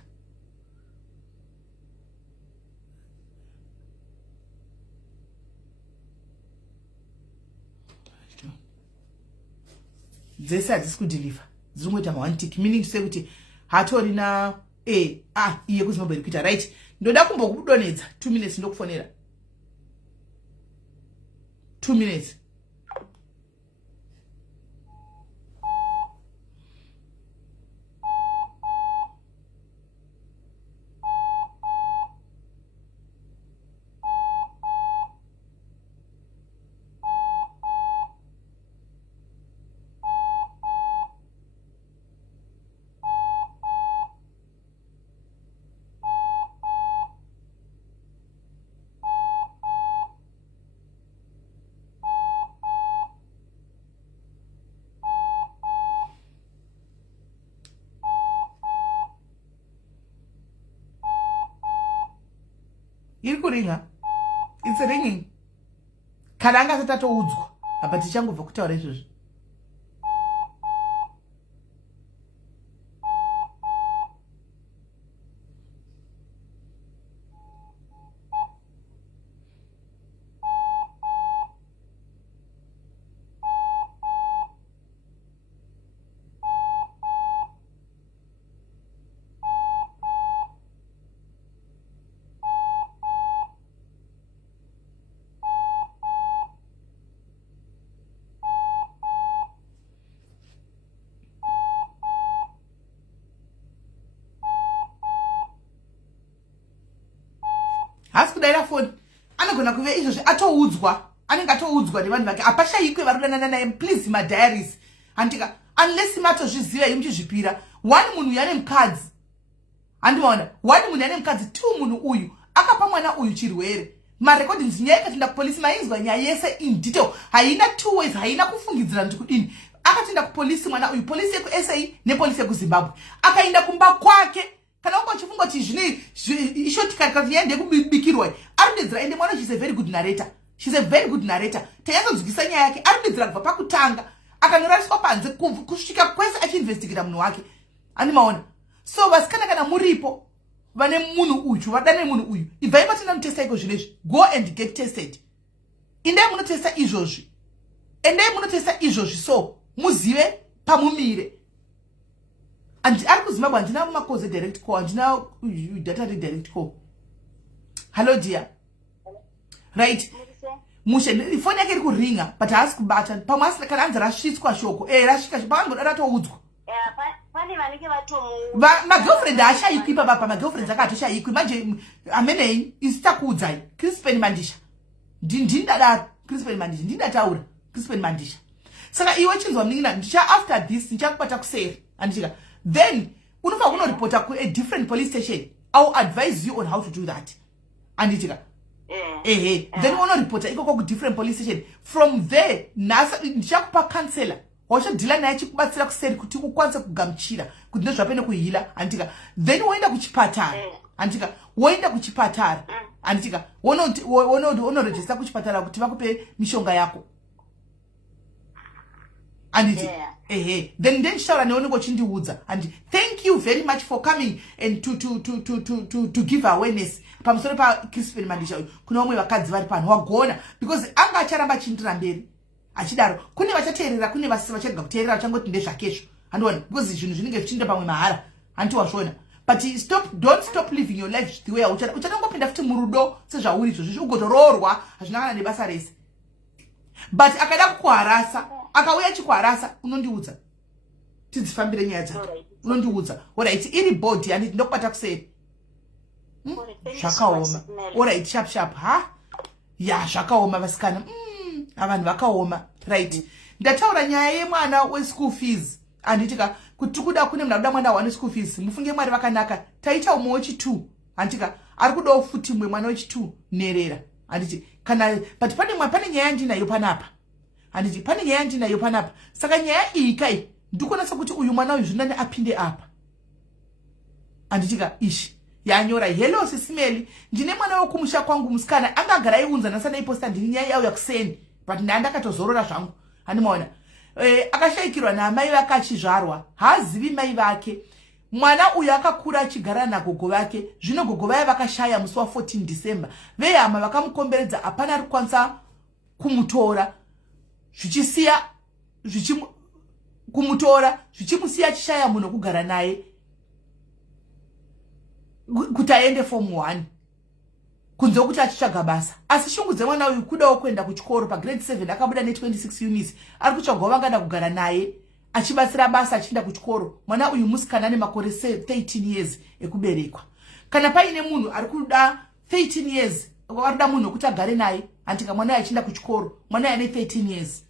Dzese hadzisi kudeliver. Dziri kungoita ma1 tick, meaning to say kuti hatorina iye kuzimaberi kuita right. Ndoda kumbokudonedza 2 minutes ndokufonera. 2 minutes. Iri kuringa. It's ringing. Karanga satoudzwa. Apa tichangobva kutaura izvozvo. Hasi kudaira phone. Anogona kuve izvozvo atoudzwa. Anenge atoudzwa nevanhu vake. Apashayikwe vari kudanana naye, please my diaries. Andika unless matozviziva muchizvipira. One munhu yane mukadzi. Andimaona. One munhu yane mukadzi, two munhu uyu akapa mwana uyu chirwere. Marecordings nyaya ikatenda kupolisi mainzwa nyaya yese in detail. Haina two ways, haina kufungidzira kuti kudini. Akatenda kupolisi mwana uyu, polisi yeku SA nepolisi yeku Zimbabwe. Akaenda kumba kwake. Kana uko chifungo chizvini ishoti kakaviende kubikirwa. Arudedzera ende mwana she's a very good narrator. She's a very good narrator. Tayazodzikisa nyaya yake arudedzera kubva pakutanga. Akanorariswa panze kusvika kwese achiinvestigate munhu wake. Animaona. So vasikana kana muripo vane munhu uyu, vadane munhu uyu. Ibvai matenda mutesta iko zvinezvi. Go and get tested. Endai munotesta izvozvi. Endai munotesta izvozvi so muzive pamumire. And ari kuZimbabwe handina makoze direct call, handina data redirect call. Hello dear. Right. Mushe phone yake iri kuringa but haasi kubata. Pamwe asina kana anzi rasvitswa shoko. Rasvika pangoda ratoudzwa. Pane vanenge vatomu. Ma girlfriend ashayikwi papa, ma girlfriends akatoshayikwi. Manje amenei isitakudzai. Crispin Mandisha. Ndindadaro Crispin Mandisha. Ndindataura Crispin Mandisha. Saka iwe chinzwa mningina ndicha after this ndichakubata kuseri. Andika then unofa kuno reporter ku a different police station. I'll advise you on how to do that. Anditika. Then uno reporter iko ku different police station. From there nasa ndichakupa counselor. Washo dila naye chikubatsira kuseri kuti ukwanze kugamuchira kuti ndozvapene kuhila. Anditika then woenda kuchipatara. Anditika woenda kuchipatara. Anditika wono register kuchipatara kuti vakupe mishonga yako. And then shara neoneko chindiudza and thank you very much for coming and to give awareness pamusoro pa Crispin Mandisha kuna vamwe vakadzi vari pano wagona because anga acharamba chindira mberi achidaro kune vachateerera kune vachagga kuteerera vachangoti ndezvakezvo andiona because zvinhu zvinenge zvichienda pamwe mahara antiwazvona but don't stop living your life the way uchatongopinda futi murudo sezvauri izvozvo ugotoroorwa hazvinangana nebasa rese but akada kukuharasa akauya chikuharasa unondiudza tidzifambire nyaya dzake unondiudza alright iri body and ndokubata kuseri zvakaoma alright sharp ha ya zvakaoma vasikana avanhu vakaoma right ndataura nyaya yemwana weschool fees anditika kuti kuda kune mnhu anoda mwana wane school fees mufunge mwari vakanaka taita umwe wechi2 handika ari kudawo futi mwe mwana wechi2 nerera handiti kana but pane nyaya ndinayo panapa handiti pane nyaya ndinayo panapa saka nyaya iyi kai ndikonasa kuti uyu mwana uyu zvinani apinde apa handitika ishi yanyora hello sisimeli ndine mwana wekumusha kwangu musikana angagara aiunzana sana iposta ndini nyaya yauya kuseni but ndakatozorora zvangu handimaona akashayikirwa namai vake achizvarwa haazivi mai vake mwana uyu akakura achigara nagogo vake zvino gogo vaya vakashaya musi wa14 December vehama vakamukomberedza hapana ari kukwanisa kumutora zvichisiya kumutora zvichimusiya achishaya munhu kugara naye kuti aende form 1 kunze kuti achitsvaga basa asi shungu dzemwana uyu kudawo kuenda kuchikoro pagrade 7 akabuda ne26 units ari kutsvagawo vangada kugara naye achibatsira basa achienda kuchikoro mwana uyu musikana nemakore 13 years ekuberekwa kana paine munhu ari kuda 13 years ari kuda munhu kuti agare naye handika mwana achienda kuchikoro mwana ane 13 years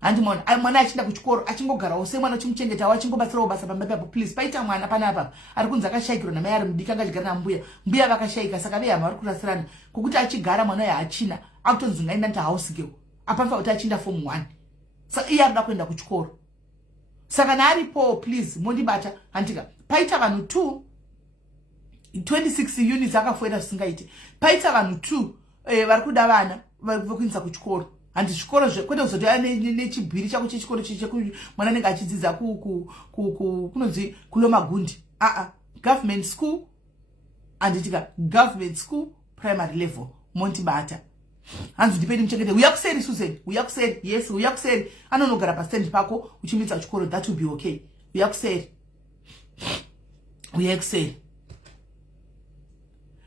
handimona mwana achienda kuchikoro achingogarawo semwana chimuchengetawo achingobatsirawo basa pamba papo please paita mwana panapa ari kunzi akashayikirwa namai ari mudiki anga achigara nambuya vakashayika saka vehama vari kurasirana kokuti achigara mwana uyu haachina akutonzi ngaenda nti house girl apafa kuti achienda form 1 saka iye arikuda kuenda kuchikoro saka naaripo please mondibata handika paita vanhu 26 units akafoira zvisingaiti paita vanhu 2 vari kuda vana vokuindisa kuchikoro handi zvikoro kwete kuzoti nechibhiri chako chechikoro mwana anenge achidzidza kunonzi kulomagundi government school handitika government school primary level montibata hanzi ndipedi muchengete uya kuseri Susan uya kuseri yes uya kuseri anonogara pastand pako uchimidza chikoro that will be okay uya kuseri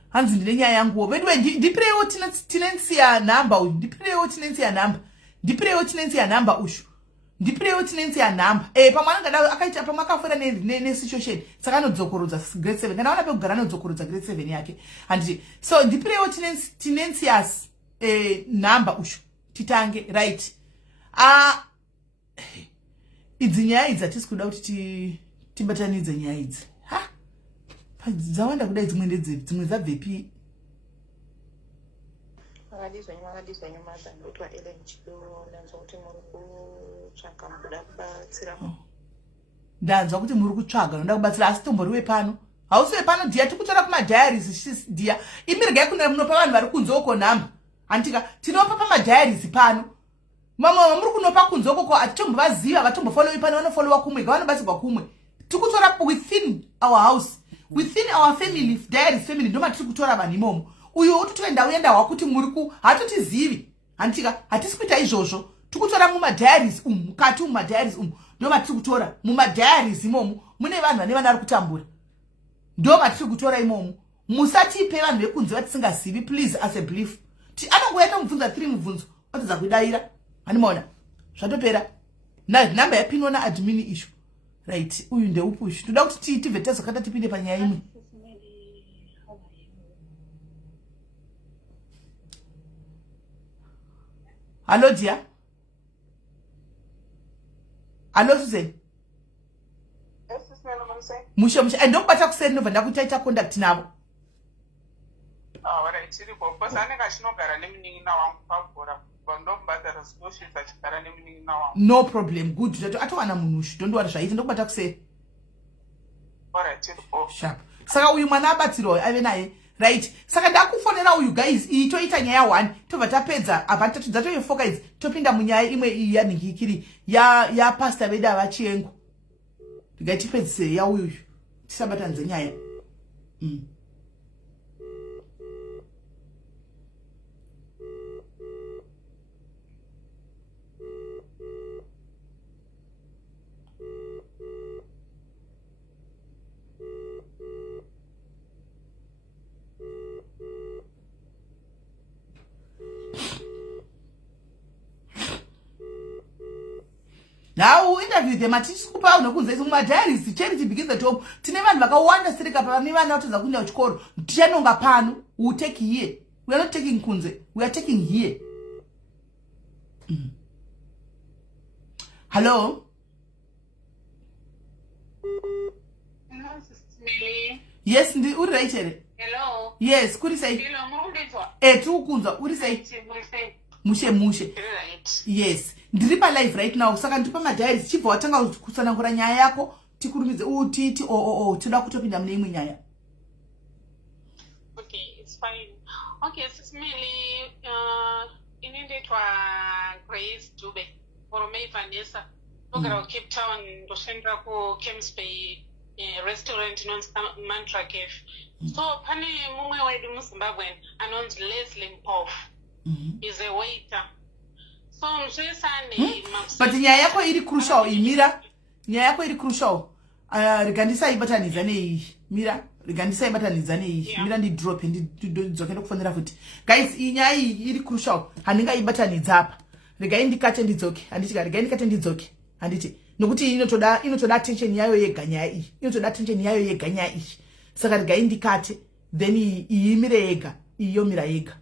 hanzi ndine nyaya yanguwo bedwe ndipirewo tinensi ya namba uyu ndipirewo tinensi ya namba ushu ndipirewo tinensi ya namba pamwana ngada akaita pamwe akafura ne situation saka anodzokorodza grade 7 kana wana pekugara anodzokorodza grade 7 yake handiti so ndipirewo tinensi ya namba ushu titange right idzi nyaya idzi atisi kuda kuti tibatanidze nyaya idzi dzawanda kudai dzimwe ndedzimwe zabvepi vakadizwa nyuma dzandotwa Ellen Chido ndanzwa kuti muri kutsvaga mukuda kubatsira ndanzwa kuti muri kutsvaga noda kubatsira asi tomboriwe pano hausiwe pano dhiya tikutora kumadiaries dhiya imi regai kunera munopa vanhu vari kunzoko nhamba handika tinopa pamadiaries pano mamwe muri kunopa kunzoko ko hatitombovaziva vatombofolowi pano vanofolowa kumwe gavanobatsirwa kumwe tikutora within our house within our family diaries family ndo matiri kutora vanhu imomo uyu utotoenda uenda hwakuti muri ku hatotizivi handika hatisi kuita izvozvo tikutora mumadiaries mukati mumadiaries ndo matiri kutora mumadiaries imomo mune vanhu vane vana vari kutambura ndo matiri kutora imomo musatipe vanhu vekunze vatisingazivi please as a belief anongouya tomubvunza 3 mubvunzo otodza kuidaira handimaona zvatopera namba yapinwa naadmin ishu right uyu ndeupushi toda kuti tibve tazokata tipinde panyaya imwe hallo dia hallo Susan mushe ndokubata kuseri nobva ndakutaita contact navo tiripo because anenge achinogara nemunin'ina wangu pagora ndomubhadhara scholarships achigara nemunin'ina wangu no problem good atowana munhu ushu tondowari zvaita ndokubata kuseri tiripo sharp saka uyu mwana abatsirwa ave naye right saka ndakufonera uyu guys iyi toita nyaya 1 tobva tapedza apa dzatoyefoka idzi topinda munyaya imwe iyi yanhingi ikiri yapasta vedu avachiengu ndigaitipedzise yauyu tisabatanidze nyaya Now interview them atikupa unokunza izo madiaries charity begins at home tine vanhu vakawanda sirika pa vane vana vatoza kuenda kuchikoro tichanonga pano we take here we are not taking kunze we are taking here hello yes ndi uri right here hello Yes, kuri sei? Ilo murundizwa. Tiri kukunzwa, uri sei? Mushe. Right. Yes. Ndiri pa live right now. Saka ndiri pa madiary chibva watanga kusanangura nyaya yako, tikurumidze utiti toda kutopinda mune imwe nyaya. Okay, it's fine. Okay, Sismili, inendetwa Grace Dube, Oromei Vanessa, Ogara Cape Town, ndoshendera ku Camps Bay restaurant inonzi Mantra Cafe. So pane mumwe wedu muZimbabwe anonzi Leslie Mpofu. Is a waiter. So mswesane But nyaya yako iri crucial imira. Nyaya yako iri crucial. Rigandisa ibatanidza nei mira. Rigandisa ibatanidza nei mira ndi drop ndizokenda kufanira futi. Guys, inyaya iri crucial. Handinga ibatanidza apa. Rigai ndikate ndidzoke. Handiti rigai ndikate ndidzoke. Handiti nokuti inotoda attention yayo yega nyaya iyi. Inotoda attention yayo yega nyaya iyi. Saka rigai ndikate then iimire yega. Iyo mira yega.